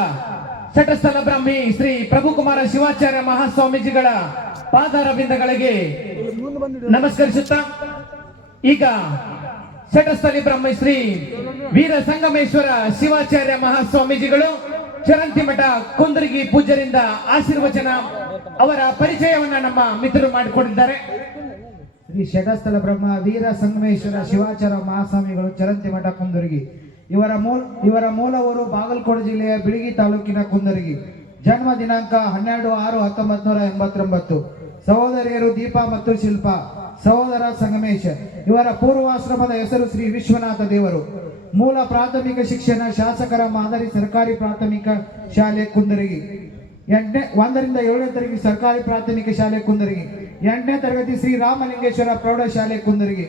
ಶಟಸ್ಥಲ ಬ್ರಾಹ್ಮಿ ಶ್ರೀ ಪ್ರಭುಕುಮಾರ ಶಿವಾಚಾರ್ಯ ಮಹಾಸ್ವಾಮೀಜಿಗಳ ಪಾದಾರವಿಂದಗಳಿಗೆ ನಮಸ್ಕರಿಸುತ್ತಾ, ಈಗ ಶಟಸ್ಥಲಿ ಬ್ರಹ್ಮ ಶ್ರೀ ವೀರ ಸಂಗಮೇಶ್ವರ ಶಿವಾಚಾರ್ಯ ಮಹಾಸ್ವಾಮೀಜಿಗಳು ಚರಂತಿಮಠ ಕುಂದರ್ಗಿ ಪೂಜ್ಯರಿಂದ ಆಶೀರ್ವಚನ, ಅವರ ಪರಿಚಯವನ್ನ ನಮ್ಮ ಮಿತ್ರರು ಮಾಡಿಕೊಂಡಿದ್ದಾರೆ. ಶ್ರೀ ಶಟಸ್ಥಲ ಬ್ರಹ್ಮ ವೀರ ಸಂಗಮೇಶ್ವರ ಶಿವಾಚಾರ್ಯ ಮಹಾಸ್ವಾಮಿಗಳು ಚರಂತಿಮಠ ಕುಂದರ್ಗಿ ಇವರ ಮೂಲವರು ಬಾಗಲಕೋಟೆ ಜಿಲ್ಲೆಯ ಬಿಳಿಗಿ ತಾಲೂಕಿನ ಕುಂದರಗಿ. ಜನ್ಮ ದಿನಾಂಕ 12/6/1989. ಸಹೋದರಿಯರು ದೀಪಾ ಮತ್ತು ಶಿಲ್ಪಾ. ಸಹೋದರ ಸಂಗಮೇಶ್. ಇವರ ಪೂರ್ವಾಶ್ರಮದ ಹೆಸರು ಶ್ರೀ ವಿಶ್ವನಾಥ ದೇವರು. ಮೂಲ ಪ್ರಾಥಮಿಕ ಶಿಕ್ಷಣ ಶಾಸಕರ ಮಾದರಿ ಸರ್ಕಾರಿ ಪ್ರಾಥಮಿಕ ಶಾಲೆ ಕುಂದರಗಿ. 1ರಿಂದ 7ನೇ ತರಗತಿ ಸರ್ಕಾರಿ ಪ್ರಾಥಮಿಕ ಶಾಲೆ ಕುಂದರಗಿ. 8ನೇ ತರಗತಿ ಶ್ರೀ ರಾಮಲಿಂಗೇಶ್ವರ ಪ್ರೌಢಶಾಲೆ ಕುಂದರಗಿ.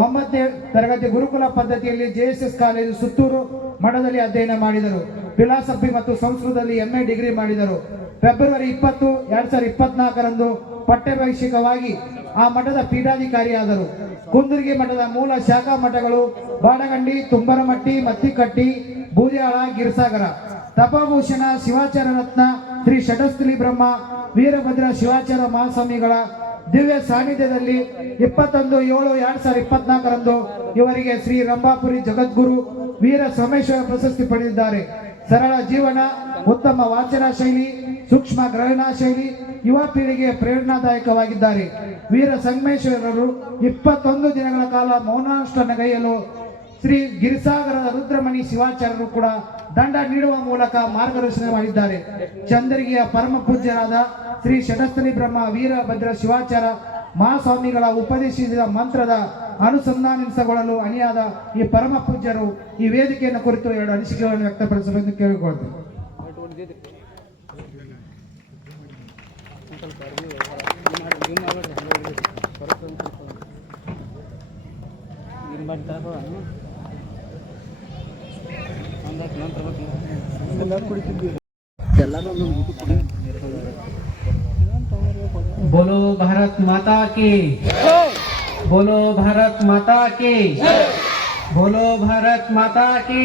9ನೇ ತರಗತಿ ಗುರುಕುಲ ಪದ್ಧತಿಯಲ್ಲಿ JSS ಕಾಲೇಜು ಸುತ್ತೂರು ಮಠದಲ್ಲಿ ಅಧ್ಯಯನ ಮಾಡಿದರು. ಫಿಲಾಸಫಿ ಮತ್ತು ಸಂಸ್ಕೃತದಲ್ಲಿ MA ಡಿಗ್ರಿ ಮಾಡಿದರು. ಫೆಬ್ರವರಿ 20, 2024ರಂದು ಪಠ್ಯವೈಶಿಕವಾಗಿ ಆ ಮಠದ ಪೀಠಾಧಿಕಾರಿಯಾದರು. ಕುಂದರ್ಗಿ ಮಠದ ಮೂಲ ಶಾಖಾ ಮಠಗಳು ಬಾಡಗಂಡಿ, ತುಂಬರಮಟ್ಟಿ, ಮತ್ತಿಕಟ್ಟಿ, ಬೂದ್ಯಾಳ, ಗಿರ್ಸಾಗರ. ತಪಭೂಷಣ ಶಿವಾಚಾರ್ಯ ರತ್ನ ಶ್ರೀ ಷಟಸ್ಥಲಿ ಬ್ರಹ್ಮ ವೀರಭದ್ರ ಶಿವಾಚಾರ್ಯ ಮಹಾಸ್ವಾಮಿಗಳ ದಿವ್ಯ ಸಾನ್ನಿಧ್ಯದಲ್ಲಿ 21/7/2024ರಂದು ಇವರಿಗೆ ಶ್ರೀ ರಂಭಾಪುರಿ ಜಗದ್ಗುರು ವೀರ ಸೋಮೇಶ್ವರ ಪ್ರಶಸ್ತಿ ಪಡೆದಿದ್ದಾರೆ. ಸರಳ ಜೀವನ, ಉತ್ತಮ ವಾಚನ ಶೈಲಿ, ಸೂಕ್ಷ್ಮ ಗ್ರಹಣ ಶೈಲಿ ಯುವ ಪೀಳಿಗೆ ಪ್ರೇರಣಾದಾಯಕವಾಗಿದ್ದಾರೆ. ವೀರ ಸಂಗಮೇಶ್ವರರು 21 ದಿನಗಳ ಕಾಲ ಮೌನಾನುಷ್ಠಾನಗೈಯಲು ಶ್ರೀ ಗಿರಿಸಾಗರದ ರುದ್ರಮಣಿ ಶಿವಾಚಾರ್ಯರು ಕೂಡ ದಂಡ ನೀಡುವ ಮೂಲಕ ಮಾರ್ಗದರ್ಶನ ಮಾಡಿದ್ದಾರೆ. ಚಂದರಿಗೆಯ ಪರಮ ಪೂಜ್ಯರಾದ ಶ್ರೀ ಷಟಸ್ಥಲಿ ಬ್ರಹ್ಮ ವೀರಭದ್ರ ಶಿವಾಚಾರ್ಯ ಮಹಾಸ್ವಾಮಿಗಳ ಉಪದೇಶಿಸಿದ ಮಂತ್ರದ ಅನುಸಂಧಾನಿಸಗೊಳ್ಳಲು ಅಣಿಯಾದ ಈ ಪರಮ ಪೂಜ್ಯರು ಈ ವೇದಿಕೆಯನ್ನು ಕುರಿತು 2 ಅನಿಸಿಕೆಗಳನ್ನು ವ್ಯಕ್ತಪಡಿಸಬೇಕೆಂದು ಕೇಳಿಕೊಳ್ತೇನೆ. बोलो भारत माता की, बोलो भारत माता की, बोलो भारत माता की.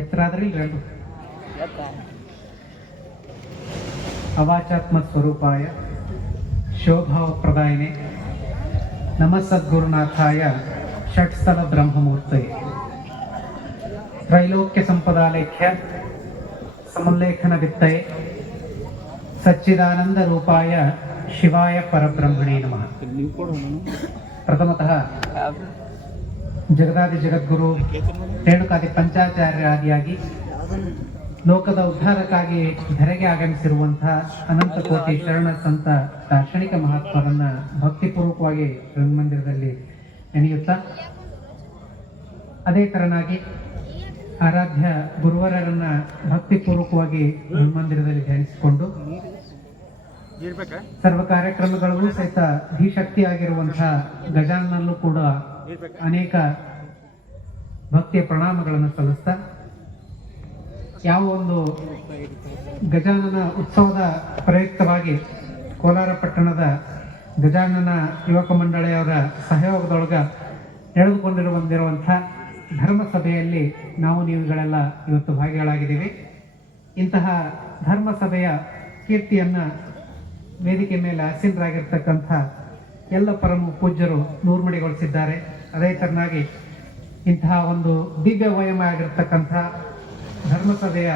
ಎತ್ತರಾದ್ರಿ ಎರಡು ಅವಾಚಾತ್ಮ ಸ್ವರೂಪಾಯ ಶೋಭಾವ ಪ್ರದಾಯನೆ ನಮಃ ಸದ್ಗುರುನಾಥಾಯ ಷಟ್ಸ್ಥಲ ಬ್ರಹ್ಮಮೂರ್ತಯೇ ತ್ರೈಲೋಕ್ಯ ಸಂಪದಾಲೇಖ್ಯ ಸಮುಲ್ಲೇಖನ ವಿತ್ತಯೇ ಸಚ್ಚಿದಾನಂದ ರೂಪಾಯ ಶಿವಾಯ ಪರಬ್ರಹ್ಮಣೇ ನಮಃ. ಪ್ರಥಮತಃ ಜಗದಾದಿ ಜಗದ್ಗುರು ರೇಣುಕಾದಿ ಪಂಚಾಚಾರ್ಯ ಆದಿಯಾಗಿ ಲೋಕದ ಉದ್ಧಾರಕ್ಕಾಗಿ ಧರೆಗೆ ಆಗಮಿಸಿರುವಂತಹ ಅನಂತ ಕೋಟಿ ಶರಣ ಸಂತ ದಾರ್ಶನಿಕ ಮಹಾತ್ಮರನ್ನ ಭಕ್ತಿಪೂರ್ವಕವಾಗಿ ಮಂದಿರದಲ್ಲಿ ನೆನೆಯುತ್ತಾ, ಅದೇ ತರನಾಗಿ ಆರಾಧ್ಯ ಗುರುವರರನ್ನ ಭಕ್ತಿಪೂರ್ವಕವಾಗಿ ಮಂದಿರದಲ್ಲಿ ಧ್ಯಾನಿಸಿಕೊಂಡು ಸರ್ವ ಕಾರ್ಯಕ್ರಮಗಳಿಗೂ ಸಹಿತ ಧೀಶಕ್ತಿಯಾಗಿರುವಂತಹ ಗಜಾನನಲ್ಲೂ ಕೂಡ ಅನೇಕ ಭಕ್ತಿಯ ಪ್ರಣಾಮಗಳನ್ನು ಸಲ್ಲಿಸ್ತಾ, ಯಾವ ಒಂದು ಗಜಾನನ ಉತ್ಸವದ ಪ್ರಯುಕ್ತವಾಗಿ ಕೋಲಾರ ಪಟ್ಟಣದ ಗಜಾನನ ಯುವಕ ಮಂಡಳಿಯವರ ಸಹಯೋಗದೊಳಗ ನಡೆದುಕೊಂಡಿರುವಂತಹ ಧರ್ಮ ಸಭೆಯಲ್ಲಿ ನಾವು ನೀವುಗಳೆಲ್ಲ ಇವತ್ತು ಭಾಗಿಗಳಾಗಿದ್ದೀವಿ. ಇಂತಹ ಧರ್ಮ ಸಭೆಯ ಕೀರ್ತಿಯನ್ನ ವೇದಿಕೆ ಮೇಲೆ ಆಸೀನರಾಗಿರ್ತಕ್ಕಂಥ ಎಲ್ಲ ಪರಮ ಪೂಜ್ಯರು ನೂರ್ಮಡಿಗೊಳಿಸಿದ್ದಾರೆ. ಅದೇ ತರನಾಗಿ ಇಂತಹ ಒಂದು ದಿವ್ಯ ವಯಮ ಆಗಿರ್ತಕ್ಕಂಥ ಧರ್ಮಸಭೆಯ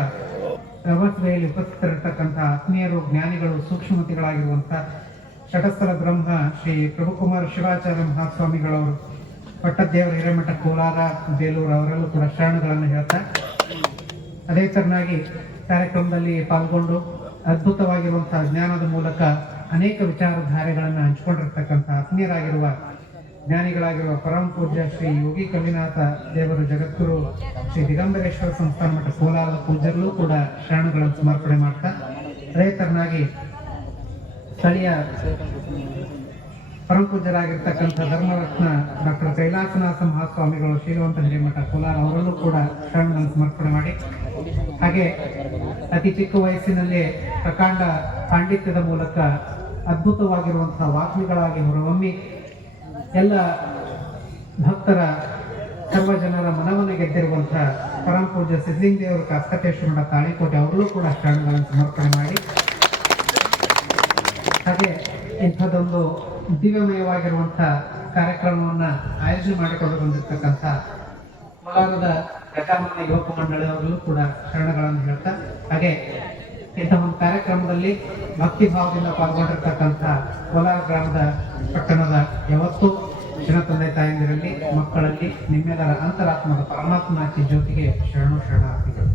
ವ್ಯವಸ್ಥೆಯಲ್ಲಿ ಉಪಸ್ಥಿತರಿರ್ತಕ್ಕಂಥ ಆತ್ಮೀಯರು, ಜ್ಞಾನಿಗಳು, ಸೂಕ್ಷ್ಮತಿಗಳಾಗಿರುವಂತಹ ಷಟಸ್ಥಲ ಬ್ರಹ್ಮ ಶ್ರೀ ಪ್ರಭುಕುಮಾರ ಶಿವಾಚಾರ್ಯ ಮಹಾಸ್ವಾಮಿಗಳವರು, ಪಟ್ಟದೇವರ ಹಿರೇಮಠ ಕೋಲಾರ, ಬೇಲೂರು ಅವರೆಲ್ಲೂ ಕೂಡ ಶರಣಗಳನ್ನು ಹೇಳ್ತಾ, ಅದೇ ತರನಾಗಿ ಕಾರ್ಯಕ್ರಮದಲ್ಲಿ ಪಾಲ್ಗೊಂಡು ಅದ್ಭುತವಾಗಿರುವಂತಹ ಜ್ಞಾನದ ಮೂಲಕ ಅನೇಕ ವಿಚಾರಧಾರೆಗಳನ್ನು ಹಂಚಿಕೊಂಡಿರ್ತಕ್ಕಂಥ ಆತ್ಮೀಯರಾಗಿರುವ ಜ್ಞಾನಿಗಳಾಗಿರುವ ಪರಮ ಪೂಜ್ಯ ಶ್ರೀ ಯೋಗಿ ಕವಿನಾಥ ದೇವರು ಜಗದ್ಗುರು ಶ್ರೀ ದಿಗಂಬರೇಶ್ವರ ಸಂಸ್ಥಾನ ಮಠ ಕೋಲಾರದ ಪೂಜ್ಯರಲ್ಲೂ ಕೂಡ ಶರಣಗಳನ್ನು ಸಮರ್ಪಣೆ ಮಾಡ್ತಾ, ಅದೇ ತರನಾಗಿ ಸ್ಥಳೀಯ ಪರಮ ಪೂಜ್ಯರಾಗಿರ್ತಕ್ಕಂಥ ಧರ್ಮರತ್ನ ಡಾಕ್ಟರ್ ಕೈಲಾಸನಾಥ ಮಹಾಸ್ವಾಮಿಗಳು ಶೀಲವಂತ ಹಿರೇಮಠ ಕೋಲಾರ ಅವರಲ್ಲೂ ಕೂಡ ಶರಣಗಳನ್ನು ಸಮರ್ಪಣೆ ಮಾಡಿ, ಹಾಗೆ ಅತಿ ಚಿಕ್ಕ ವಯಸ್ಸಿನಲ್ಲಿ ಪ್ರಕಾಂಡ ಪಾಂಡಿತ್ಯದ ಮೂಲಕ ಅದ್ಭುತವಾಗಿರುವಂತಹ ವಾಗ್ಮಿಗಳಾಗಿ ಹೊರಹೊಮ್ಮಿ ಎಲ್ಲ ಭಕ್ತರ ಸರ್ವ ಜನರ ಮನವನ್ನು ಗೆದ್ದಿರುವಂತಹ ಪರಮ ಪೂಜ್ಯ ಸಿದ್ಧಲಿಂಗ ದೇವರು ಕಾಸ್ಕಟೇಶ್ವರ ಮಠ ತಾಳಿಕೋಟೆ ಅವರಲ್ಲೂ ಕೂಡ ಶರಣಗಳನ್ನು ಸಮರ್ಪಣೆ ಮಾಡಿ, ಹಾಗೆ ಇಂಥದ್ದೊಂದು ದಿವ್ಯಮಯವಾಗಿರುವಂತಹ ಕಾರ್ಯಕ್ರಮವನ್ನ ಆಯೋಜನೆ ಮಾಡಿಕೊಂಡು ಬಂದಿರತಕ್ಕಂಥ ಕೋಲಾರದ ಗಜಾನನ ಯುವಕ ಮಂಡಳಿಯವರಲ್ಲೂ ಕೂಡ ಶರಣಗಳನ್ನು ಹೇಳ್ತಾ, ಹಾಗೆ ಇಂತಹ ಒಂದು ಕಾರ್ಯಕ್ರಮದಲ್ಲಿ ಭಕ್ತಿ ಭಾವದಿಂದ ಪಾಲ್ಗೊಂಡಿರ್ತಕ್ಕಂಥ ಕೋಲಾರ ಗ್ರಾಮದ ಪಟ್ಟಣದ ಯಾವತ್ತು ಶಿವ ತಂದೆ ತಾಯಂದಿರಲ್ಲಿ ಮಕ್ಕಳಲ್ಲಿ ನಿಮ್ಮೆಲ್ಲರ ಅಂತರಾತ್ಮದ ಪರಮಾತ್ಮ ಜ್ಯೋತಿಗೆ ಶರಣಾರ್ಥಿಗಳು.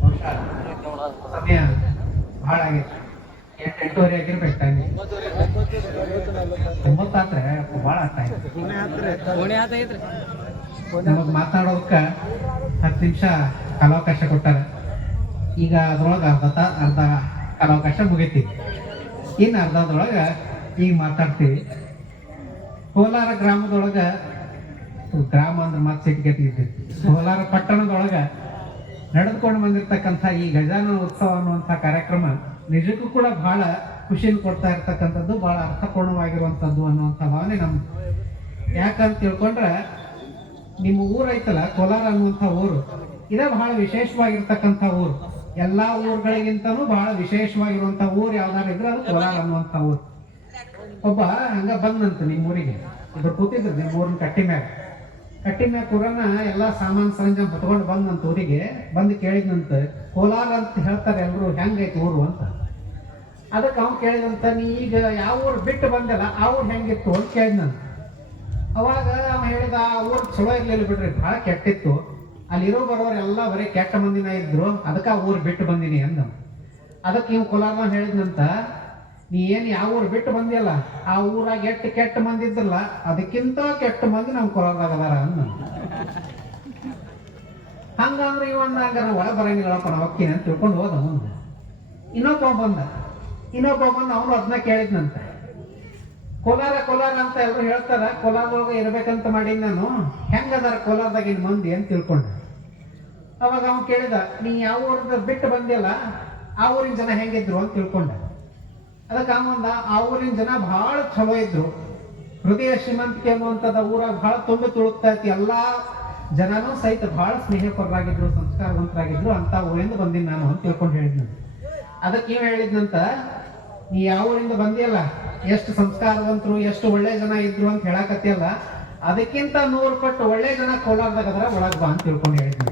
ಬಹುಶಃ ಸಮಯ ಬಹಳ ಆಗೈತೆ, 8:30 ಆಗಿರ್ಬೇಕು ಟೈಮ್. 9 ಭಾಳ ಆಗ್ತಾ ಇದೆ. ನಮಗ್ ಮಾತಾಡೋದಕ್ಕ 10 ನಿಮಿಷ ಕಾಲಾವಕಾಶ ಕೊಟ್ಟಾರ. ಈಗ ಅದ್ರೊಳಗೆ ಅರ್ಧ ಕಾಲಾವಕಾಶ ಮುಗೀತಿ. ಇನ್ನು ಅರ್ಧದ್ರೊಳಗೆ ಈಗ ಮಾತಾಡ್ತೀವಿ. ಕೋಲಾರ ಗ್ರಾಮದೊಳಗ, ಗ್ರಾಮ ಅಂದ್ರೆ ಮತ್ತೆ ಸಿಟ್ಟಿಗೆಟ್ಟಿದ್ದೆ, ಕೋಲಾರ ಪಟ್ಟಣದೊಳಗ ನಡೆದುಕೊಂಡು ಬಂದಿರತಕ್ಕಂಥ ಈ ಗಜಾನನ ಉತ್ಸವ ಅನ್ನುವಂಥ ಕಾರ್ಯಕ್ರಮ ನಿಜಕ್ಕೂ ಕೂಡ ಬಹಳ ಖುಷಿಯನ್ನು ಕೊಡ್ತಾ ಇರ್ತಕ್ಕಂಥದ್ದು, ಬಹಳ ಅರ್ಥಪೂರ್ಣವಾಗಿರುವಂಥದ್ದು ಅನ್ನುವಂಥ ಭಾವನೆ ನಮ್ದು. ಯಾಕಂತ ತಿಳ್ಕೊಂಡ್ರೆ ನಿಮ್ಮ ಊರು ಐತಲ್ಲ, ಕೋಲಾರ ಅನ್ನುವಂಥ ಊರು, ಇದೇ ಬಹಳ ವಿಶೇಷವಾಗಿರ್ತಕ್ಕಂಥ ಊರು. ಎಲ್ಲಾ ಊರುಗಳಿಗಿಂತನೂ ಬಹಳ ವಿಶೇಷವಾಗಿರುವಂಥ ಊರು ಯಾವ್ದಾರು ಇದ್ರೆ ಅದು ಕೋಲಾರ ಅನ್ನುವಂಥ ಊರು. ಒಬ್ಬ ಹಂಗ ಬಂದಂತ ನಿಮ್ಮ ಊರಿಗೆ, ಇಬ್ಬರು ಕೂತಿದ್ರು ನಿಮ್ಮ ಊರಿನ ಕಟ್ಟಿ ಮ್ಯಾಗ ಕೂರನ ಎಲ್ಲಾ ಸಾಮಾನು ಸರಂಜಾಮ ಹೊತ್ಕೊಂಡು ಬಂದಂತ ಊರಿಗೆ ಬಂದು ಕೇಳಿದ್ನಂತ, ಕೋಲಾರ ಅಂತ ಹೇಳ್ತಾರೆ ಎಲ್ರು, ಹೆಂಗೈತಿ ಊರು ಅಂತ. ಅದಕ್ಕೆ ಅವ್ನು ಕೇಳಿದಂತ, ನೀ ಈಗ ಯಾವ ಊರು ಬಿಟ್ಟು ಬಂದಲ್ಲ ಆ ಊರು ಹೆಂಗಿತ್ತು ಅಂತ ಕೇಳಿದ್ನಂತ. ಅವಾಗ ಅವ ಹೇಳಿದ, ಆ ಊರು ಚಲೋ ಇರ್ಲಿಲ್ಲ ಬಿಡ್ರಿ, ಬಹಳ ಕೆಟ್ಟಿತ್ತು, ಅಲ್ಲಿರೋ ಬರೋರೆಲ್ಲ ಬರೀ ಕೆಟ್ಟ ಮಂದಿನ ಇದ್ರು, ಅದಕ್ಕೆ ಆ ಊರು ಬಿಟ್ಟು ಬಂದಿನಿ ಅಂದ. ಅದಕ್ಕೆ ಇವ್ ಕೋಲಾರ ಹೇಳಿದ್ನಂತ, ನೀ ಏನ್ ಯಾವ ಊರು ಬಿಟ್ಟು ಬಂದಿಯಲ್ಲ ಆ ಊರಾಗ ಎಷ್ಟು ಕೆಟ್ಟ ಮಂದಿ ಇದ್ರಲ್ಲ ಅದಕ್ಕಿಂತ ಕೆಟ್ಟ ಮಂದಿ ನಮ್ ಕೋಲಾರದಾಗ ಅದಾರ ಅಂದ. ಹಂಗಂದ್ರೆ ಇವನ್ನಾಗ ಒಳ ಬರಂಗಿಲ್ಲಪ್ಪ ನಾ ಹೋಗ್ತೀನಿ ಅಂತ ತಿಳ್ಕೊಂಡು ಹೋದ. ಮುಂದೆ ಇನ್ನೊಬ್ಬ ಬಂದ ಅವನು ಅದನ್ನ ಕೇಳಿದ್ನಂತ, ಕೋಲಾರ ಅಂತ ಎಲ್ರು ಹೇಳ್ತಾರ, ಕೋಲಾರದೊಳಗ ಇರ್ಬೇಕಂತ ಮಾಡೀನಿ ನಾನು, ಹೆಂಗದಾರ ಕೋಲಾರದಾಗಿನ ಮಂದಿ ಅಂತ ತಿಳ್ಕೊಂಡ. ಅವಾಗ ಅವನು ಕೇಳಿದ, ನೀ ಯಾವ ಊರದ ಬಿಟ್ಟು ಬಂದಿಯಲ್ಲ ಆ ಊರಿನ ಜನ ಹೆಂಗಿದ್ರು ಅಂತ ತಿಳ್ಕೊಂಡ. ಅದಕ್ಕೆ ಅವಂದ, ಆ ಊರಿನ ಜನ ಬಹಳ ಚಲೋ ಇದ್ರು, ಹೃದಯ ಶ್ರೀಮಂತಿಕೆ ಅನ್ನುವಂಥದ್ದು ಊರಾಗ ಬಹಳ ತುಂಬಿ ತುಳುಕ್ತಾ ಇತ್ತು, ಎಲ್ಲಾ ಜನನೂ ಸಹಿತ ಬಹಳ ಸ್ನೇಹಪರರಾಗಿದ್ರು, ಸಂಸ್ಕಾರವಂತರಾಗಿದ್ರು, ಅಂತ ಊರಿಂದ ಬಂದಿನಿ ನಾನು ಅಂತ ತಿಳ್ಕೊಂಡು ಹೇಳಿದ್ನ. ಅದಕ್ಕೆ ಇವ್ ಹೇಳಿದ್ನಂತ, ನೀ ಯಾವ ಊರಿಂದ ಬಂದಿಯಲ್ಲ ಎಷ್ಟು ಸಂಸ್ಕಾರವಂತರು ಎಷ್ಟು ಒಳ್ಳೆ ಜನ ಇದ್ರು ಅಂತ ಹೇಳಕತ್ತಿಯಲ್ಲ, ಅದಕ್ಕಿಂತ 100 ಪಟ್ಟು ಒಳ್ಳೆ ಜನ ಕೋಲಾರದಾಗ ಅದರ ಒಳಗ್ ಬಾ ಅಂತ ತಿಳ್ಕೊಂಡು ಹೇಳಿದ್ನ.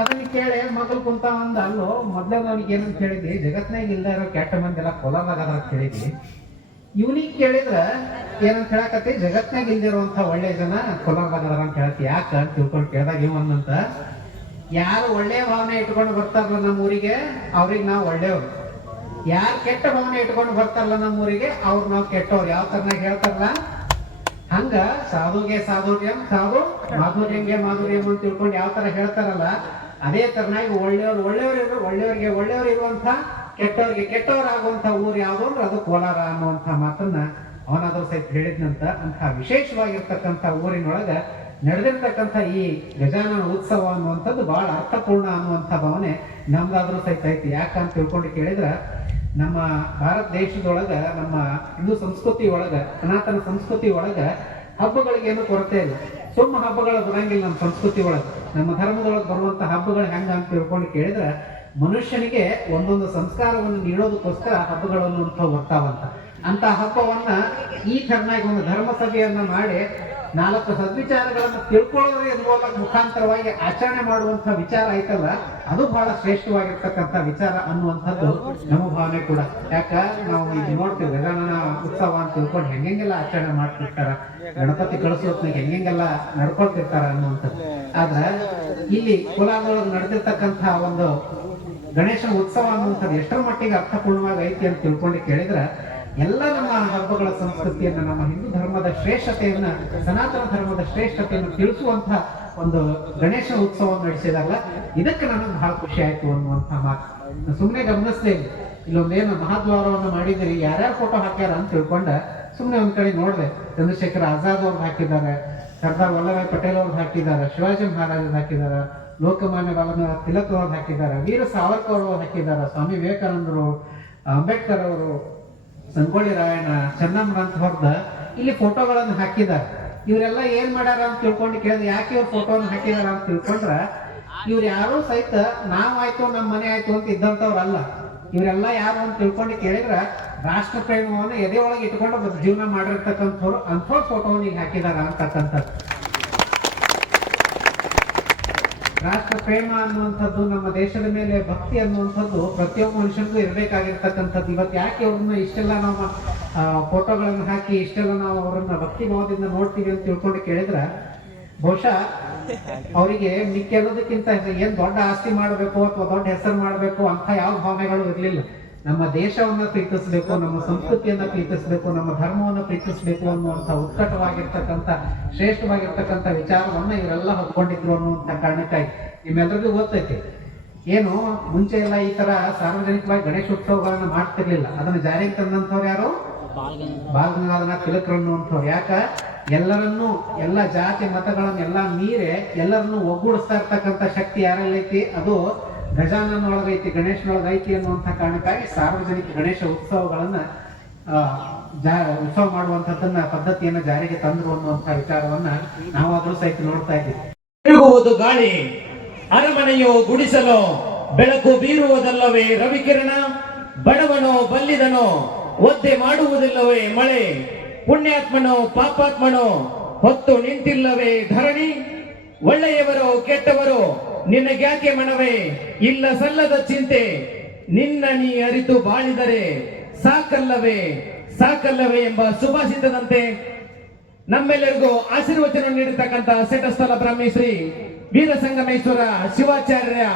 ಅದನ್ನ ಕೇಳಿ ಮಗಳು ಕುಂತ ಅಂದ, ಅಲ್ಲೋ ಮೊದ್ಲೇ ನನಗೆ ಏನಂತ ಹೇಳಿದ್ವಿ, ಜಗತ್ನಾಗ ಇಲ್ದ ಇರೋ ಕೆಟ್ಟ ಮಂದಿ ಎಲ್ಲ ಕೋಲಾರದಾಗ ಅದ ಅಂತ ಹೇಳಿದ್ವಿ. ಇವನಿಗೆ ಕೇಳಿದ್ರ ಏನಂತ ಹೇಳಕತ್ತಿ, ಜಗತ್ನಾಗ ಇಲ್ದಿರುವಂತ ಒಳ್ಳೆ ಜನ ಕೋಲಾರದಾಗ ಅದಾರ ಅಂತ ಹೇಳ್ತಿ, ಯಾಕ ಅಂತ ತಿಳ್ಕೊಂಡು ಕೇಳಿದಾಗ ಇವಂದಂತ, ಯಾರು ಒಳ್ಳೆ ಭಾವನೆ ಇಟ್ಕೊಂಡು ಬರ್ತಾರಲ್ಲ ನಮ್ಮ ಊರಿಗೆ ಅವ್ರಿಗೆ ನಾವು ಒಳ್ಳೆಯವ್ರು, ಯಾರು ಕೆಟ್ಟ ಭಾವನೆ ಇಟ್ಕೊಂಡು ಬರ್ತಾರಲ್ಲ ನಮ್ಮ ಊರಿಗೆ ಅವ್ರು ನಾವು ಕೆಟ್ಟವ್ರು. ಯಾವ ತರನಾಗ ಹೇಳ್ತಾರಲ್ಲ ಹಂಗ ಸಾಧುಗೆ ಸಾಧುರ್ಯಂ, ಸಾಧು ಮಾಧುರ್ಯಂಗೆ ಮಾಧುರ್ಯಂ ಅಂತ ತಿಳ್ಕೊಂಡು ಯಾವ ತರ ಹೇಳ್ತಾರಲ್ಲ ಅದೇ ತರನಾಗಿ ಒಳ್ಳೆಯವ್ರಿಗೆ ಒಳ್ಳೆಯವ್ರು ಇರುವಂತ, ಕೆಟ್ಟವ್ರಿಗೆ ಕೆಟ್ಟವರಾಗುವಂತ ಊರು ಯಾವ್ದು ಅಂದ್ರೆ ಅದು ಕೋಲಾರ ಅನ್ನುವಂಥ ಮಾತನ್ನ ಅವನಾದ್ರೂ ಸಹಿತ ಹೇಳಿದ್ನಂತ. ಅಂತ ವಿಶೇಷವಾಗಿರ್ತಕ್ಕಂಥ ಊರಿನೊಳಗ ನಡೆದಿರ್ತಕ್ಕಂಥ ಈ ಗಜಾನನ ಉತ್ಸವ ಅನ್ನುವಂಥದ್ದು ಬಹಳ ಅರ್ಥಪೂರ್ಣ ಅನ್ನುವಂಥ ಭಾವನೆ ನಮ್ದಾದ್ರೂ ಸಹಿತ ಐತಿ. ಯಾಕಂತ ತಿಳ್ಕೊಂಡು ಕೇಳಿದ್ರ, ನಮ್ಮ ಭಾರತ ದೇಶದೊಳಗ, ನಮ್ಮ ಹಿಂದೂ ಸಂಸ್ಕೃತಿ ಒಳಗ, ಸನಾತನ ಸಂಸ್ಕೃತಿ ಒಳಗ ಹಬ್ಬಗಳಿಗೇನು ಕೊರತೆ ಇಲ್ಲ. ಸುಮ್ಮ ಹಬ್ಬಗಳು ಬರಂಗಿಲ್ಲ ನಮ್ಮ ಸಂಸ್ಕೃತಿ ಒಳಗ. ನಮ್ಮ ಧರ್ಮದೊಳಗೆ ಬರುವಂತ ಹಬ್ಬಗಳು ಹೆಂಗ ಅಂತ ತಿಳ್ಕೊಂಡು ಕೇಳಿದ್ರ, ಮನುಷ್ಯನಿಗೆ ಒಂದೊಂದು ಸಂಸ್ಕಾರವನ್ನು ನೀಡೋದಕ್ಕೋಸ್ಕರ ಹಬ್ಬಗಳು ಅನ್ನುವಂಥವು ಬರ್ತಾವಂತ. ಅಂತ ಹಬ್ಬವನ್ನ ಈ ತರನಾಗಿ ಒಂದು ಧರ್ಮ ಸಭೆಯನ್ನ ಮಾಡಿ 4 ಸದ್ವಿಚಾರಗಳನ್ನ ತಿಳ್ಕೊಳ್ಳೋದ್ರ ಮುಖಾಂತರವಾಗಿ ಆಚರಣೆ ಮಾಡುವಂತ ವಿಚಾರ ಐತಲ್ಲ, ಅದು ಬಹಳ ಶ್ರೇಷ್ಠವಾಗಿರ್ತಕ್ಕಂಥ ವಿಚಾರ ಅನ್ನುವಂಥದ್ದು ನಮ್ಮ ಭಾವನೆ ಕೂಡ. ಯಾಕ ನಾವು ಈಗ ನೋಡ್ತೀವಿ, ಗಜಾನನ ಉತ್ಸವ ಅಂತ ತಿಳ್ಕೊಂಡು ಹೆಂಗೆಲ್ಲ ಆಚರಣೆ ಮಾಡ್ತಿರ್ತಾರ, ಗಣಪತಿ ಕಳಿಸೋತ್ನಾಗ ಹೆಂಗೆಲ್ಲ ನಡ್ಕೊಳ್ತಿರ್ತಾರ ಅನ್ನುವಂಥದ್ದು. ಆದ್ರೆ ಇಲ್ಲಿ ಕೋಲಾರದೊಳಗೆ ನಡೆದಿರ್ತಕ್ಕಂಥ ಒಂದು ಗಣೇಶನ ಉತ್ಸವ ಅನ್ನುವಂಥದ್ದು ಎಷ್ಟರ ಮಟ್ಟಿಗೆ ಅರ್ಥಪೂರ್ಣವಾಗಿ ಐತಿ ಅಂತ ತಿಳ್ಕೊಂಡು ಕೇಳಿದ್ರ, ಎಲ್ಲ ನಮ್ಮ ಹಬ್ಬಗಳ ಸಂಸ್ಕೃತಿಯನ್ನ, ನಮ್ಮ ಹಿಂದೂ ಧರ್ಮದ ಶ್ರೇಷ್ಠತೆಯನ್ನ, ಸನಾತನ ಧರ್ಮದ ಶ್ರೇಷ್ಠತೆಯನ್ನು ತಿಳಿಸುವಂತ ಒಂದು ಗಣೇಶ ಉತ್ಸವ ನಡೆಸಿದಾರಲ್ಲ, ಇದಕ್ಕೆ ನನಗೆ ಬಹಳ ಖುಷಿ ಆಯ್ತು ಅನ್ನುವಂಥ ಮಾತು. ಸುಮ್ಮನೆ ಗಮನಿಸ್ಲೇ ಇಲ್ಲ, ಇಲ್ಲೊಂದೇನು ಮಹಾದ್ವಾರವನ್ನು ಮಾಡಿದಿರಿ, ಯಾರ್ಯಾರು ಫೋಟೋ ಹಾಕ್ಯಾರ ಅಂತ ತಿಳ್ಕೊಂಡ ಸುಮ್ಮನೆ ಒಂದ್ ಕಡೆ ನೋಡಿದೆ. ಚಂದ್ರಶೇಖರ್ ಆಜಾದ್ ಅವ್ರದ್ದು ಹಾಕಿದ್ದಾರೆ, ಸರ್ದಾರ್ ವಲ್ಲಭಾಯ್ ಪಟೇಲ್ ಅವ್ರದ್ದು ಹಾಕಿದ್ದಾರೆ, ಶಿವಾಜಿ ಮಹಾರಾಜ್ ಹಾಕಿದ್ದಾರೆ, ಲೋಕಮಾನ್ಯ ಬಾಲಗಂಗಾಧರ ತಿಲಕ್ ಅವ್ರದ್ದು ಹಾಕಿದ್ದಾರೆ, ವೀರ ಸಾವರ್ಕರ್ ಅವರು ಹಾಕಿದ್ದಾರೆ, ಸ್ವಾಮಿ ವಿವೇಕಾನಂದರು, ಅಂಬೇಡ್ಕರ್ ಅವರು, ಸಂಗೊಳ್ಳಿ ರಾಯಣ್ಣ, ಚೆನ್ನಮ್ಮನ ಅಂತ ಹೊರದ ಇಲ್ಲಿ ಫೋಟೋಗಳನ್ನು ಹಾಕಿದ್ದಾರೆ. ಇವರೆಲ್ಲ ಏನ್ ಮಾಡ್ಯಾರ ಅಂತ ತಿಳ್ಕೊಂಡು ಕೇಳಿದ್ರೆ, ಯಾಕೆ ಇವ್ರ ಫೋಟೋವನ್ನು ಹಾಕಿದಾರ ಅಂತ ತಿಳ್ಕೊಂಡ್ರ, ಇವ್ರು ಯಾರು ಸಹಿತ ನಾವಾಯ್ತು ನಮ್ಮ ಮನೆ ಆಯ್ತು ಅಂತ ಇದ್ದಂಥವ್ರಲ್ಲ. ಇವರೆಲ್ಲ ಯಾರು ಅಂತ ತಿಳ್ಕೊಂಡು ಕೇಳಿದ್ರ, ರಾಷ್ಟ್ರ ಪ್ರೇಮವನ್ನು ಎದೆ ಒಳಗೆ ಇಟ್ಕೊಂಡು ಜೀವನ ಮಾಡಿರ್ತಕ್ಕಂಥವ್ರು, ಅಂಥವ್ರ ಫೋಟೋವನ್ನು ಈಗ ಹಾಕಿದಾರ ಅಂತಕ್ಕಂಥದ್ದು. ರಾಷ್ಟ್ರ ಪ್ರೇಮ ಅನ್ನುವಂಥದ್ದು, ನಮ್ಮ ದೇಶದ ಮೇಲೆ ಭಕ್ತಿ ಅನ್ನುವಂಥದ್ದು ಪ್ರತಿಯೊಬ್ಬ ಮನುಷ್ಯನಿಗೂ ಇರಬೇಕಾಗಿರ್ತಕ್ಕಂಥದ್ದು. ಇವತ್ತು ಯಾಕೆ ಅವ್ರನ್ನ ಇಷ್ಟೆಲ್ಲ ನಾವು ಫೋಟೋಗಳನ್ನು ಹಾಕಿ ಇಷ್ಟೆಲ್ಲ ನಾವು ಅವರನ್ನ ಭಕ್ತಿ ಭಾವದಿಂದ ನೋಡ್ತೀವಿ ಅಂತ ತಿಳ್ಕೊಂಡು ಕೇಳಿದ್ರ ಬಹುಶಃ ಅವರಿಗೆ ಮಿಕ್ಕೆಲ್ಲದಕ್ಕಿಂತ ಏನ್ ದೊಡ್ಡ ಆಸ್ತಿ ಮಾಡಬೇಕು ಅಥವಾ ದೊಡ್ಡ ಹೆಸರು ಮಾಡಬೇಕು ಅಂತ ಯಾವ ಭಾವನೆಗಳು ಇರಲಿಲ್ಲ. ನಮ್ಮ ದೇಶವನ್ನ ಪ್ರೀತಿಸಬೇಕು, ನಮ್ಮ ಸಂಸ್ಕೃತಿಯನ್ನ ಪ್ರೀತಿಸಬೇಕು, ನಮ್ಮ ಧರ್ಮವನ್ನ ಪ್ರೀತಿಸಬೇಕು ಅನ್ನುವಂಥ ಉತ್ಕಟವಾಗಿರ್ತಕ್ಕಂಥ ಶ್ರೇಷ್ಠವಾಗಿರ್ತಕ್ಕಂಥ ವಿಚಾರವನ್ನ ಇವರೆಲ್ಲ ಹೊತ್ಕೊಂಡಿದ್ರು ಅನ್ನುವಂಥ ಕಾರಣಕ್ಕಾಗಿ ನಿಮ್ಮೆಲ್ಲರಿಗೂ ಗೊತ್ತೈತಿ. ಏನು ಮುಂಚೆ ಎಲ್ಲ ಈ ತರ ಸಾರ್ವಜನಿಕವಾಗಿ ಗಣೇಶೋತ್ಸವಗಳನ್ನ ಮಾಡ್ತಿರ್ಲಿಲ್ಲ. ಅದನ್ನ ಜಾರಿಗೆ ತಂದಂಥವ್ರು ಯಾರು? ಬಾಲಗಂಗಾಧರ ತಿಲಕರು ಅನ್ನುವಂಥವ್ರು. ಯಾಕ ಎಲ್ಲರನ್ನೂ ಎಲ್ಲ ಜಾತಿ ಮತಗಳನ್ನೆಲ್ಲ ಮೀರೆ ಎಲ್ಲರನ್ನೂ ಒಗ್ಗೂಡಿಸ್ತಾ ಇರ್ತಕ್ಕಂಥ ಶಕ್ತಿ ಯಾರಲ್ಲೈತಿ? ಅದು ಗಜಾನನೊಳಗೈತಿ, ಗಣೇಶನೊಳಗೈತಿ ಅನ್ನುವಂಥ ಕಾರಣಕ್ಕಾಗಿ ಸಾರ್ವಜನಿಕ ಗಣೇಶ ಉತ್ಸವಗಳನ್ನ ಉತ್ಸವ ಮಾಡುವಂಥದ್ದನ್ನ ಪದ್ಧತಿಯನ್ನ ಜಾರಿಗೆ ತಂದ್ರು ಅನ್ನುವಂಥ ವಿಚಾರವನ್ನ ನಾವಾದ್ರೂ ಸಹಿತ ನೋಡ್ತಾ ಇದ್ದೀವಿ. ತಿರುಗುವುದು ಗಾಳಿ, ಅರಮನೆಯೋ ಗುಡಿಸಲೋ, ಬೆಳಕು ಬೀರುವುದಲ್ಲವೇ ರವಿಕಿರಣ, ಬಡವನೋ ಬಲ್ಲಿದನೋ ಒದ್ದೆ ಮಾಡುವುದಿಲ್ಲವೇ ಮಳೆ, ಪುಣ್ಯಾತ್ಮನೋ ಪಾಪಾತ್ಮನೋ ಹೊತ್ತು ನಿಂತಿಲ್ಲವೇ ಧರಣಿ, ಒಳ್ಳೆಯವರೋ ಕೆಟ್ಟವರೋ ನಿನಗ್ಯಾಕೆ ಮನವೇ ಇಲ್ಲ ಸಲ್ಲದ ಚಿಂತೆ, ನಿನ್ನ ನೀ ಅರಿತು ಬಾಳಿದರೆ ಸಾಕಲ್ಲವೇ ಸಾಕಲ್ಲವೇ ಎಂಬ ಸುಭಾಷಿತದಂತೆ ನಮ್ಮೆಲ್ಲರಿಗೂ ಆಶೀರ್ವಚನ ನೀಡಿರ್ತಕ್ಕಂಥ ಸೆಟಸ್ಥಲ ಬ್ರಾಹ್ಮಿ ಶ್ರೀ ವೀರಸಂಗಮೇಶ್ವರ ಶಿವಾಚಾರ್ಯ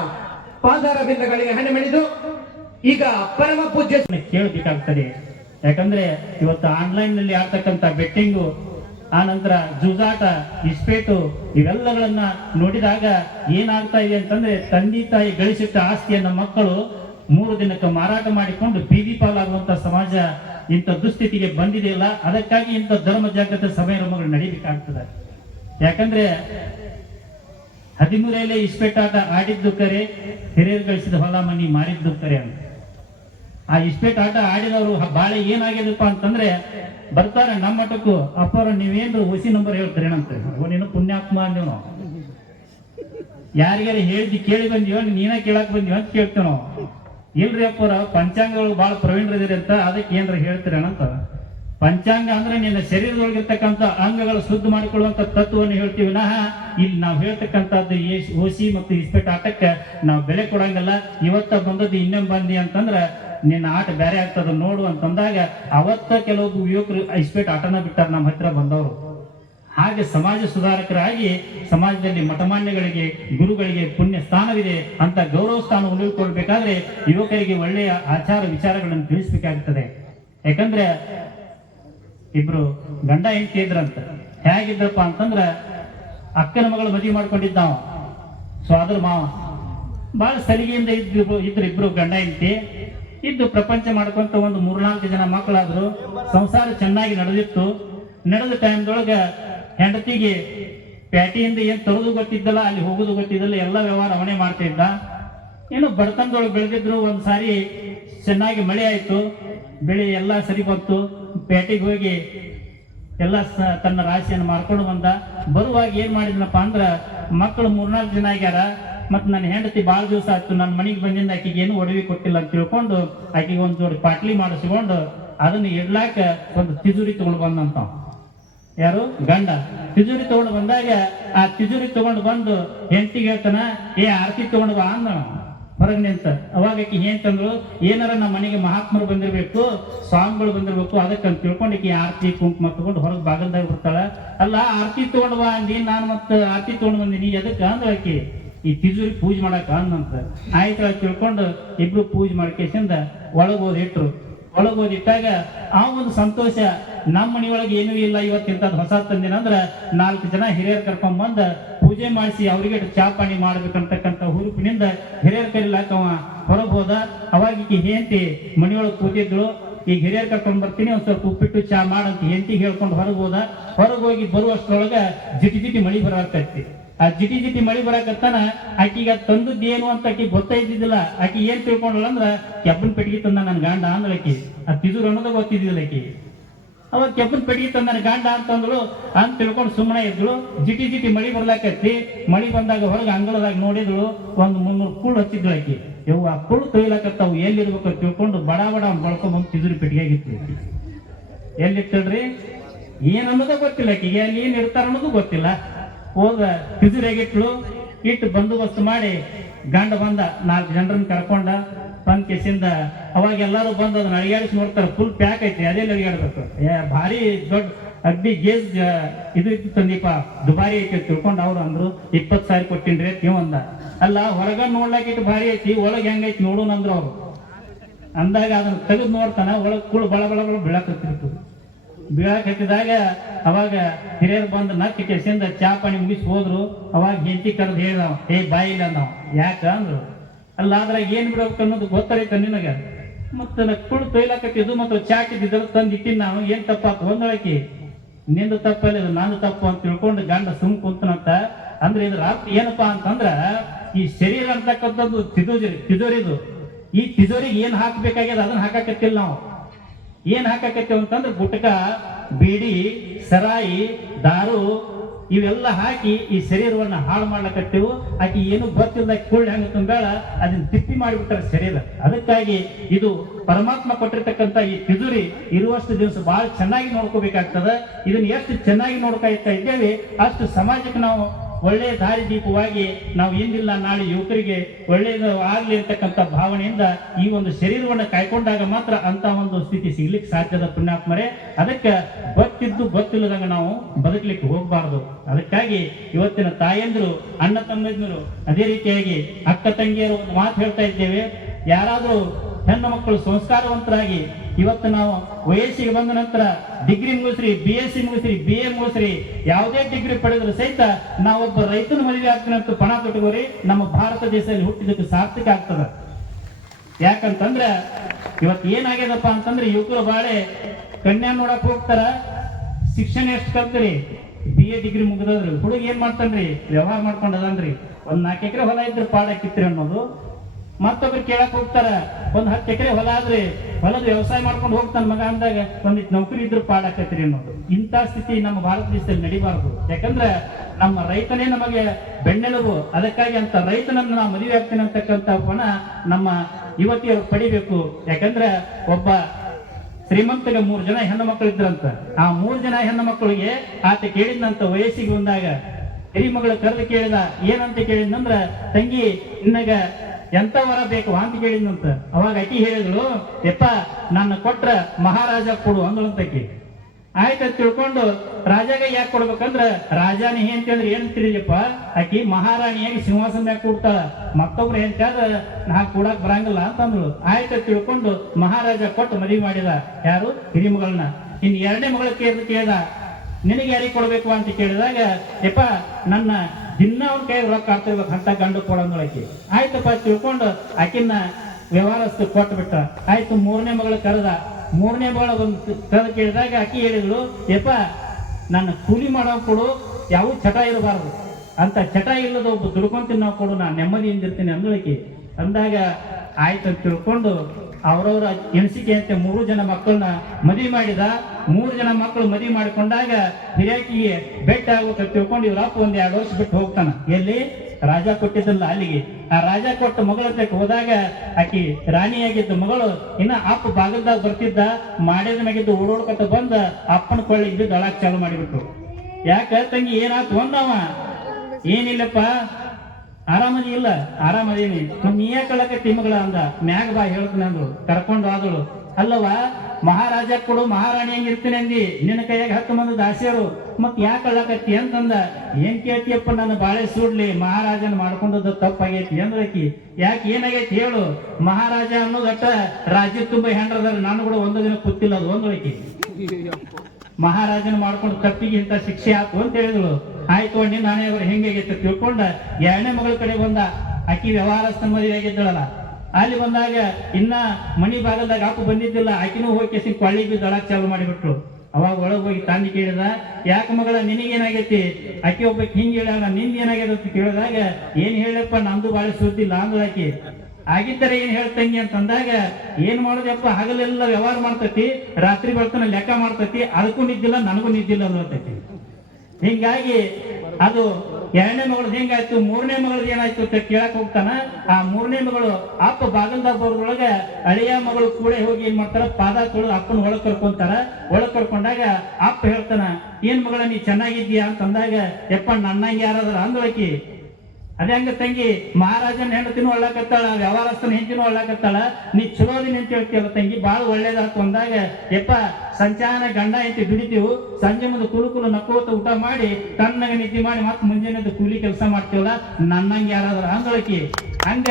ಪಾದಾರ ಬಿಂದಗಳಿಗೆ ಹಣೆ ಮಣಿದು ಈಗ ಪರಮ ಪೂಜ್ಯ ಕೇಳಬೇಕಾಗ್ತದೆ. ಯಾಕಂದ್ರೆ ಇವತ್ತು ಆನ್ಲೈನ್ ನಲ್ಲಿ ಆಗ್ತಕ್ಕಂಥ ಬೆಟ್ಟಿಂಗು, ಆ ನಂತರ ಜೂಜಾಟ, ಇಸ್ಪೇಟು ಇವೆಲ್ಲಗಳನ್ನ ನೋಡಿದಾಗ ಏನಾಗ್ತಾ ಇದೆ ಅಂತಂದ್ರೆ ತಂದೆ ತಾಯಿ ಗಳಿಸಿಟ್ಟ ಆಸ್ತಿಯನ್ನ ಮಕ್ಕಳು 3 ದಿನಕ್ಕೆ ಮಾರಾಟ ಮಾಡಿಕೊಂಡು ಬೀದಿ ಪಾಲಾಗುವಂತ ಸಮಾಜ ಇಂಥ ದುಸ್ಥಿತಿಗೆ ಬಂದಿದೆಯಲ್ಲ. ಅದಕ್ಕಾಗಿ ಇಂಥ ಧರ್ಮ ಜಾಗೃತ ಸಮಾರಂಭಗಳು ನಡೀಬೇಕಾಗ್ತದೆ. ಯಾಕಂದ್ರೆ 13 ಇಸ್ಪೇಟಾಟ ಆಡಿದ್ದು ಕರೆ, ಹಿರಿಯರು ಗಳಿಸಿದ ಹೊಲ ಮನಿ ಮಾರಿದ್ದು ಕರೆ ಅಂತ. ಆ ಇಸ್ಪೇಟ್ ಆಟ ಆಡಿದವರು ಬಾಳೆ ಏನಾಗ್ಯದಪ್ಪ ಅಂತಂದ್ರೆ ಬರ್ತಾರೆ ನಮ್ಮ ಮಠಕ್ಕೂ, ಅಪ್ಪರ ನೀವೇನು ಹೊಸಿ ನಂಬರ್ ಹೇಳ್ತೀರೇನಂತ. ನೀನು ಪುಣ್ಯಾತ್ಮ ಅಂದೇವ್ ನಾವು. ಯಾರಿಗಾರ ಹೇಳ್ದಿ ಕೇಳಿ ಬಂದೀವ, ನೀನ ಕೇಳಕ್ ಬಂದೀವ ಅಂತ ಕೇಳ್ತೇವೆ ನಾವು. ಇಲ್ರಿ ಅಪ್ಪರ ಪಂಚಾಂಗಗಳು ಬಹಳ ಪ್ರವೀಣರಿದ್ದೀರಿ ಅಂತ, ಅದಕ್ಕೆ ಏನ್ರ ಹೇಳ್ತೀರೇನಂತ. ಪಂಚಾಂಗ ಅಂದ್ರೆ ನಿನ್ನ ಶರೀರದೊಳಗಿರ್ತಕ್ಕಂಥ ಅಂಗಗಳು ಶುದ್ಧ ಮಾಡಿಕೊಳ್ಳುವಂತ ತತ್ವವನ್ನು ಹೇಳ್ತೀವಿ ವಿನಃ ಇಲ್ಲಿ ನಾವು ಹೇಳ್ತಕ್ಕಂಥದ್ದು ಓಸಿ ಮತ್ತು ಇಸ್ಪೇಟ್ ಆಟಕ್ಕೆ ನಾವು ಬೆಲೆ ಕೊಡಂಗಿಲ್ಲ. ಇವತ್ತ ಬಂದದ್ದು ಇನ್ನೊಂದು ಬಂದಿ ಅಂತಂದ್ರ ನಿನ್ನ ಆಟ ಬೇರೆ ಆಗ್ತದ ನೋಡು ಅಂತಂದಾಗ ಅವತ್ತ ಕೆಲವೊಬ್ಬ ಯುವಕರು ಇಸ್ಪೇಟ್ ಆಟನ ಬಿಟ್ಟಾರ ನಮ್ಮ ಹತ್ರ ಬಂದವರು. ಹಾಗೆ ಸಮಾಜ ಸುಧಾರಕರಾಗಿ ಸಮಾಜದಲ್ಲಿ ಮಠಮಾನ್ಯಗಳಿಗೆ, ಗುರುಗಳಿಗೆ ಪುಣ್ಯ ಸ್ಥಾನವಿದೆ ಅಂತ ಗೌರವ ಸ್ಥಾನ ಉಳಿದುಕೊಳ್ಬೇಕಾದ್ರೆ ಯುವಕರಿಗೆ ಒಳ್ಳೆಯ ಆಚಾರ ವಿಚಾರಗಳನ್ನು ತಿಳಿಸ್ಬೇಕಾಗ್ತದೆ. ಯಾಕಂದ್ರೆ ಇಬ್ರು ಗಂಡ ಹೆಂಡತಿ ಇದ್ರಂತ. ಹೇಗಿದ್ರಪ್ಪ ಅಂತಂದ್ರ ಅಕ್ಕನ ಮಗಳು ಮದುವೆ ಮಾಡ್ಕೊಂಡಿದ್ದಾವ, ಸೋದರ ಮಾವ ಬಹಳ ಸಲಿಗೆಯಿಂದ ಇದ್ರು ಇಬ್ರು ಗಂಡ ಹೆಂಡತಿ ಇದ್ದು ಪ್ರಪಂಚ ಮಾಡ್ಕೊಂತ ಒಂದು 3-4 ಜನ ಮಕ್ಕಳಾದ್ರು. ಸಂಸಾರ ಚೆನ್ನಾಗಿ ನಡೆದಿತ್ತು. ನಡೆದ ಟೈಮ್ದೊಳಗ ಹೆಂಡತಿಗೆ ಪ್ಯಾಟಿಯಿಂದ ಏನ್ ತರೋದು ಗೊತ್ತಿದ್ದಲ್ಲ, ಅಲ್ಲಿ ಹೋಗೋದು ಗೊತ್ತಿದ್ದಲ್ಲ, ಎಲ್ಲ ವ್ಯವಹಾರ ಅವನೇ ಮಾಡ್ತಾ ಇದ್ದ. ಏನು ಬಡತನದೊಳಗೆ ಬೆಳೆದಿದ್ರು. ಒಂದ್ಸಾರಿ ಚೆನ್ನಾಗಿ ಮಳೆ ಆಯ್ತು, ಬೆಳೆ ಎಲ್ಲ ಸರಿ ಬಂತು. ಪೇಟೆಗೆ ಹೋಗಿ ಎಲ್ಲ ತನ್ನ ರಾಶಿಯನ್ನು ಮಾರ್ಕೊಂಡು ಬಂದ. ಬರುವಾಗ ಏನ್ ಮಾಡಿದ್ನಪ್ಪ ಅಂದ್ರ ಮಕ್ಕಳು 3-4 ಜನ ಆಗ್ಯಾರ, ಮತ್ ನನ್ನ ಹೆಂಡತಿ ಬಾಳ ದಿವಸ ಆಯ್ತು ನನ್ನ ಮನೆಗೆ ಬಂದಿಂದ ಆಕಿಗೆ ಏನು ಒಡವಿ ಕೊಟ್ಟಿಲ್ಲ ಅಂತ ತಿಳ್ಕೊಂಡು ಆಕಿಗೆ ಒಂದ್ ಜೋಡಿ ಪಾಟ್ಲಿ ಮಾಡಿಸ್ಕೊಂಡು ಅದನ್ನ ಇಡ್ಲಾಕ ಒಂದು ತಿಜುರಿ ತಗೊಂಡು ಬಂದಂತ. ಯಾರು? ಗಂಡ. ತಿಜುರಿ ತಗೊಂಡು ಬಂದಾಗ ಆ ತಿಜುರಿ ತಗೊಂಡು ಬಂದು ಹೆಂಡತಿಗೆ ಹೇಳ್ತಾನ, ಆರತಿ ತಗೊಂಡು ಬಾ ಅಂದ ಹೊರಗೆ ನಿಂತ. ಅವಾಗ ಆಕಿ ಹೇಳ್ತಂದ್ರು, ಏನಾರ ನಮ್ಮ ಮನೆಗೆ ಮಹಾತ್ಮರು ಬಂದಿರ್ಬೇಕು, ಸ್ವಾಮಿಗಳು ಬಂದಿರ್ಬೇಕು, ಅದಕ್ಕಂತ ತಿಳ್ಕೊಂಡು ಆಕಿ ಆರತಿ ಕುಂಕುಮ ತಗೊಂಡು ಹೊರಗೆ ಬಾಗಲ್ದಾಗ ಬರ್ತಾಳ. ಅಲ್ಲ ಆರತಿ ತಗೊಂಡು ಬಾ ಅಂದಿ, ನಾನು ಮತ್ತೆ ಆರತಿ ತಗೊಂಡು ಬಂದಿನಿ ಎದಕ್ಕ ಅಂದ್ರ ಆಕಿ ಈ ತಿಜುರಿ ಪೂಜೆ ಮಾಡಕ್ ಅಂದಂತ. ಆಯ್ತು ತಿಳ್ಕೊಂಡು ಇಬ್ರು ಪೂಜೆ ಮಾಡ್ಕೇಸಿಂದ ಒಳಗೋದ್ ಇಟ್ರು. ಒಳಗೋದಿಟ್ಟಾಗ ಆ ಒಂದು ಸಂತೋಷ, ನಮ್ಮ ಮನೆಯೊಳಗೆ ಏನೂ ಇಲ್ಲ ಇವತ್ತಿಂತದ್ ಹೊಸ ತಂದಿನಂದ್ರ 4 ಜನ ಹಿರಿಯರ್ ಕರ್ಕೊಂಡ್ ಬಂದ ಪೂಜೆ ಮಾಡಿಸಿ ಅವ್ರಿಗೆ ಚಾ ಪಾನಿ ಮಾಡ್ಬೇಕಂತಕ್ಕಂಥ ಹುರುಪಿನಿಂದ ಹಿರಿಯರ್ ಕರಿಲಾಕ ಅವ ಹೊರಗೆ ಹೋದ. ಅವಾಗ ಈಕಿ ಹೆಂಡತಿ ಮನೆಯೊಳಗೆ ಕೂತಿದ್ರು. ಈಗ ಹಿರಿಯರ್ ಕರ್ಕೊಂಡ್ ಬರ್ತೀನಿ, ಒಂದ್ ಸ್ವಲ್ಪ ಉಪ್ಪಿಟ್ಟು ಚಾ ಮಾಡಂತ ಹೆಂಡತಿಗೆ ಹೇಳ್ಕೊಂಡು ಹೊರಗೆ ಹೋದ. ಹೊರಗೆ ಹೋಗಿ ಬರುವಷ್ಟರೊಳಗ ಜಿಟಿ ಮಳಿ ಬರಾಕತ್ತಿ. ಆ ಜಿಟಿ ಮಳಿ ಬರಾಕತ್ತಾನ. ಆಕಿಗ ತಂದದ್ದು ಏನು ಅಂತ ಆಕಿ ಗೊತ್ತಾಯ್ತಿದ್ದಿಲ್ಲ. ಆಕಿ ಏನ್ ತಿಳ್ಕೊಂಡಳ ಅಂದ್ರ ಕೆಬ್ಬನ್ ಪೆಟ್ಟಿಗೆ ತಂದ ನನ್ ಗಂಡ ಅಂದ್ರ ಆಕಿ. ಆ ತಿಜುರು ಅನ್ನೋದ ಗೊತ್ತಿದ್ದಿಲ್ಲ ಆಕಿ. ಅವಾಗ ಕೆಬ್ಬನ್ ಪೆಟ್ಟಿಗೆ ತಂದ ನನ್ ಗಂಡ ಅಂತಂದಳು ಅಂತ ತಿಳ್ಕೊಂಡು ಸುಮ್ಮನೆ ಇದ್ಳು. ಜಿಟಿ ಮಳಿ ಬರ್ಲಾಕತ್ತಿ. ಮಳಿ ಬಂದಾಗ ಹೊರಗೆ ಅಂಗಳದಾಗ ನೋಡಿದ್ಳು, ಒಂದು 300 ಕೂಳು ಹಚ್ಚಿದ್ಳು ಆಕಿ. ಇವು ಆ ಕೂಳು ತೊಯ್ಲಾಕತ್ತಾವು, ಎಲ್ಲಿರ್ಬೇಕು ಅಂತ ತಿಳ್ಕೊಂಡು ಬಡ ಬಳ್ಕೊಂಡ್ ತಿಜುರಿ ಪೆಟ್ಟಿಗೆ ಆಗಿತ್ತು. ಎಲ್ಲಿಟ್ಟಳ್ರಿ ಏನ್ ಅನ್ನೋದ ಗೊತ್ತಿಲ್ಲ ಆಕಿಗೆ, ಅಲ್ಲಿ ಏನ್ ಇರ್ತಾರ ಅನ್ನೋದು ಗೊತ್ತಿಲ್ಲ. ಹೋದ ತಿಜುರಿಯಾಗಿಟ್ಲು. ಇಟ್ಟು ಬಂದೋಬಸ್ತ್ ಮಾಡಿ ಗಂಡ ಬಂದ 4 ಜನರನ್ನ ಕರ್ಕೊಂಡ. ಬಂದ್ ಕೇಸಿಂದ ಅವಾಗ ಎಲ್ಲಾರು ಬಂದು ಅದನ್ನ ಅಡಿಗಾಡಿಸಿ ನೋಡ್ತಾರೆ, ಫುಲ್ ಪ್ಯಾಕ್ ಐತಿ, ಅದೇ ಅಡಿಗಾಡ್ಬೇಕು. ಭಾರಿ ದೊಡ್ಡ ಅಗ್ದಿ ಗೇಜ್ ಇದು ಇತ್ತು ತಂದೀಪ, ದುಬಾರಿ ಐತಿ ತಿಳ್ಕೊಂಡು ಅವ್ರು ಅಂದ್ರು 20,000 ಕೊಟ್ಟಿನ್ರಿ ಅಂತ ಇವ್ ಅಂದ. ಅಲ್ಲ ಹೊರಗ ನೋಡ್ಲಾಕಿಟ್ಟು ಭಾರಿ ಐತಿ, ಒಳಗೆ ಹೆಂಗೈತಿ ನೋಡೋಣ ಅಂದ್ರು ಅವ್ರು. ಅಂದಾಗ ಅದನ್ನ ತೆಗೆದು ನೋಡ್ತಾನ, ಒಳಗ್ ಕೂಳು ಬಳ ಬಳ ಬಳ ಬೀಳಾಕತ್ತಿರ್ತು. ಬೀಳಾಕತ್ತಿದಾಗ ಅವಾಗ ಹಿರಿಯರು ಬಂದು ನಕ್ಕ ಕೆಸಿಂದ ಚಾ ಪಾನಿ ಮುಗಿಸಿ ಹೋದ್ರು. ಅವಾಗ ಹೆಂಡತಿ ಕರೆದು ಹೇಳಿದವ, ಬಾಯಿ ಇಲ್ಲ ಅಂದವ. ಯಾಕ ಅಂದ್ರು. ಅಲ್ಲ ಅದ್ರಾಗ ಏನ್ ಬಿಡ್ಬೇಕು ಅನ್ನೋದು ಗೊತ್ತಾಯ್ತ ನಿನಗ? ಮತ್ತ ಕುಳು ತೊಯ್ಲಾಕತ್ತಿದ್ದು ಮತ್ತು ಚಾಕಿದ್ದಿದ್ರ ತಂದು ಇಟ್ಟಿನ ನಾನು, ಏನ್ ತಪ್ಪಾಕ ಒಂದೊಳಕಿ ನಿಂದು ತಪ್ಪಲ್ಲ ಇದು ನಂದು ತಪ್ಪು ಅಂತ ತಿಳ್ಕೊಂಡು ಗಂಡ ಸುಮ್ ಕುಂತನಂತ. ಅಂದ್ರೆ ಇದ್ರ ಅರ್ಥ ಏನಪ್ಪಾ ಅಂತಂದ್ರ, ಈ ಶರೀರ ಅಂತಕ್ಕಂಥದ್ದು ತಿಜೋರಿದು. ಈ ತಿಜೋರಿಗೆ ಏನ್ ಹಾಕ್ಬೇಕಾಗ್ಯದ ಅದನ್ನ ಹಾಕಾಕತ್ತಿಲ್ಲ ನಾವು. ಏನ್ ಹಾಕಾಕತ್ತೇವ ಅಂತಂದ್ರೆ ಗುಟ್ಕ, ಬೀಡಿ, ಸರಾಯಿ, ದಾರು ಇವೆಲ್ಲ ಹಾಕಿ ಈ ಶರೀರವನ್ನ ಹಾಳು ಮಾಡ್ಲಕತ್ತೇವು. ಆಕಿ ಏನು ಗೊತ್ತಿಲ್ಲ ಕುಳ್ಳು ಹೆಂಗ ತುಂಬೇಳ ಅದನ್ನ ತಿಪ್ಪಿ ಮಾಡಿಬಿಟ್ಟಾರ ಶರೀರ. ಅದಕ್ಕಾಗಿ ಇದು ಪರಮಾತ್ಮ ಕೊಟ್ಟಿರ್ತಕ್ಕಂಥ ಈ ತಿಜುರಿ ಇರುವಷ್ಟು ದಿವಸ ಬಹಳ ಚೆನ್ನಾಗಿ ನೋಡ್ಕೋಬೇಕಾಗ್ತದ. ಇದನ್ನ ಎಷ್ಟು ಚೆನ್ನಾಗಿ ನೋಡ್ಕೊಳ್ತಾ ಇದ್ದೇವೆ ಅಷ್ಟು ಸಮಾಜಕ್ಕೆ ನಾವು ಒಳ್ಳೆಯ ದಾರಿ ದೀಪವಾಗಿ ನಾವು ಎಂದಿಲ್ಲ ನಾಳೆ ಯುವಕರಿಗೆ ಒಳ್ಳೆಯದು ಆಗ್ಲಿ ಅಂತಕ್ಕಂಥ ಭಾವನೆಯಿಂದ ಈ ಒಂದು ಶರೀರವನ್ನು ಕಾಯ್ಕೊಂಡಾಗ ಮಾತ್ರ ಅಂತ ಒಂದು ಸ್ಥಿತಿ ಸಿಗ್ಲಿಕ್ಕೆ ಸಾಧ್ಯದ ಪುಣ್ಯಾತ್ಮರೇ. ಅದಕ್ಕೆ ಗೊತ್ತಿಲ್ಲದಂಗ ನಾವು ಬದುಕಲಿಕ್ಕೆ ಹೋಗಬಾರದು. ಅದಕ್ಕಾಗಿ ಇವತ್ತಿನ ತಾಯಂದ್ರು, ಅಣ್ಣ ತಮ್ಮಂದಿರು, ಅದೇ ರೀತಿಯಾಗಿ ಅಕ್ಕ ತಂಗಿಯರು ಒಂದು ಮಾತು ಹೇಳ್ತಾ ಇದ್ದೇವೆ. ಯಾರಾದ್ರೂ ಹೆಣ್ಣು ಮಕ್ಕಳು ಸಂಸ್ಕಾರವಂತರಾಗಿ ಇವತ್ತು ನಾವು ವಯಸ್ಸಿಗೆ ಬಂದ ನಂತರ ಡಿಗ್ರಿ ಮುಗಿಸ್ರಿ, BSc ಮುಗಿಸ್ರಿ, BA ಮುಗಿಸ್ರಿ, ಯಾವುದೇ ಡಿಗ್ರಿ ಪಡೆದ್ರು ಸಹಿತ ನಾವೊಬ್ಬ ರೈತನ ಮದುವೆ ಆಗ್ತೀನಿ ಅಂತ ಪಣ ತೊಟ್ಟಗೋರಿ ನಮ್ಮ ಭಾರತ ದೇಶದಲ್ಲಿ ಹುಟ್ಟಿದಕ್ಕೆ ಸಾರ್ಥಕ ಆಗ್ತದ. ಯಾಕಂತಂದ್ರ ಇವತ್ತು ಏನಾಗ್ಯದಪ್ಪ ಅಂತಂದ್ರೆ ಯುವಕರು ಬಾಳೆ ಕನ್ಯಾ ನೋಡಕ್ ಹೋಗ್ತಾರ. ಶಿಕ್ಷಣ ಎಷ್ಟು ಕಲ್ತ್ರಿ? BA degree ಮುಗಿದ್ರಿ. ಹುಡುಗ ಏನ್ ಮಾಡ್ತಾನ್ರಿ? ವ್ಯವಹಾರ ಮಾಡ್ಕೊಂಡದನ್ರಿ. ಒಂದ್ 4 ಎಕರೆ ಹೊಲ ಇದ್ರೆ ಪಾಡಾಕಿತ್ರಿ ಅನ್ನೋದು. ಮತ್ತೊಬ್ರು ಕೇಳಕ್ ಹೋಗ್ತಾರ, ಒಂದ್ 10 ಎಕರೆ ಹೊಲ ಆದ್ರಿ ಹೊಲದ ವ್ಯವಸಾಯ ಮಾಡ್ಕೊಂಡು ಹೋಗ್ತಾನ ಮಗ ಅಂದಾಗ ಒಂದಿಷ್ಟು ನೌಕರಿ ಇದ್ರು ಪಾಡಾಕತ್ರಿ ಅನ್ನೋದು. ಇಂಥ ಸ್ಥಿತಿ ನಮ್ಮ ಭಾರತ ದೇಶದಲ್ಲಿ ನಡಿಬಾರದು. ಯಾಕಂದ್ರೆ ನಮ್ಮ ರೈತನೇ ನಮಗೆ ಬೆನ್ನೆಲುಬು. ಅದಕ್ಕಾಗಿ ಅಂತ ರೈತನನ್ನು ನಾವು ಮದುವೆ ಆಗ್ತೇನೆ ಅಂತಕ್ಕಂಥ ಪಣ ನಮ್ಮ ಯುವತಿಯರು ಪಡಿಬೇಕು. ಯಾಕಂದ್ರೆ ಒಬ್ಬ ಶ್ರೀಮಂತಗೆ 3 ಜನ ಹೆಣ್ಣು ಮಕ್ಕಳು ಇದ್ರಂತ. ಆ 3 ಜನ ಹೆಣ್ಣು ಮಕ್ಕಳಿಗೆ ಆತ ಕೇಳಿದಂತ ವಯಸ್ಸಿಗೆ ಬಂದಾಗ ಹಿರಿ ಮಗಳು ಕರೆದು ಕೇಳಿದ. ಏನಂತ ಕೇಳಿದಂದ್ರ, ತಂಗಿ ನಿನಗ ಎಂತ ವರ ಬೇಕು ಅಂತ ಕೇಳಿದಂತ. ಅವಾಗ ಆಕಿ ಹೇಳಿದ್ಳು, ಯಪ್ಪ ನನ್ನ ಕೊಟ್ರ ಮಹಾರಾಜ ಕೊಡು ಅಂದ್ಳಂತಕಿ. ಆಯ್ತ ತಿಳ್ಕೊಂಡು ರಾಜಾಗ ಯಾಕೆ ಕೊಡ್ಬೇಕಂದ್ರ, ರಾಜಾನಿ ಅಂತಂದ್ರೆ ಏನ್ ತಿಳಿಯಪ್ಪ, ಆಕಿ ಮಹಾರಾಣಿಯಾಗಿ ಸಿಂಹಾಸನದಾಗ ಕೂಡ್ತಾಳ, ಮತ್ತೊಬ್ರು ಎಂತಾದ್ರ ನಾ ಕೂಡಕ್ ಬರಂಗಿಲ್ಲ ಅಂತಂದ್ಳು. ಆಯ್ತ ತಿಳ್ಕೊಂಡು ಮಹಾರಾಜ ಕೊಟ್ಟು ಮದುವೆ ಮಾಡಿದ. ಯಾರು? ಹಿರಿಮಗಳನ್ನ. ಇನ್ 2ನೇ ಮಗಳ ಕೇಳ್ದ, ನಿನಗೆ ಯಾರಿಗೆ ಕೊಡ್ಬೇಕು ಅಂತ ಕೇಳಿದಾಗ, ಯಪ್ಪ ನನ್ನ ದಿನ ಅವ್ನ ಕೈ ರೊಕ್ಕ ಆಗ್ತಿರ್ಬೇಕು ಅಂತ ಗಂಡು ಕೊಡಂದೊಳಕಿ. ಆಯ್ತಪ್ಪ ತಿಳ್ಕೊಂಡು ಆಕಿನ್ನ ವ್ಯವಹಾರಸ್ತು ಕೊಟ್ಟು ಬಿಟ್ಟ. ಆಯ್ತು 3ನೇ ಮಗಳು ಕರೆದ. 3ನೇ ಮಗಳ ಒಂದು ಕರೆದು ಕೇಳಿದಾಗ ಆಕಿ ಹೇಳಿದ್ಳು, ಯಪ್ಪ ನನ್ನ ಕೂಲಿ ಮಾಡೋ ಕೊಡು, ಯಾವ ಚಟ ಇರಬಾರ್ದು ಅಂತ. ಚಟ ಇಲ್ಲದ ಒಬ್ಬ ದುಡ್ಕೊಂತೀನಿ ನಾವು ಕೊಡು, ನಾನು ನೆಮ್ಮದಿಯಿಂದ ಇರ್ತೀನಿ ಅಂದಳಕಿ. ಅಂದಾಗ ಆಯ್ತು ತಿಳ್ಕೊಂಡು ಅವ್ರವ್ರ ಎಣಿಸಿಕೆ ಅಂತ 3 ಜನ ಮಕ್ಕಳನ್ನ ಮದುವೆ ಮಾಡಿದ. 3 ಜನ ಮಕ್ಕಳು ಮದುವೆ ಮಾಡಿಕೊಂಡಾಗ ಹಿರಿಯಾಕಿಗೆ ಬೆಟ್ಟ ಆಗೋಕೆ ತಿಳ್ಕೊಂಡು ಇವ್ರಪ್ಪ 1-2 ವರ್ಷ ಬಿಟ್ಟು ಹೋಗ್ತಾನ. ಎಲ್ಲಿ? ರಾಜ ಕೊಟ್ಟಿದ್ದಲ್ಲ ಅಲ್ಲಿಗೆ. ಆ ರಾಜ ಕೊಟ್ಟ ಮಗಳ ಹೋದಾಗ ಆಕಿ ರಾಣಿಯಾಗಿದ್ದ ಮಗಳು ಇನ್ನ ಅಪ್ಪ ಬಾಗಲ್ದಾಗ ಬರ್ತಿದ್ದ. ಮಾಡಿದ ಮ್ಯಾಗಿದ್ದು ಓಡೋಡ್ಕೊತ ಬಂದ ಅಪ್ಪನ ಕೊಳ್ಳಿಗೆ ಬಿದ್ದು ಅಳಾಕ್ ಚಾಲು ಮಾಡಿಬಿಟ್ರು. ಯಾಕ ತಂಗಿ ಏನಾಯ್ತು ಅಂದವ? ಏನಿಲ್ಲಪ್ಪ ಆರಾಮದಿ ಇಲ್ಲ, ಆರಾಮದೀನಿ. ನೀ ಯಾಕಳಕತ್ತಿ ಮಗಳ ಅಂದ. ಮ್ಯಾಗ ಬಾ ಹೇಳ್ತೀನಿ ಅಂದ್ರು. ಕರ್ಕೊಂಡು ಆದಳು. ಅಲ್ಲವ ಮಹಾರಾಜ ಕೊಡು, ಮಹಾರಾಣಿ ಹೆಂಗಿರ್ತೀನಿ ಅಂದಿ, ನಿನ್ನ ಕೈಯಾಗ 10 ಮಂದಿ ದಾಸಿಯರು, ಮತ್ ಯಾಕಳಕತ್ತಿ ಅಂತಂದ. ಏನ್ ಕೇಳ್ತಿಯಪ್ಪ, ನನ್ನ ಬಾಳೆ ಸುಡ್ಲಿ, ಮಹಾರಾಜನ ಮಾಡ್ಕೊಂಡದ್ದು ತಪ್ಪಾಗೈತಿ ಅಂದ್ರಕಿ. ಯಾಕೆ ಏನಾಗೈತಿ ಹೇಳು? ಮಹಾರಾಜ ಅನ್ನೋದಟ್ಟ ರಾಜ್ಯ ತುಂಬ ಹೆಂಡ್ರದಾರ, ನಾನು ಕೂಡ 1 ದಿನ ಕೂತಿಲ್ಲ ಅದು ಒಂದೊಳಕಿ. ಮಹಾರಾಜನ ಮಾಡ್ಕೊಂಡು ತಪ್ಪಿಗೆ ಇಂಥ ಶಿಕ್ಷೆ ಹಾಕು ಅಂತ ಹೇಳಿದಳು. ಆಯ್ತು ಅಣ್ಣಿ ನಾನೇ ಅವ್ರು ಹೆಂಗಾಗೈತೆ ತಿಳ್ಕೊಂಡ 2ನೇ ಮಗಳ ಕಡೆ ಬಂದ. ಆಕಿ ವ್ಯವಹಾರಸ್ಥನ ಮದುವೆ ಆಗಿದ್ದಳಲ್ಲ. ಅಲ್ಲಿ ಬಂದಾಗ ಇನ್ನ ಮನಿ ಭಾಗದಾಗ ಅಪ್ಪ ಬಂದಿದ್ದಿಲ್ಲ. ಆಕಿನೂ ಹೋಗಿ ಕೊಳ್ಳಿ ಬಿದ್ದು ಅಳಕ್ ಚಾಲು ಮಾಡಿಬಿಟ್ರು. ಅವಾಗ ಒಳಗೆ ಹೋಗಿ ತಂದಿ ಕೇಳಿದ, ಯಾಕೆ ಮಗಳ ನಿನಗೇನಾಗೈತಿ? ಆಕಿ ಒಬ್ಬಕ್ಕೆ ಹಿಂಗ್ ಹೇಳ, ನಿಂದ ಏನಾಗ್ಯದ ಅಂತ ಕೇಳಿದಾಗ, ಏನ್ ಹೇಳಪ್ಪ ನಂದು ಬಾಳೆ ಸುದ್ದಿಲ್ಲ ಅಂದ್ಳಾಕಿ. ಆಗಿದ್ದರೆ ಏನ್ ಹೇಳ್ತಂಗಿ ಅಂತಂದಾಗ, ಏನ್ ಮಾಡೋದಪ್ಪ, ಹಗಲೆಲ್ಲ ವ್ಯವಹಾರ ಮಾಡ್ತತಿ, ರಾತ್ರಿ ಬರ್ತಾನ ಲೆಕ್ಕ ಮಾಡ್ತತಿ, ಅದಕ್ಕೂ ನಿದ್ದಿಲ್ಲ ನನಗೂ ನಿದ್ದಿಲ್ಲ ಅನ್ನತೈತಿ. ಹಿಂಗಾಗಿ ಅದು 2ನೇ ಮಗಳು ಹೆಂಗಾಯ್ತು, 3ನೇ ಮಗಳದ್ದು ಏನಾಯ್ತು ಅಂತ ಕೇಳಕ್ ಹೋಗ್ತಾನ. ಆ 3ನೇ ಮಗಳು ಅಪ್ಪ ಬಾಗಲ್ದಾಗ ಬರೋದ್ರೊಳಗ ಅಳಿಯ ಮಗಳು ಕೂಡ ಹೋಗಿ ಏನ್ ಮಾಡ್ತಾರ, ಪಾದ ತೊಳೆದು ಅಪ್ಪನ ಒಳಗ್ ಕರ್ಕೊಂತಾರ. ಒಳಗ್ ಕರ್ಕೊಂಡಾಗ ಅಪ್ಪ ಹೇಳ್ತಾನ, ಏನ್ ಮಗಳ ನೀ ಚೆನ್ನಾಗಿದ್ದೀಯಾ ಅಂತಂದಾಗ, ಯಪ್ಪ ನನ್ನಂಗೆ ಯಾರಾದ್ರ ಅಂದೊಳಕಿ. ಅದೇ ಹಂಗ ತಂಗಿ ಮಹಾರಾಜನ ಹೆಂಡತಿನೂ ಒಳ್ಳಾಕತ್ತಾಳ, ವ್ಯವಹಾರಸ್ಥನ ಹೆಂಡತಿನೂ ಒಳ್ಳಾಕತ್ತಾಳ, ನೀ ಚಲೋದಿನಿ ಅಂತ ಹೇಳ್ತೀವಲ್ಲ ತಂಗಿ, ಬಾಳ ಒಳ್ಳೇದಾತು ಅಂದಾಗ ಯಪ್ಪ ಸಂಚಾನ ಗಂಡ ಹೆಂಡತಿ ದುಡಿತೀವಿ, ಸಂಜೆ ಮುಂದೆ ಕುಲು ನಕ್ಕೋತ ಊಟ ಮಾಡಿ ತಣ್ಣಗ ನಿದ್ದೆ ಮಾಡಿ ಮತ್ತೆ ಮುಂಜಾನೆ ಕೂಲಿ ಕೆಲಸ ಮಾಡ್ತೀವಲ್ಲ, ನನ್ನಂಗೆ ಯಾರಾದ್ರೂ ಹಂಗಳಕಿ ಹಂಗ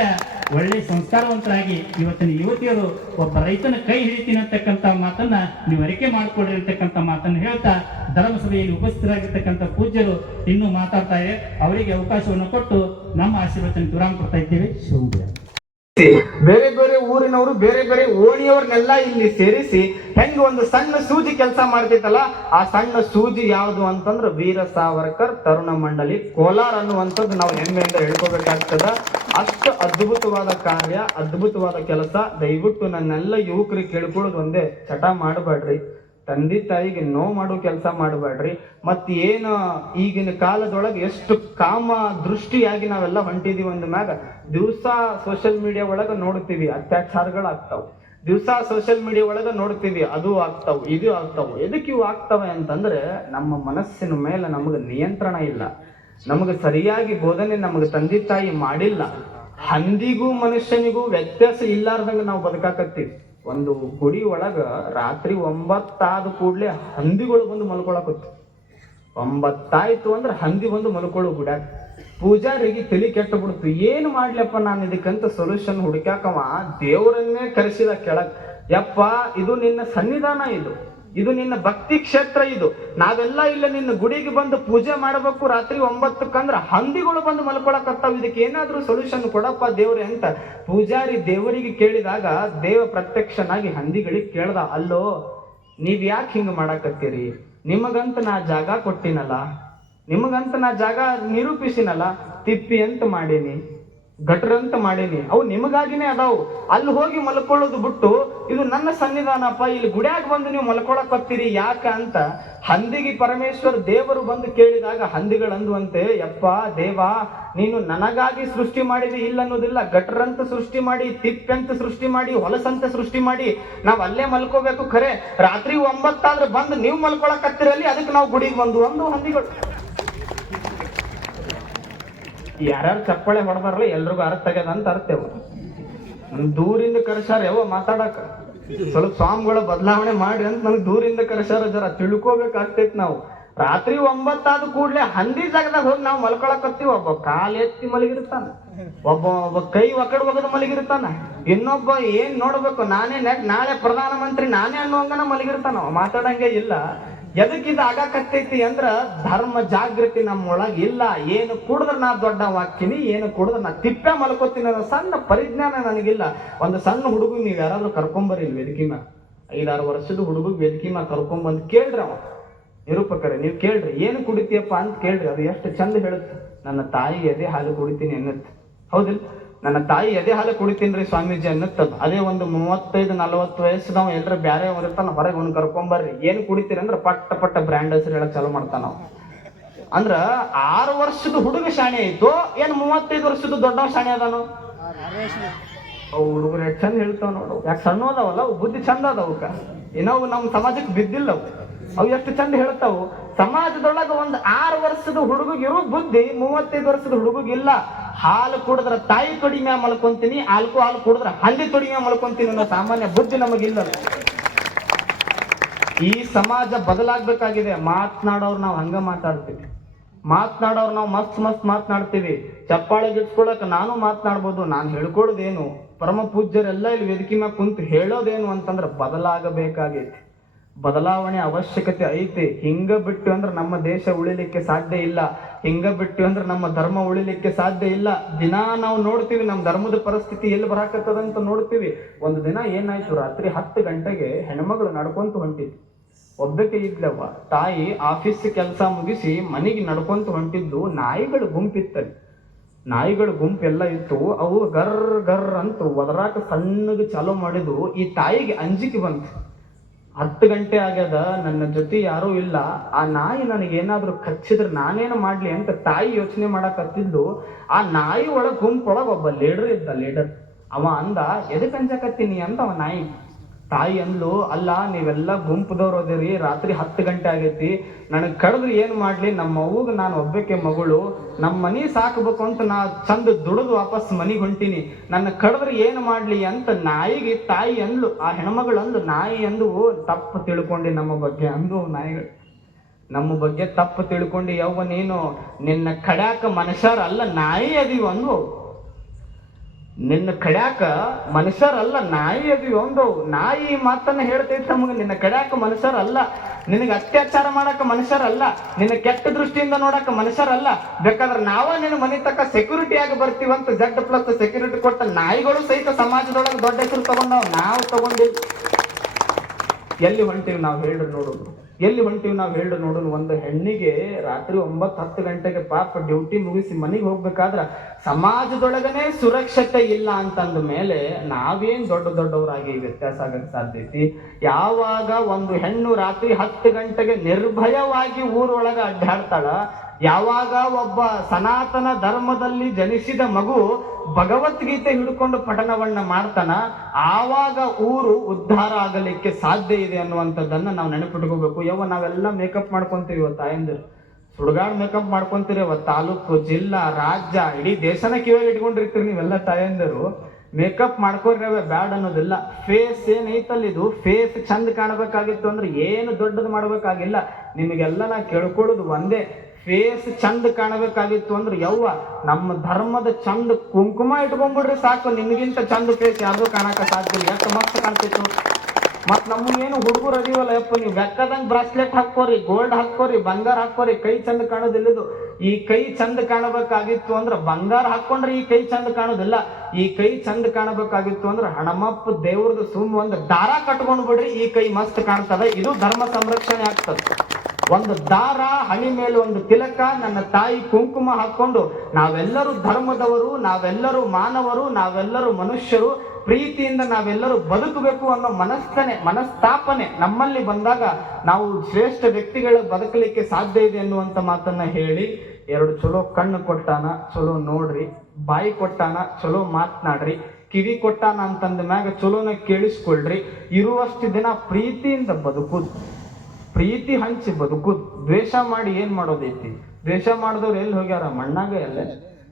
ಒಳ್ಳೆ ಸಂಸ್ಕಾರವಂತರಾಗಿ ಇವತ್ತಿನ ಯುವತಿಯರು ಒಬ್ಬ ರೈತನ ಕೈ ಹಿಡಿತೀನಿ ಅಂತಕ್ಕಂಥ ಮಾತನ್ನ ನೀವು ಅರಿಕೆ ಮಾಡಿಕೊಡ್ರಿ ಅಂತಕ್ಕಂಥ ಮಾತನ್ನ ಹೇಳ್ತಾ ಧರ್ಮಸಭೆಯಲ್ಲಿ ಉಪಸ್ಥಿತರಾಗಿರ್ತಕ್ಕಂಥ ಪೂಜ್ಯರು ಇನ್ನೂ ಮಾತಾಡ್ತಾ ಇದೆ, ಅವರಿಗೆ ಅವಕಾಶವನ್ನು ಕೊಟ್ಟು ನಮ್ಮ ಆಶೀರ್ವಚನ ವಿರಾಮ ಕೊಡ್ತಾ ಇದ್ದೇವೆ. ಶಿವಮೊಗ್ಗ ಬೇರೆ ಬೇರೆ ಊರಿನವರು ಬೇರೆ ಬೇರೆ ಓಣಿಯವ್ರನ್ನೆಲ್ಲ ಇಲ್ಲಿ ಸೇರಿಸಿ ಹೆಂಗ ಒಂದು ಸಣ್ಣ ಸೂಜಿ ಕೆಲಸ ಮಾಡ್ತಿತ್ತಲ್ಲ, ಆ ಸಣ್ಣ ಸೂಜಿ ಯಾವುದು ಅಂತಂದ್ರೆ ವೀರ ಸಾವರ್ಕರ್ ತರುಣ ಮಂಡಳಿ ಕೋಲಾರ ಅನ್ನುವಂಥದ್ದು ನಾವು ಹೆಮ್ಮೆಯಿಂದ ಹೇಳ್ಕೋಬೇಕಾಗ್ತದ. ಅಷ್ಟು ಅದ್ಭುತವಾದ ಕಾರ್ಯ, ಅದ್ಭುತವಾದ ಕೆಲಸ. ದಯವಿಟ್ಟು ನನ್ನೆಲ್ಲ ಯುವಕರಿಗೆ ಕೇಳ್ಕೊಳ್ಳೋದು ಒಂದೇ, ಚಟ ಮಾಡಬೇಡ್ರಿ, ತಂದೆ ತಾಯಿಗೆ ನೋವು ಮಾಡೋ ಕೆಲಸ ಮಾಡಬೇಡ್ರಿ. ಮತ್ ಏನು ಈಗಿನ ಕಾಲದೊಳಗೆ ಎಷ್ಟು ಕಾಮ ದೃಷ್ಟಿಯಾಗಿ ನಾವೆಲ್ಲ ಹೊಂಟಿದೀವಿ ಅಂದ ಮ್ಯಾಗ ದಿವಸ ಸೋಷಿಯಲ್ ಮೀಡಿಯಾ ಒಳಗ ನೋಡ್ತೀವಿ ಅತ್ಯಾಚಾರಗಳಾಗ್ತಾವ, ದಿವಸ ಸೋಷಿಯಲ್ ಮೀಡಿಯಾ ಒಳಗ ನೋಡ್ತೀವಿ ಅದು ಆಗ್ತಾವ ಇದು ಆಗ್ತಾವ. ಎದಕ್ಕೆ ಇವು ಆಗ್ತವೆ ಅಂತಂದ್ರೆ ನಮ್ಮ ಮನಸ್ಸಿನ ಮೇಲೆ ನಮಗೆ ನಿಯಂತ್ರಣ ಇಲ್ಲ, ನಮಗೆ ಸರಿಯಾಗಿ ಬೋಧನೆ ನಮಗೆ ತಂದೆ ತಾಯಿ ಮಾಡಿಲ್ಲ. ಹಂದಿಗೂ ಮನುಷ್ಯನಿಗೂ ವ್ಯತ್ಯಾಸ ಇಲ್ಲಾರ್ದಂಗ ನಾವು ಬದುಕಾಕತ್ತೀವಿ. ಒಂದು ಗುಡಿ ಒಳಗ ರಾತ್ರಿ 9 ಆದ ಕೂಡ್ಲೆ ಹಂದಿಗಳು ಬಂದು ಮಲ್ಕೊಳಕತ್ತು. 9 ಆಯ್ತು ಅಂದ್ರೆ ಹಂದಿ ಬಂದು ಮಲ್ಕೊಳ್ಳೋ ಗುಡ್ಯಾಗ. ಪೂಜಾರಿಗೆ ತಲೆ ಕೆಟ್ಟು ಬಿಡ್ತು, ಏನು ಮಾಡ್ಲಪ್ಪ ನಾನು ಇದಕ್ಕಂತ ಸೊಲ್ಯೂಷನ್ ಹುಡುಕ್ಯಾಕವ ದೇವರನ್ನೇ ಕರೆಸಿದ ಕೆಳಗ್. ಯಪ್ಪ ಇದು ನಿನ್ನ ಸನ್ನಿಧಾನ, ಇದು ನಿನ್ನ ಭಕ್ತಿ ಕ್ಷೇತ್ರ, ನಾವೆಲ್ಲ ಇಲ್ಲ ನಿನ್ನ ಗುಡಿಗೆ ಬಂದು ಪೂಜೆ ಮಾಡಬೇಕು ರಾತ್ರಿ 9 ಹಂದಿಗಳು ಬಂದು ಮಲ್ಕೊಳಕತ್ತಾವ, ಇದಕ್ಕೆ ಏನಾದ್ರೂ ಸೊಲ್ಯೂಷನ್ ಕೊಡಪ್ಪ ದೇವ್ರೆ ಅಂತ ಪೂಜಾರಿ ದೇವರಿಗೆ ಕೇಳಿದಾಗ ದೇವ ಪ್ರತ್ಯಕ್ಷನಾಗಿ ಹಂದಿಗಳಿಗೆ ಕೇಳ್ದ, ಅಲ್ಲೋ ನೀವ್ ಯಾಕೆ ಹಿಂಗ ಮಾಡಾಕತ್ತೀರಿ, ನಿಮಗಂತ ನಾ ಜಾಗ ಕೊಟ್ಟಿನಲ್ಲ, ನಿಮಗಂತ ನಾ ಜಾಗ ನಿರೂಪಿಸಿನಲ್ಲ, ತಿಪ್ಪಿ ಅಂತ ಮಾಡೀನಿ, ಗಟ್ರ ಅಂತ ಮಾಡೀನಿ, ಅವು ನಿಮಗಾಗಿನೇ ಅದಾವು, ಅಲ್ಲಿ ಹೋಗಿ ಮಲ್ಕೊಳ್ಳೋದು ಬಿಟ್ಟು ಇದು ನನ್ನ ಸನ್ನಿಧಾನಪ್ಪ, ಇಲ್ಲಿ ಗುಡ್ಯಾಗ ಬಂದು ನೀವು ಮಲ್ಕೊಳಕತ್ತೀರಿ ಯಾಕ ಅಂತ ಹಂದಿಗೆ ಪರಮೇಶ್ವರ ದೇವರು ಬಂದು ಕೇಳಿದಾಗ ಹಂದಿಗಳಂದುವಂತೆ, ಯಪ್ಪ ದೇವ ನೀನು ನನಗಾಗಿ ಸೃಷ್ಟಿ ಮಾಡಿದಿ ಇಲ್ಲ ಅನ್ನೋದಿಲ್ಲ, ಗಟ್ರಂತ ಸೃಷ್ಟಿ ಮಾಡಿ, ತಿಪ್ಪಂತ ಸೃಷ್ಟಿ ಮಾಡಿ, ಹೊಲಸಂತ ಸೃಷ್ಟಿ ಮಾಡಿ ನಾವ್ ಅಲ್ಲೇ ಮಲ್ಕೋಬೇಕು, ಖರೆ ರಾತ್ರಿ 9 ಆದ್ರೆ ಬಂದು ನೀವು ಮಲ್ಕೊಳಕತ್ತೀರಲ್ಲಿ, ಅದಕ್ಕೆ ನಾವು ಗುಡಿಗೆ ಬಂದು ಒಂದು ಹಂದಿಗಳು. ಯಾರ್ಯಾರು ಚಪ್ಪಳೆ ಹೊಡೆದಾರಲ್ಲ ಎಲ್ರಿಗೂ ಅರ್ಥ ಆಗ್ಯದ ಅಂತ ಅರ್ಥೇವು. ದೂರಿಂದ ಕರೆಸಾರ ಯಾವ ಮಾತಾಡಕ, ಸ್ವಲ್ಪ ಸ್ವಾಮಿಗಳ ಬದಲಾವಣೆ ಮಾಡಿ ಅಂತ ನಮ್ಗೆ ದೂರಿಂದ ಕರೆಸಾರ, ಜರ ತಿಳ್ಕೋಬೇಕಾಗ್ತೈತಿ. ನಾವು ರಾತ್ರಿ 9 ಆದ ಕೂಡ್ಲೆ ಹಂದಿ ಜಾಗದಾಗ ಹೋಗಿ ನಾವು ಮಲ್ಕೊಳಕತ್ತೀವಿ. ಒಬ್ಬ ಕಾಲ್ ಎತ್ತಿ ಮಲಗಿರ್ತಾನ, ಒಬ್ಬ ಕೈ ಒಕಡ್ ಒಗದ ಮಲಗಿರ್ತಾನ, ಇನ್ನೊಬ್ಬ ಏನ್ ನೋಡ್ಬೇಕು ನಾನೇ ನಾಳೆ ಪ್ರಧಾನ ಮಂತ್ರಿ ನಾನೇ ಅನ್ನುವಂಗನ ಮಲಗಿರ್ತಾನ, ಮಾತಾಡಂಗೆ ಇಲ್ಲ. ಎದಕ್ಕಿದ ಆಗಾಕತ್ತೈತಿ ಅಂದ್ರ ಧರ್ಮ ಜಾಗೃತಿ ನಮ್ಮೊಳಗ ಇಲ್ಲ. ಏನು ಕುಡಿದ್ರೆ ನಾ ದೊಡ್ಡ ವಾಕ್ಯನಿ, ಏನು ಕುಡಿದ್ರೆ ನಾ ತಿಪ್ಪೆ ಮಲ್ಕೋತೀನಿ ಅನ್ನೋ ಸಣ್ಣ ಪರಿಜ್ಞಾನ ನನಗಿಲ್ಲ. ಒಂದು ಸಣ್ಣ ಹುಡುಗ ನೀವ್ ಯಾರಾದ್ರೂ ಕರ್ಕೊಂಬರ್ರಿ ವೇದಿಕೆ ಮ್ಯಾಗ, 5-6 ವರ್ಷದ ಹುಡುಗ ವೇದಿಕೆ ಮ್ಯಾಗ ಕರ್ಕೊಂಬಂದ್ ಕೇಳ್ರಿ, ಅವ ನಿರೂಪಕರೇ ನೀವು ಕೇಳ್ರಿ ಏನು ಕುಡಿತೀಯಪ್ಪ ಅಂತ ಕೇಳ್ರಿ, ಅದು ಎಷ್ಟು ಚಂದ ಹೇಳುತ್ತೆ, ನನ್ನ ತಾಯಿ ಎದೆ ಹಾಲು ಕುಡಿತೀನಿ ಅನ್ನತ್. ಹೌದಿಲ್ಲ, ನನ್ನ ತಾಯಿ ಎದೆ ಹಾಲು ಕುಡಿತೀನಿ ಸ್ವಾಮೀಜಿ ಅನ್ನತ್ತದ. ಅದೇ ಒಂದು 35-40 ವಯಸ್ಸದವ ಎಲ್ಲರ ಬ್ಯಾರೆ ಇರ್ತಾನ, ಹೊರಗೆ ಒಂದು ಕರ್ಕೊಂಬರ್ರಿ ಏನು ಕುಡಿತೀರಿ ಅಂದ್ರೆ ಪಟ್ಟ ಬ್ರ್ಯಾಂಡ್ ಹೆಸರು ಹೇಳಕ್ ಚಾಲೂ ಮಾಡ್ತಾನ. ಅಂದ್ರ 6 ವರ್ಷದ ಹುಡುಗ ಶಾಣೆ ಆಯ್ತು, ಏನ್ 35 ವರ್ಷದ ದೊಡ್ಡವ ಶಾಣೆ ಅದಾನು? ಅವು ಹುಡುಗರು ಎಷ್ಟು ಚಂದ ಹೇಳ್ತಾವ ನೋಡು, ಯಾಕೆ ಸಣ್ಣ ಅದಾವಲ್ಲ ಅವು ಬುದ್ಧಿ ಚಂದ ಅದಾವಕ್ಕ, ಏನವು ನಮ್ಮ ಸಮಾಜಕ್ಕೆ ಬಿದ್ದಿಲ್ಲ ಅವು ಎಷ್ಟು ಚಂದ ಹೇಳ್ತಾವು. ಸಮಾಜದೊಳಗ ಒಂದು 6 ವರ್ಷದ ಹುಡುಗಿರೋ ಬುದ್ಧಿ 35 ವರ್ಷದ ಹುಡುಗಿಲ್ಲ. ಹಾಲು ಕುಡಿದ್ರ ತಾಯಿ ತೊಡಿ ಮ್ಯಾಗ ಮಲ್ಕೊಂತೀನಿ, ಹಾಲು ಕುಡಿದ್ರ ಹಂದಿ ತೊಡಿ ಮ್ಯಾಗ ಮಲ್ಕೊಂತೀನಿ ಅನ್ನೋ ಸಾಮಾನ್ಯ ಬುದ್ಧಿ ನಮಗಿಲ್ಲ. ಈ ಸಮಾಜ ಬದಲಾಗ್ಬೇಕಾಗಿದೆ. ಮಾತನಾಡೋರು ನಾವು ಹಂಗ ಮಾತಾಡ್ತೀವಿ, ಮಾತನಾಡೋರು ನಾವು ಮಸ್ತ್ ಮಾತನಾಡ್ತೀವಿ. ಚಪ್ಪಾಳೆ ಗಿಟ್ಸ್ಕೊಳಕ್ ನಾನು ಮಾತನಾಡ್ಬೋದು, ನಾನು ಹೇಳ್ಕೊಳೋದೇನು, ಪರಮ ಪೂಜ್ಯರೆಲ್ಲ ಇಲ್ಲಿ ವೇದಿಕೆ ಮ್ಯಾಗ ಕುಂತು ಹೇಳೋದೇನು ಅಂತಂದ್ರೆ ಬದಲಾಗಬೇಕಾಗೈತಿ, ಬದಲಾವಣೆ ಅವಶ್ಯಕತೆ ಐತಿ. ಹಿಂಗ ಬಿಟ್ಟು ಅಂದ್ರೆ ನಮ್ಮ ದೇಶ ಉಳಿಲಿಕ್ಕೆ ಸಾಧ್ಯ ಇಲ್ಲ, ಹಿಂಗ ಬಿಟ್ಟು ಅಂದ್ರೆ ನಮ್ಮ ಧರ್ಮ ಉಳಿಲಿಕ್ಕೆ ಸಾಧ್ಯ ಇಲ್ಲ. ದಿನ ನಾವು ನೋಡ್ತೀವಿ ನಮ್ಮ ಧರ್ಮದ ಪರಿಸ್ಥಿತಿ ಎಲ್ಲಿ ಬರಾಕತ್ತದಂತ ನೋಡ್ತೀವಿ. ಒಂದು ದಿನ ಏನಾಯ್ತು, ರಾತ್ರಿ 10 ಗಂಟೆಗೆ ಹೆಣ್ಮಗಳು ನಡ್ಕೊಂತ ಹೊಂಟಿದ್ವಿ. ಒಬ್ಬಕ್ಕೆ ಇದ್ಲವ್ವ, ತಾಯಿ ಆಫೀಸ್ ಕೆಲಸ ಮುಗಿಸಿ ಮನೆಗೆ ನಡ್ಕೊಂತ ಹೊಂಟಿದ್ದು, ನಾಯಿಗಳು ಗುಂಪಿತ್ತಲ್ಲಿ, ನಾಯಿಗಳ ಗುಂಪೆಲ್ಲ ಇತ್ತು. ಅವು ಗರ್ ಅಂತ ಒದರಾಕ ಸಣ್ಣಗೆ ಚಾಲೂ ಮಾಡಿದ್ವು. ಈ ತಾಯಿಗೆ ಅಂಜಿಕೆ ಬಂತು. 10 ಗಂಟೆ ಆಗ್ಯದ, ನನ್ನ ಜೊತೆ ಯಾರೂ ಇಲ್ಲ, ಆ ನಾಯಿ ನನಗೇನಾದ್ರೂ ಕಚ್ಚಿದ್ರೆ ನಾನೇನು ಮಾಡ್ಲಿ ಅಂತ ತಾಯಿ ಯೋಚನೆ ಮಾಡಕತ್ತಿದ್ದು. ಆ ನಾಯಿ ಒಳಗ್ ಗುಂಪೊಳಗ ಒಬ್ಬ ಲೀಡರ್ ಇದ್ದ. ಲೀಡರ್ ಅವ ಅಂದ, ಎದಕ್ ಅಂಜಕತ್ತೀನಿ ಅಂತ ಅವ ನಾಯಿ. ತಾಯಿ ಅಂದ್ಲು, ಅಲ್ಲ ನೀವೆಲ್ಲ ಗುಂಪದವ್ರು ಅದಿರಿ, ರಾತ್ರಿ 10 ಗಂಟೆ ಆಗೈತಿ, ನನಗೆ ಕರೆದ್ರೆ ಏನ್ ಮಾಡ್ಲಿ, ನಮ್ಮ ಅವ್ವಗೆ ನಾನು ಒಬ್ಬಕ್ಕೆ ಮಗಳು, ನಮ್ಮ ಮನಿ ಸಾಕಬೇಕು ಅಂತ ನಾ ಚಂದ ದುಡಿದು ವಾಪಸ್ ಮನಿಗೆ ಹೊಂಟೀನಿ, ನನ್ನ ಕರೆದ್ರೆ ಏನ್ ಮಾಡ್ಲಿ ಅಂತ ನಾಯಿಗೆ ತಾಯಿ ಅಂದ್ಲು. ಆ ಹೆಣ್ಮಗಳು ಅಂದು, ನಾಯಿ ಅಂದು ತಪ್ಪು ತಿಳ್ಕೊಂಡಿ ನಮ್ಮ ಬಗ್ಗೆ ಅಂದು. ನಾಯಿಗಳು ನಮ್ಮ ಬಗ್ಗೆ ತಪ್ಪು ತಿಳ್ಕೊಂಡು, ಯವ್ವ ನೀನು ನಿನ್ನ ಕಡ್ಯಾಕ ಮನುಷ್ಯರಲ್ಲ ನಾಯಿ ಅದೀವ ಅಂದು. ನಿನ್ನ ಕಡ್ಯಾಕ ಮನುಷ್ಯರಲ್ಲ ನಾಯಿ ಅದೀವಿ ಒಂದು. ನಾಯಿ ಮಾತನ್ನ ಹೇಳ್ತೈತಿ ನಮಗ, ನಿನ್ನ ಕಡ್ಯಾಕ ಮನುಷ್ಯರಲ್ಲ, ನಿನಗೆ ಅತ್ಯಾಚಾರ ಮಾಡಾಕ ಮನುಷ್ಯರಲ್ಲ, ನಿನ್ನ ಕೆಟ್ಟ ದೃಷ್ಟಿಯಿಂದ ನೋಡಾಕ ಮನುಷ್ಯರಲ್ಲ, ಬೇಕಾದ್ರೆ ನಾವ ನಿನ್ನ ಮನೆ ತಕ್ಕ ಸೆಕ್ಯೂರಿಟಿ ಆಗಿ ಬರ್ತೀವಂತ Z+ ಸೆಕ್ಯೂರಿಟಿ ಕೊಟ್ಟ ನಾಯಿಗಳು ಸಹಿತ ಸಮಾಜದೊಳಗೆ ದೊಡ್ಡ ಹೆಸರು ತಗೊಂಡಾವ್, ನಾವು ತಗೊಂಡಿವಿ. ಎಲ್ಲಿ ಹೊಂಟೀವಿ ನಾವು ಹೇಳ್ರಿ ನೋಡೋದು, ಎಲ್ಲಿ ಹೊಂಟೀವಿ ನಾವು ಹೇಳ್ರಿ ನೋಡೋಣ. ಒಂದು ಹೆಣ್ಣಿಗೆ ರಾತ್ರಿ 9-10 ಗಂಟೆಗೆ ಪಾಪ ಡ್ಯೂಟಿ ಮುಗಿಸಿ ಮನೆಗೆ ಹೋಗ್ಬೇಕಾದ್ರ ಸಮಾಜದೊಳಗನೆ ಸುರಕ್ಷತೆ ಇಲ್ಲ ಅಂತಂದ ಮೇಲೆ ನಾವೇನ್ ದೊಡ್ಡವರಾಗಿ ವ್ಯತ್ಯಾಸ ಆಗಕ್ಕೆ ಸಾಧ್ಯೈತಿ? ಯಾವಾಗ ಒಂದು ಹೆಣ್ಣು ರಾತ್ರಿ 10 ಗಂಟೆಗೆ ನಿರ್ಭಯವಾಗಿ ಊರೊಳಗ ಅಡ್ಡಾಡ್ತಾಳ, ಯಾವಾಗ ಒಬ್ಬ ಸನಾತನ ಧರ್ಮದಲ್ಲಿ ಜನಿಸಿದ ಮಗು ಭಗವದ್ಗೀತೆ ಹಿಡ್ಕೊಂಡು ಪಠಣವನ್ನ ಮಾಡ್ತಾನ, ಆವಾಗ ಊರು ಉದ್ಧಾರ ಆಗಲಿಕ್ಕೆ ಸಾಧ್ಯ ಇದೆ ಅನ್ನುವಂಥದ್ದನ್ನ ನಾವು ನೆನಪಿಟ್ಕೋಬೇಕು. ಯವ್ವ ನಾವೆಲ್ಲ ಮೇಕಪ್ ಮಾಡ್ಕೊಂತೀವಿ ತಾಯಂದಿರು, ಸುಡುಗಾಡ್ ಮೇಕಪ್ ಮಾಡ್ಕೊಂತೀರಿ, ತಾಲೂಕು, ಜಿಲ್ಲಾ, ರಾಜ್ಯ, ಇಡೀ ದೇಶನ ಕಿವಿಯಾಗಿ ಇಟ್ಕೊಂಡಿರ್ತೀರಿ ನೀವೆಲ್ಲ ತಾಯಂದಿರು. ಮೇಕಪ್ ಮಾಡ್ಕೊರ್ರವೆ ಬ್ಯಾಡ್ ಅನ್ನೋದಿಲ್ಲ. ಫೇಸ್ ಏನೈತಲ್ಲ, ಇದು ಫೇಸ್ ಚಂದ ಕಾಣಬೇಕಾಗಿತ್ತು ಅಂದ್ರೆ ಏನು ದೊಡ್ಡದು ಮಾಡ್ಬೇಕಾಗಿಲ್ಲ. ನಿಮಗೆಲ್ಲ ನಾ ಕೇಳ್ಕೊಳ್ಳೋದು ಒಂದೇ, ಫೇಸ್ ಚಂದ ಕಾಣಬೇಕಾಗಿತ್ತು ಅಂದ್ರೆ ಯವ್ವ ನಮ್ಮ ಧರ್ಮದ ಚಂದ ಕುಂಕುಮ ಇಟ್ಕೊಂಡ್ಬಿಡ್ರಿ ಸಾಕು, ನಿಮಗಿಂತ ಚಂದ ಫೇಸ್ ಯಾವ್ದು ಕಾಣಕ ಸಾಧ್ಯ ಇಲ್ಲ. ಎಷ್ಟು ಮಸ್ತ್ ಕಾಣ್ತೈತು. ಮತ್ ನಮ್ಗೇನು ಹುಡುಗರು ಅದೀವಲ್ಲ ಯಪ್ಪ, ನೀವು ಬೆಕ್ಕದಂಗ್ ಬ್ರಾಸ್ಲೆಟ್ ಹಾಕೋರಿ, ಗೋಲ್ಡ್ ಹಾಕೋರಿ, ಬಂಗಾರ ಹಾಕೋರಿ, ಕೈ ಚಂದ ಕಾಣೋದಿಲ್ಲದು. ಈ ಕೈ ಚಂದ ಕಾಣಬೇಕಾಗಿತ್ತು ಅಂದ್ರೆ ಬಂಗಾರ ಹಾಕೊಂಡ್ರೆ ಈ ಕೈ ಚಂದ ಕಾಣೋದಿಲ್ಲ. ಈ ಕೈ ಚಂದ ಕಾಣಬೇಕಾಗಿತ್ತು ಅಂದ್ರೆ ಹಣಮಪ್ಪ ದೇವ್ರದ್ದು ಒಂದು ದಾರ ಕಟ್ಕೊಂಡ್ ಬಿಡ್ರಿ, ಈ ಕೈ ಮಸ್ತ್ ಕಾಣ್ತದ. ಇದು ಧರ್ಮ ಸಂರಕ್ಷಣೆ ಆಗ್ತದೆ. ಒಂದು ದಾರ, ಹಣಿ ಮೇಲೆ ಒಂದು ತಿಲಕ, ನನ್ನ ತಾಯಿ ಕುಂಕುಮ ಹಾಕೊಂಡು ನಾವೆಲ್ಲರೂ ಧರ್ಮದವರು, ನಾವೆಲ್ಲರೂ ಮಾನವರು, ನಾವೆಲ್ಲರೂ ಮನುಷ್ಯರು, ಪ್ರೀತಿಯಿಂದ ನಾವೆಲ್ಲರೂ ಬದುಕಬೇಕು ಅನ್ನೋ ಮನಸ್ತಾಪನೆ ನಮ್ಮಲ್ಲಿ ಬಂದಾಗ ನಾವು ಶ್ರೇಷ್ಠ ವ್ಯಕ್ತಿಗಳು ಬದುಕಲಿಕ್ಕೆ ಸಾಧ್ಯ ಇದೆ ಅನ್ನುವಂಥ ಮಾತನ್ನ ಹೇಳಿ, 2 ಚಲೋ ಕಣ್ಣು ಕೊಟ್ಟಾನ, ಚಲೋ ನೋಡ್ರಿ, ಬಾಯಿ ಕೊಟ್ಟಾನ, ಚಲೋ ಮಾತನಾಡ್ರಿ, ಕಿವಿ ಕೊಟ್ಟಾನ ಅಂತಂದ ಮ್ಯಾಗ ಚಲೋನ ಕೇಳಿಸ್ಕೊಳ್ರಿ. ಇರುವಷ್ಟು ದಿನ ಪ್ರೀತಿಯಿಂದ ಬದುಕುದು, ಪ್ರೀತಿ ಹಂಚಿ ಬದುಕುದು. ದ್ವೇಷ ಮಾಡಿ ಏನ್ ಮಾಡೋದೈತಿ? ದ್ವೇಷ ಮಾಡಿದವ್ರು ಎಲ್ಲಿ ಹೋಗ್ಯಾರ? ಮಣ್ಣಾಗ ಅಲ್ಲೇ.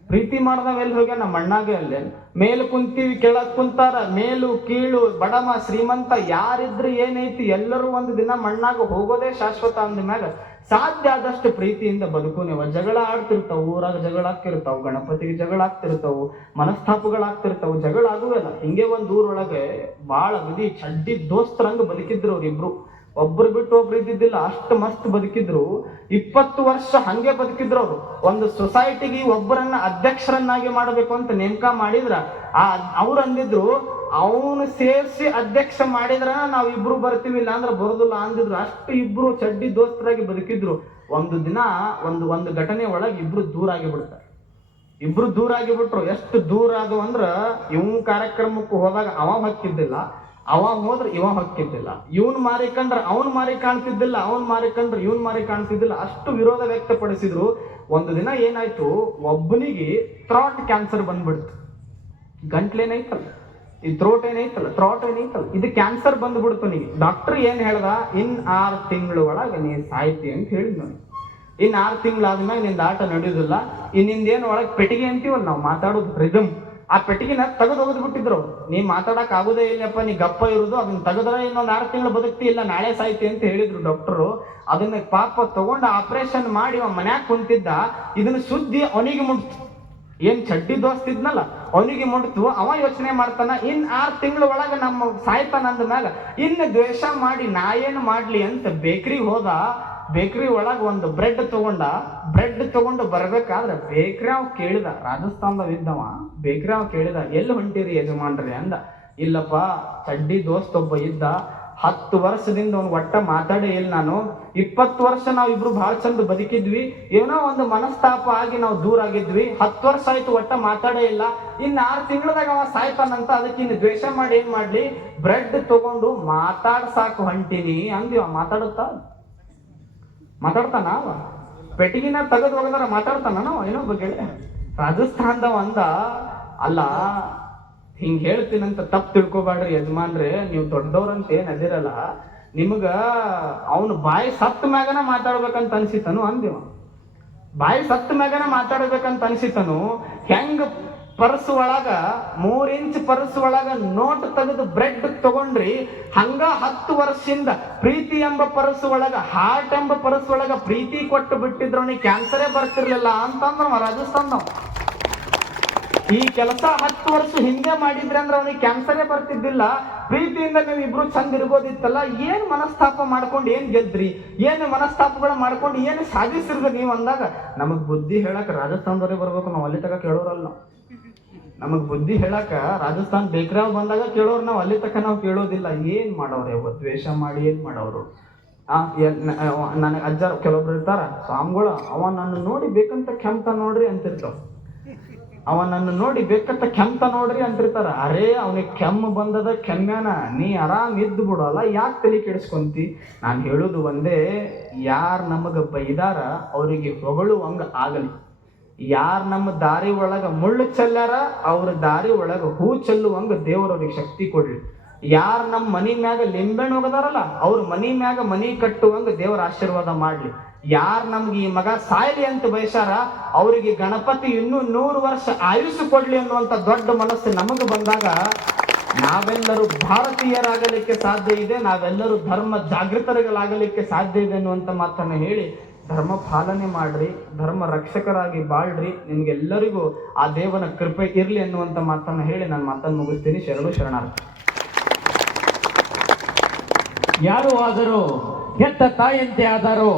ಪ್ರೀತಿ ಮಾಡ್ದವ್ ಎಲ್ಲಿ ಹೋಗ್ಯಾನ? ಮಣ್ಣಾಗ ಅಲ್ಲೇ. ಮೇಲು ಕುಂತೀವಿ, ಕೆಳಗ್ ಕುಂತಾರ, ಮೇಲು ಕೀಳು, ಬಡಮ ಶ್ರೀಮಂತ ಯಾರಿದ್ರು ಏನೈತಿ, ಎಲ್ಲರೂ ಒಂದು ದಿನ ಮಣ್ಣಾಗ ಹೋಗೋದೇ ಶಾಶ್ವತ ಅಂದ ಮ್ಯಾಗ ಸಾಧ್ಯ ಆದಷ್ಟು ಪ್ರೀತಿಯಿಂದ ಬದುಕು. ನೀವು ಜಗಳ ಆಡ್ತಿರ್ತಾವ, ಊರಾಗ ಜಗಳ ಆಗ್ತಿರ್ತಾವ, ಗಣಪತಿಗೆ ಜಗಳ ಆಗ್ತಿರ್ತಾವು, ಮನಸ್ತಾಪಗಳಾಗ್ತಿರ್ತಾವು, ಜಗಳ ಆಗುವಲ್ಲ. ಹಿಂಗೆ ಒಂದ್ ಊರೊಳಗೆ ಬಾಳ ಬದಿ ಚಡ್ಡಿ ದೋಸ್ತರಂಗ ಬದುಕಿದ್ರು ಅವ್ರಿಬ್ರು. ಒಬ್ರು ಬಿಟ್ಟು ಒಬ್ರು ಇದ್ದಿದ್ದಿಲ್ಲ, ಅಷ್ಟು ಮಸ್ತ್ ಬದುಕಿದ್ರು. 20 ವರ್ಷ ಹಂಗೆ ಬದುಕಿದ್ರು ಅವರು. ಒಂದು ಸೊಸೈಟಿಗೆ ಒಬ್ಬರನ್ನ ಅಧ್ಯಕ್ಷರನ್ನಾಗಿ ಮಾಡಬೇಕು ಅಂತ ನೇಮಕ ಮಾಡಿದ್ರ ಅವ್ರು ಅಂದಿದ್ರು, ಅವನು ಸೇರಿಸಿ ಅಧ್ಯಕ್ಷ ಮಾಡಿದ್ರ ನಾವ್ ಇಬ್ರು ಬರ್ತೀವಿ, ಇಲ್ಲ ಅಂದ್ರೆ ಬರೋದಿಲ್ಲ ಅಂದಿದ್ರು. ಅಷ್ಟು ಇಬ್ರು ಚಡ್ಡಿ ದೋಸ್ತರಾಗಿ ಬದುಕಿದ್ರು. ಒಂದು ದಿನ ಒಂದು ಘಟನೆ ಒಳಗೆ ಇಬ್ರು ದೂರ ಆಗಿಬಿಡ್ತಾರೆ. ಇಬ್ರು ದೂರ ಆಗಿಬಿಟ್ರು. ಎಷ್ಟು ದೂರ ಅದು ಅಂದ್ರ, ಇವ್ ಕಾರ್ಯಕ್ರಮಕ್ಕೂ ಹೋದಾಗ ಅವ ಹೊಕ್ಕಿದ್ದಿಲ್ಲ, ಅವ ಹೋದ್ರೆ ಇವ ಹೊಕ್ಕಿದ್ದಿಲ್ಲ, ಇವನ್ ಮಾರಿಕೊಂಡ್ರೆ ಅವನ್ ಮಾರಿ ಕಾಣ್ತಿದ್ದಿಲ್ಲ, ಅವನ್ ಮಾರಿಕೊಂಡ್ರೆ ಇವನ್ ಮಾರಿ ಕಾಣ್ತಿದ್ದಿಲ್ಲ. ಅಷ್ಟು ವಿರೋಧ ವ್ಯಕ್ತಪಡಿಸಿದ್ರು. ಒಂದು ದಿನ ಏನಾಯ್ತು, ಒಬ್ಬನಿಗೆ ಥ್ರಾಟ್ ಕ್ಯಾನ್ಸರ್ ಬಂದ್ಬಿಡ್ತು. ಗಂಟ್ಲೇನೈತಲ್ಲ, ಈ ಥ್ರೋಟ್ ಏನೈತಲ್ಲ, ಥ್ರಾಟ್ ಏನೈತಲ್ಲ, ಇದು ಕ್ಯಾನ್ಸರ್ ಬಂದ್ಬಿಡ್ತು. ನೀಗೆ ಡಾಕ್ಟರ್ ಏನ್ ಹೇಳ್ದ, ಇನ್ 6 ತಿಂಗಳ ಒಳಗೆ ನೀ ಸಾಯ್ತಿ ಅಂತ ಹೇಳಿದ್ ನೋಡಿ. ಇನ್ 6 ತಿಂಗಳಾದ್ಮೇಲೆ ನಿಂದ ಆಟ ನಡೆಯುದಿಲ್ಲ. ಇನ್ನಿಂದೇನ್ ಒಳಗೆ ಪೆಟ್ಟಿಗೆ ಅಂತೀವಲ್ಲ ನಾವು ಮಾತಾಡೋದು ರಿದಮ್, ಆ ಪೆಟ್ಟಿಗೆನ ತೆಗೆದು ಹೋಗದ್ ಬಿಟ್ಟಿದ್ರು. ನೀ ಮಾತಾಡಕ್ ಆಗುದೇ ಇಲ್ಲಪ್ಪ, ನೀ ಗಪ್ಪ ಇರುದು, ಅದನ್ನ ತೆಗೆದ್ರೆ ಇನ್ನೊಂದು 6 ತಿಂಗಳು ಬದುಕ್ತಿ, ಇಲ್ಲ ನಾಳೆ ಸಾಯ್ತಿ ಅಂತ ಹೇಳಿದ್ರು ಡಾಕ್ಟರು. ಅದನ್ನ ಪಾಪ ತಗೊಂಡು ಆಪರೇಷನ್ ಮಾಡಿ ಅವ ಮನ್ಯಾಗ ಕುಂತಿದ್ದ. ಇದನ್ನ ಸುದ್ದಿ ಅವನಿಗೆ ಮುಟ್ತು. ಏನ್ ಚಡ್ಡಿ ದೋಸ್ತಿದ್ನಲ್ಲ ಅವನಿಗೆ ಮುಟ್ತು. ಅವ ಯೋಚನೆ ಮಾಡ್ತಾನ, ಇನ್ 6 ತಿಂಗಳ ಒಳಗ ನಮ್ಮ ಸಾಯ್ತಾನ ಅಂದ ಮ್ಯಾಗ ಇನ್ನು ದ್ವೇಷ ಮಾಡಿ ನಾ ಏನ್ ಮಾಡ್ಲಿ ಅಂತ ಬೇಕ್ರಿಗೆ ಹೋದ. ಬೇಕ್ರಿ ಒಳಗ ಒಂದು ಬ್ರೆಡ್ ತಗೊಂಡು ಬರ್ಬೇಕಾದ್ರೆ ಬೇಕ್ರಿ ಅವ್ ಕೇಳಿದ, ರಾಜಸ್ಥಾನದಾಗ ಇದ್ದವ. ಬೇಕ್ರಿ ಅವ್ ಕೇಳಿದ, ಎಲ್ಲಿ ಹೊಂಟಿರಿ ಯಜಮಾನ್ರಿ ಅಂದ. ಇಲ್ಲಪ್ಪ, ಚಡ್ಡಿ ದೋಸ್ತ್ ಒಬ್ಬ ಇದ್ದ, 10 ವರ್ಷದಿಂದ ಅವ್ನು ಒಟ್ಟ ಮಾತಾಡೇ ಇಲ್ಲ. ನಾನು 20 ವರ್ಷ ನಾವಿಬ್ರು ಬಹಳ ಚಂದ ಬದುಕಿದ್ವಿ, ಏನೋ ಒಂದು ಮನಸ್ತಾಪ ಆಗಿ ನಾವು ದೂರ ಆಗಿದ್ವಿ. 10 ವರ್ಷ ಆಯ್ತು ಒಟ್ಟ ಮಾತಾಡೇ ಇಲ್ಲ. ಇನ್ನು 6 ತಿಂಗಳದಾಗ ಅವ ಸಾಯ್ತಾನಂತ, ಅದಕ್ಕೆ ಇನ್ನು ದ್ವೇಷ ಮಾಡಿ ಏನ್ ಮಾಡ್ಲಿ, ಬ್ರೆಡ್ ತಗೊಂಡು ಮಾತಾಡ್ಸಾಕು ಹೊಂಟಿನಿ ಅಂದಿವ. ಮಾತಾಡ್ತಾನ ಅವ? ಪೆಟ್ಟಿಗಿನ ತೆಗೆದು ಹೋಗದಾರ ಮಾತಾಡ್ತಾನ ನಾವು? ಏನೋ ಬಗ್ಗೆ ರಾಜಸ್ಥಾನದವ ಅಂದ, ಅಲ್ಲ ಹಿಂಗ್ ಹೇಳ್ತೀನಂತ ತಪ್ಪು ತಿಳ್ಕೊಬ್ಯಾಡ್ರಿ ಯಜಮಾನ್ರೆ, ನೀವು ದೊಡ್ಡವ್ರಂತ ಏನ್ ಅದಿರಲ್ಲ, ನಿಮಗ ಅವನು ಬಾಯಿ ಸತ್ತ ಮ್ಯಾಗನ ಮಾತಾಡ್ಬೇಕಂತ ಅನ್ಸಿತನು ಅಂದಿವ. ಬಾಯಿ ಸತ್ತ ಮ್ಯಾಗನ ಮಾತಾಡ್ಬೇಕಂತ ಅನ್ಸಿತನು. ಹೆಂಗ್ ಪರ್ಸ್ ಒಳಗ 3 ಇಂಚ್ ಪರ್ಸ್ ಒಳಗ ನೋಟ್ ತೆಗೆದು ಬ್ರೆಡ್ ತಗೊಂಡ್ರಿ, ಹಂಗ 10 ವರ್ಷದಿಂದ ಪ್ರೀತಿ ಎಂಬ ಪರ್ಸ್ ಒಳಗ, ಹಾರ್ಟ್ ಎಂಬ ಪರ್ಸ್ ಒಳಗ ಪ್ರೀತಿ ಕೊಟ್ಟು ಬಿಟ್ಟಿದ್ರವನಿಗೆ ಕ್ಯಾನ್ಸರೇ ಬರ್ತಿರ್ಲಿಲ್ಲ ಅಂತಂದ್ರ ರಾಜಸ್ಥಾನದವ. ಈ ಕೆಲಸ 10 ವರ್ಷ ಹಿಂದೆ ಮಾಡಿದ್ರೆ ಅಂದ್ರೆ ಅವನಿಗೆ ಕ್ಯಾನ್ಸರೇ ಬರ್ತಿದ್ದಿಲ್ಲ. ಪ್ರೀತಿಯಿಂದ ನೀವು ಇಬ್ರು ಚಂದ ಇರ್ಬೋದಿತ್ತಲ್ಲ. ಏನ್ ಮನಸ್ತಾಪ ಮಾಡ್ಕೊಂಡು ಏನ್ ಗೆದ್ರಿ, ಏನು ಮನಸ್ತಾಪಗಳು ಮಾಡ್ಕೊಂಡು ಏನು ಸಾಧಿಸಿರ್ದು ನೀವು ಅಂದಾಗ ನಮಗ್ ಬುದ್ಧಿ ಹೇಳಕ್ ರಾಜಸ್ಥಾನದವ್ರಿಗೆ ಬರ್ಬೇಕು, ನಾವು ಅಲ್ಲಿ ತಕ ಕೇಳೋರಲ್ಲ. ನಾವು ನಮಗ್ ಬುದ್ಧಿ ಹೇಳಕ ರಾಜಸ್ಥಾನ್ ಬೇಕ್ರಾವ್ ಬಂದಾಗ ಕೇಳೋರು, ನಾವು ಅಲ್ಲಿ ತಕ ನಾವು ಕೇಳೋದಿಲ್ಲ. ಏನ್ ಮಾಡೋರು ದ್ವೇಷ ಮಾಡಿ ಏನ್ ಮಾಡೋರು. ನನಗೆ ಅಜ್ಜಾರ ಕೆಲವೊಬ್ರು ಇರ್ತಾರ, ಸ್ವಾಮಿಗಳು ಅವ ನನ್ನ ನೋಡಿ ಬೇಕಂತ ಕೆಮ್ತ ನೋಡ್ರಿ ಅಂತಿರ್ತಾವ. ಅವನನ್ನು ನೋಡಿ ಬೇಕಂತ ಕೆಮ್ತ ನೋಡ್ರಿ ಅಂತಿರ್ತಾರ. ಅರೇ ಅವನಿಗೆ ಕೆಮ್ಮು ಬಂದದ, ಕೆಮ್ಮ್ಯಾನ, ನೀ ಆರಾಮ್ ಇದ್ದು ಬಿಡೋಲ್ಲ, ಯಾಕೆ ತಲೆ ಕೆಡಿಸ್ಕೊಂತಿ? ನಾನು ಹೇಳುದು ಒಂದೇ, ಯಾರ್ ನಮಗ ಬೈದಾರ ಅವರಿಗೆ ಹೊಗಳುವಂಗ ಆಗಲಿ. ಯಾರ್ ನಮ್ಮ ದಾರಿ ಒಳಗ ಮುಳ್ಳು ಚೆಲ್ಲಾರ ಅವ್ರ ದಾರಿ ಒಳಗ ಹೂ ಚೆಲ್ಲುವಂಗ ದೇವ್ರವ್ರಿಗೆ ಶಕ್ತಿ ಕೊಡ್ಲಿ. ಯಾರ್ ನಮ್ಮ ಮನಿ ಮ್ಯಾಗ ಲಿಂಬೆಣ್ಣು ಹೋಗದಾರಲ್ಲ ಅವ್ರ ಮನಿ ಮ್ಯಾಗ ಮನಿ ಕಟ್ಟುವಂಗ ದೇವರ ಆಶೀರ್ವಾದ ಮಾಡ್ಲಿ. ಯಾರ್ ನಮ್ಗೆ ಈ ಮಗ ಸಾಯಲಿ ಅಂತ ಬಯಸಾರ ಅವರಿಗೆ ಗಣಪತಿ ಇನ್ನೂ 100 ವರ್ಷ ಆಯುಷ್ ಕೊಡ್ಲಿ ಅನ್ನುವಂತ ದೊಡ್ಡ ಮನಸ್ಸು ನಮಗ ಬಂದಾಗ ನಾವೆಲ್ಲರೂ ಭಾರತೀಯರಾಗಲಿಕ್ಕೆ ಸಾಧ್ಯ ಇದೆ, ನಾವೆಲ್ಲರೂ ಧರ್ಮ ಜಾಗೃತರಾಗಲಿಕ್ಕೆ ಸಾಧ್ಯ ಇದೆ ಅನ್ನುವಂತ ಮಾತನ್ನ ಹೇಳಿ, ಧರ್ಮ ಪಾಲನೆ ಮಾಡ್ರಿ, ಧರ್ಮ ರಕ್ಷಕರಾಗಿ ಬಾಳ್ರಿ, ನಿಮ್ಗೆಲ್ಲರಿಗೂ ಆ ದೇವನ ಕೃಪೆ ಇರ್ಲಿ ಅನ್ನುವಂತ ಮಾತನ್ನ ಹೇಳಿ ನಾನು ಮಾತನ್ನು ಮುಗಿಸ್ತೀನಿ. ಶರಣಾರ್ಥಿ. ಯಾರು ಆದರೂ ಹೆತ್ತ ತಾಯಿಯಂತೆ ಆದರೂ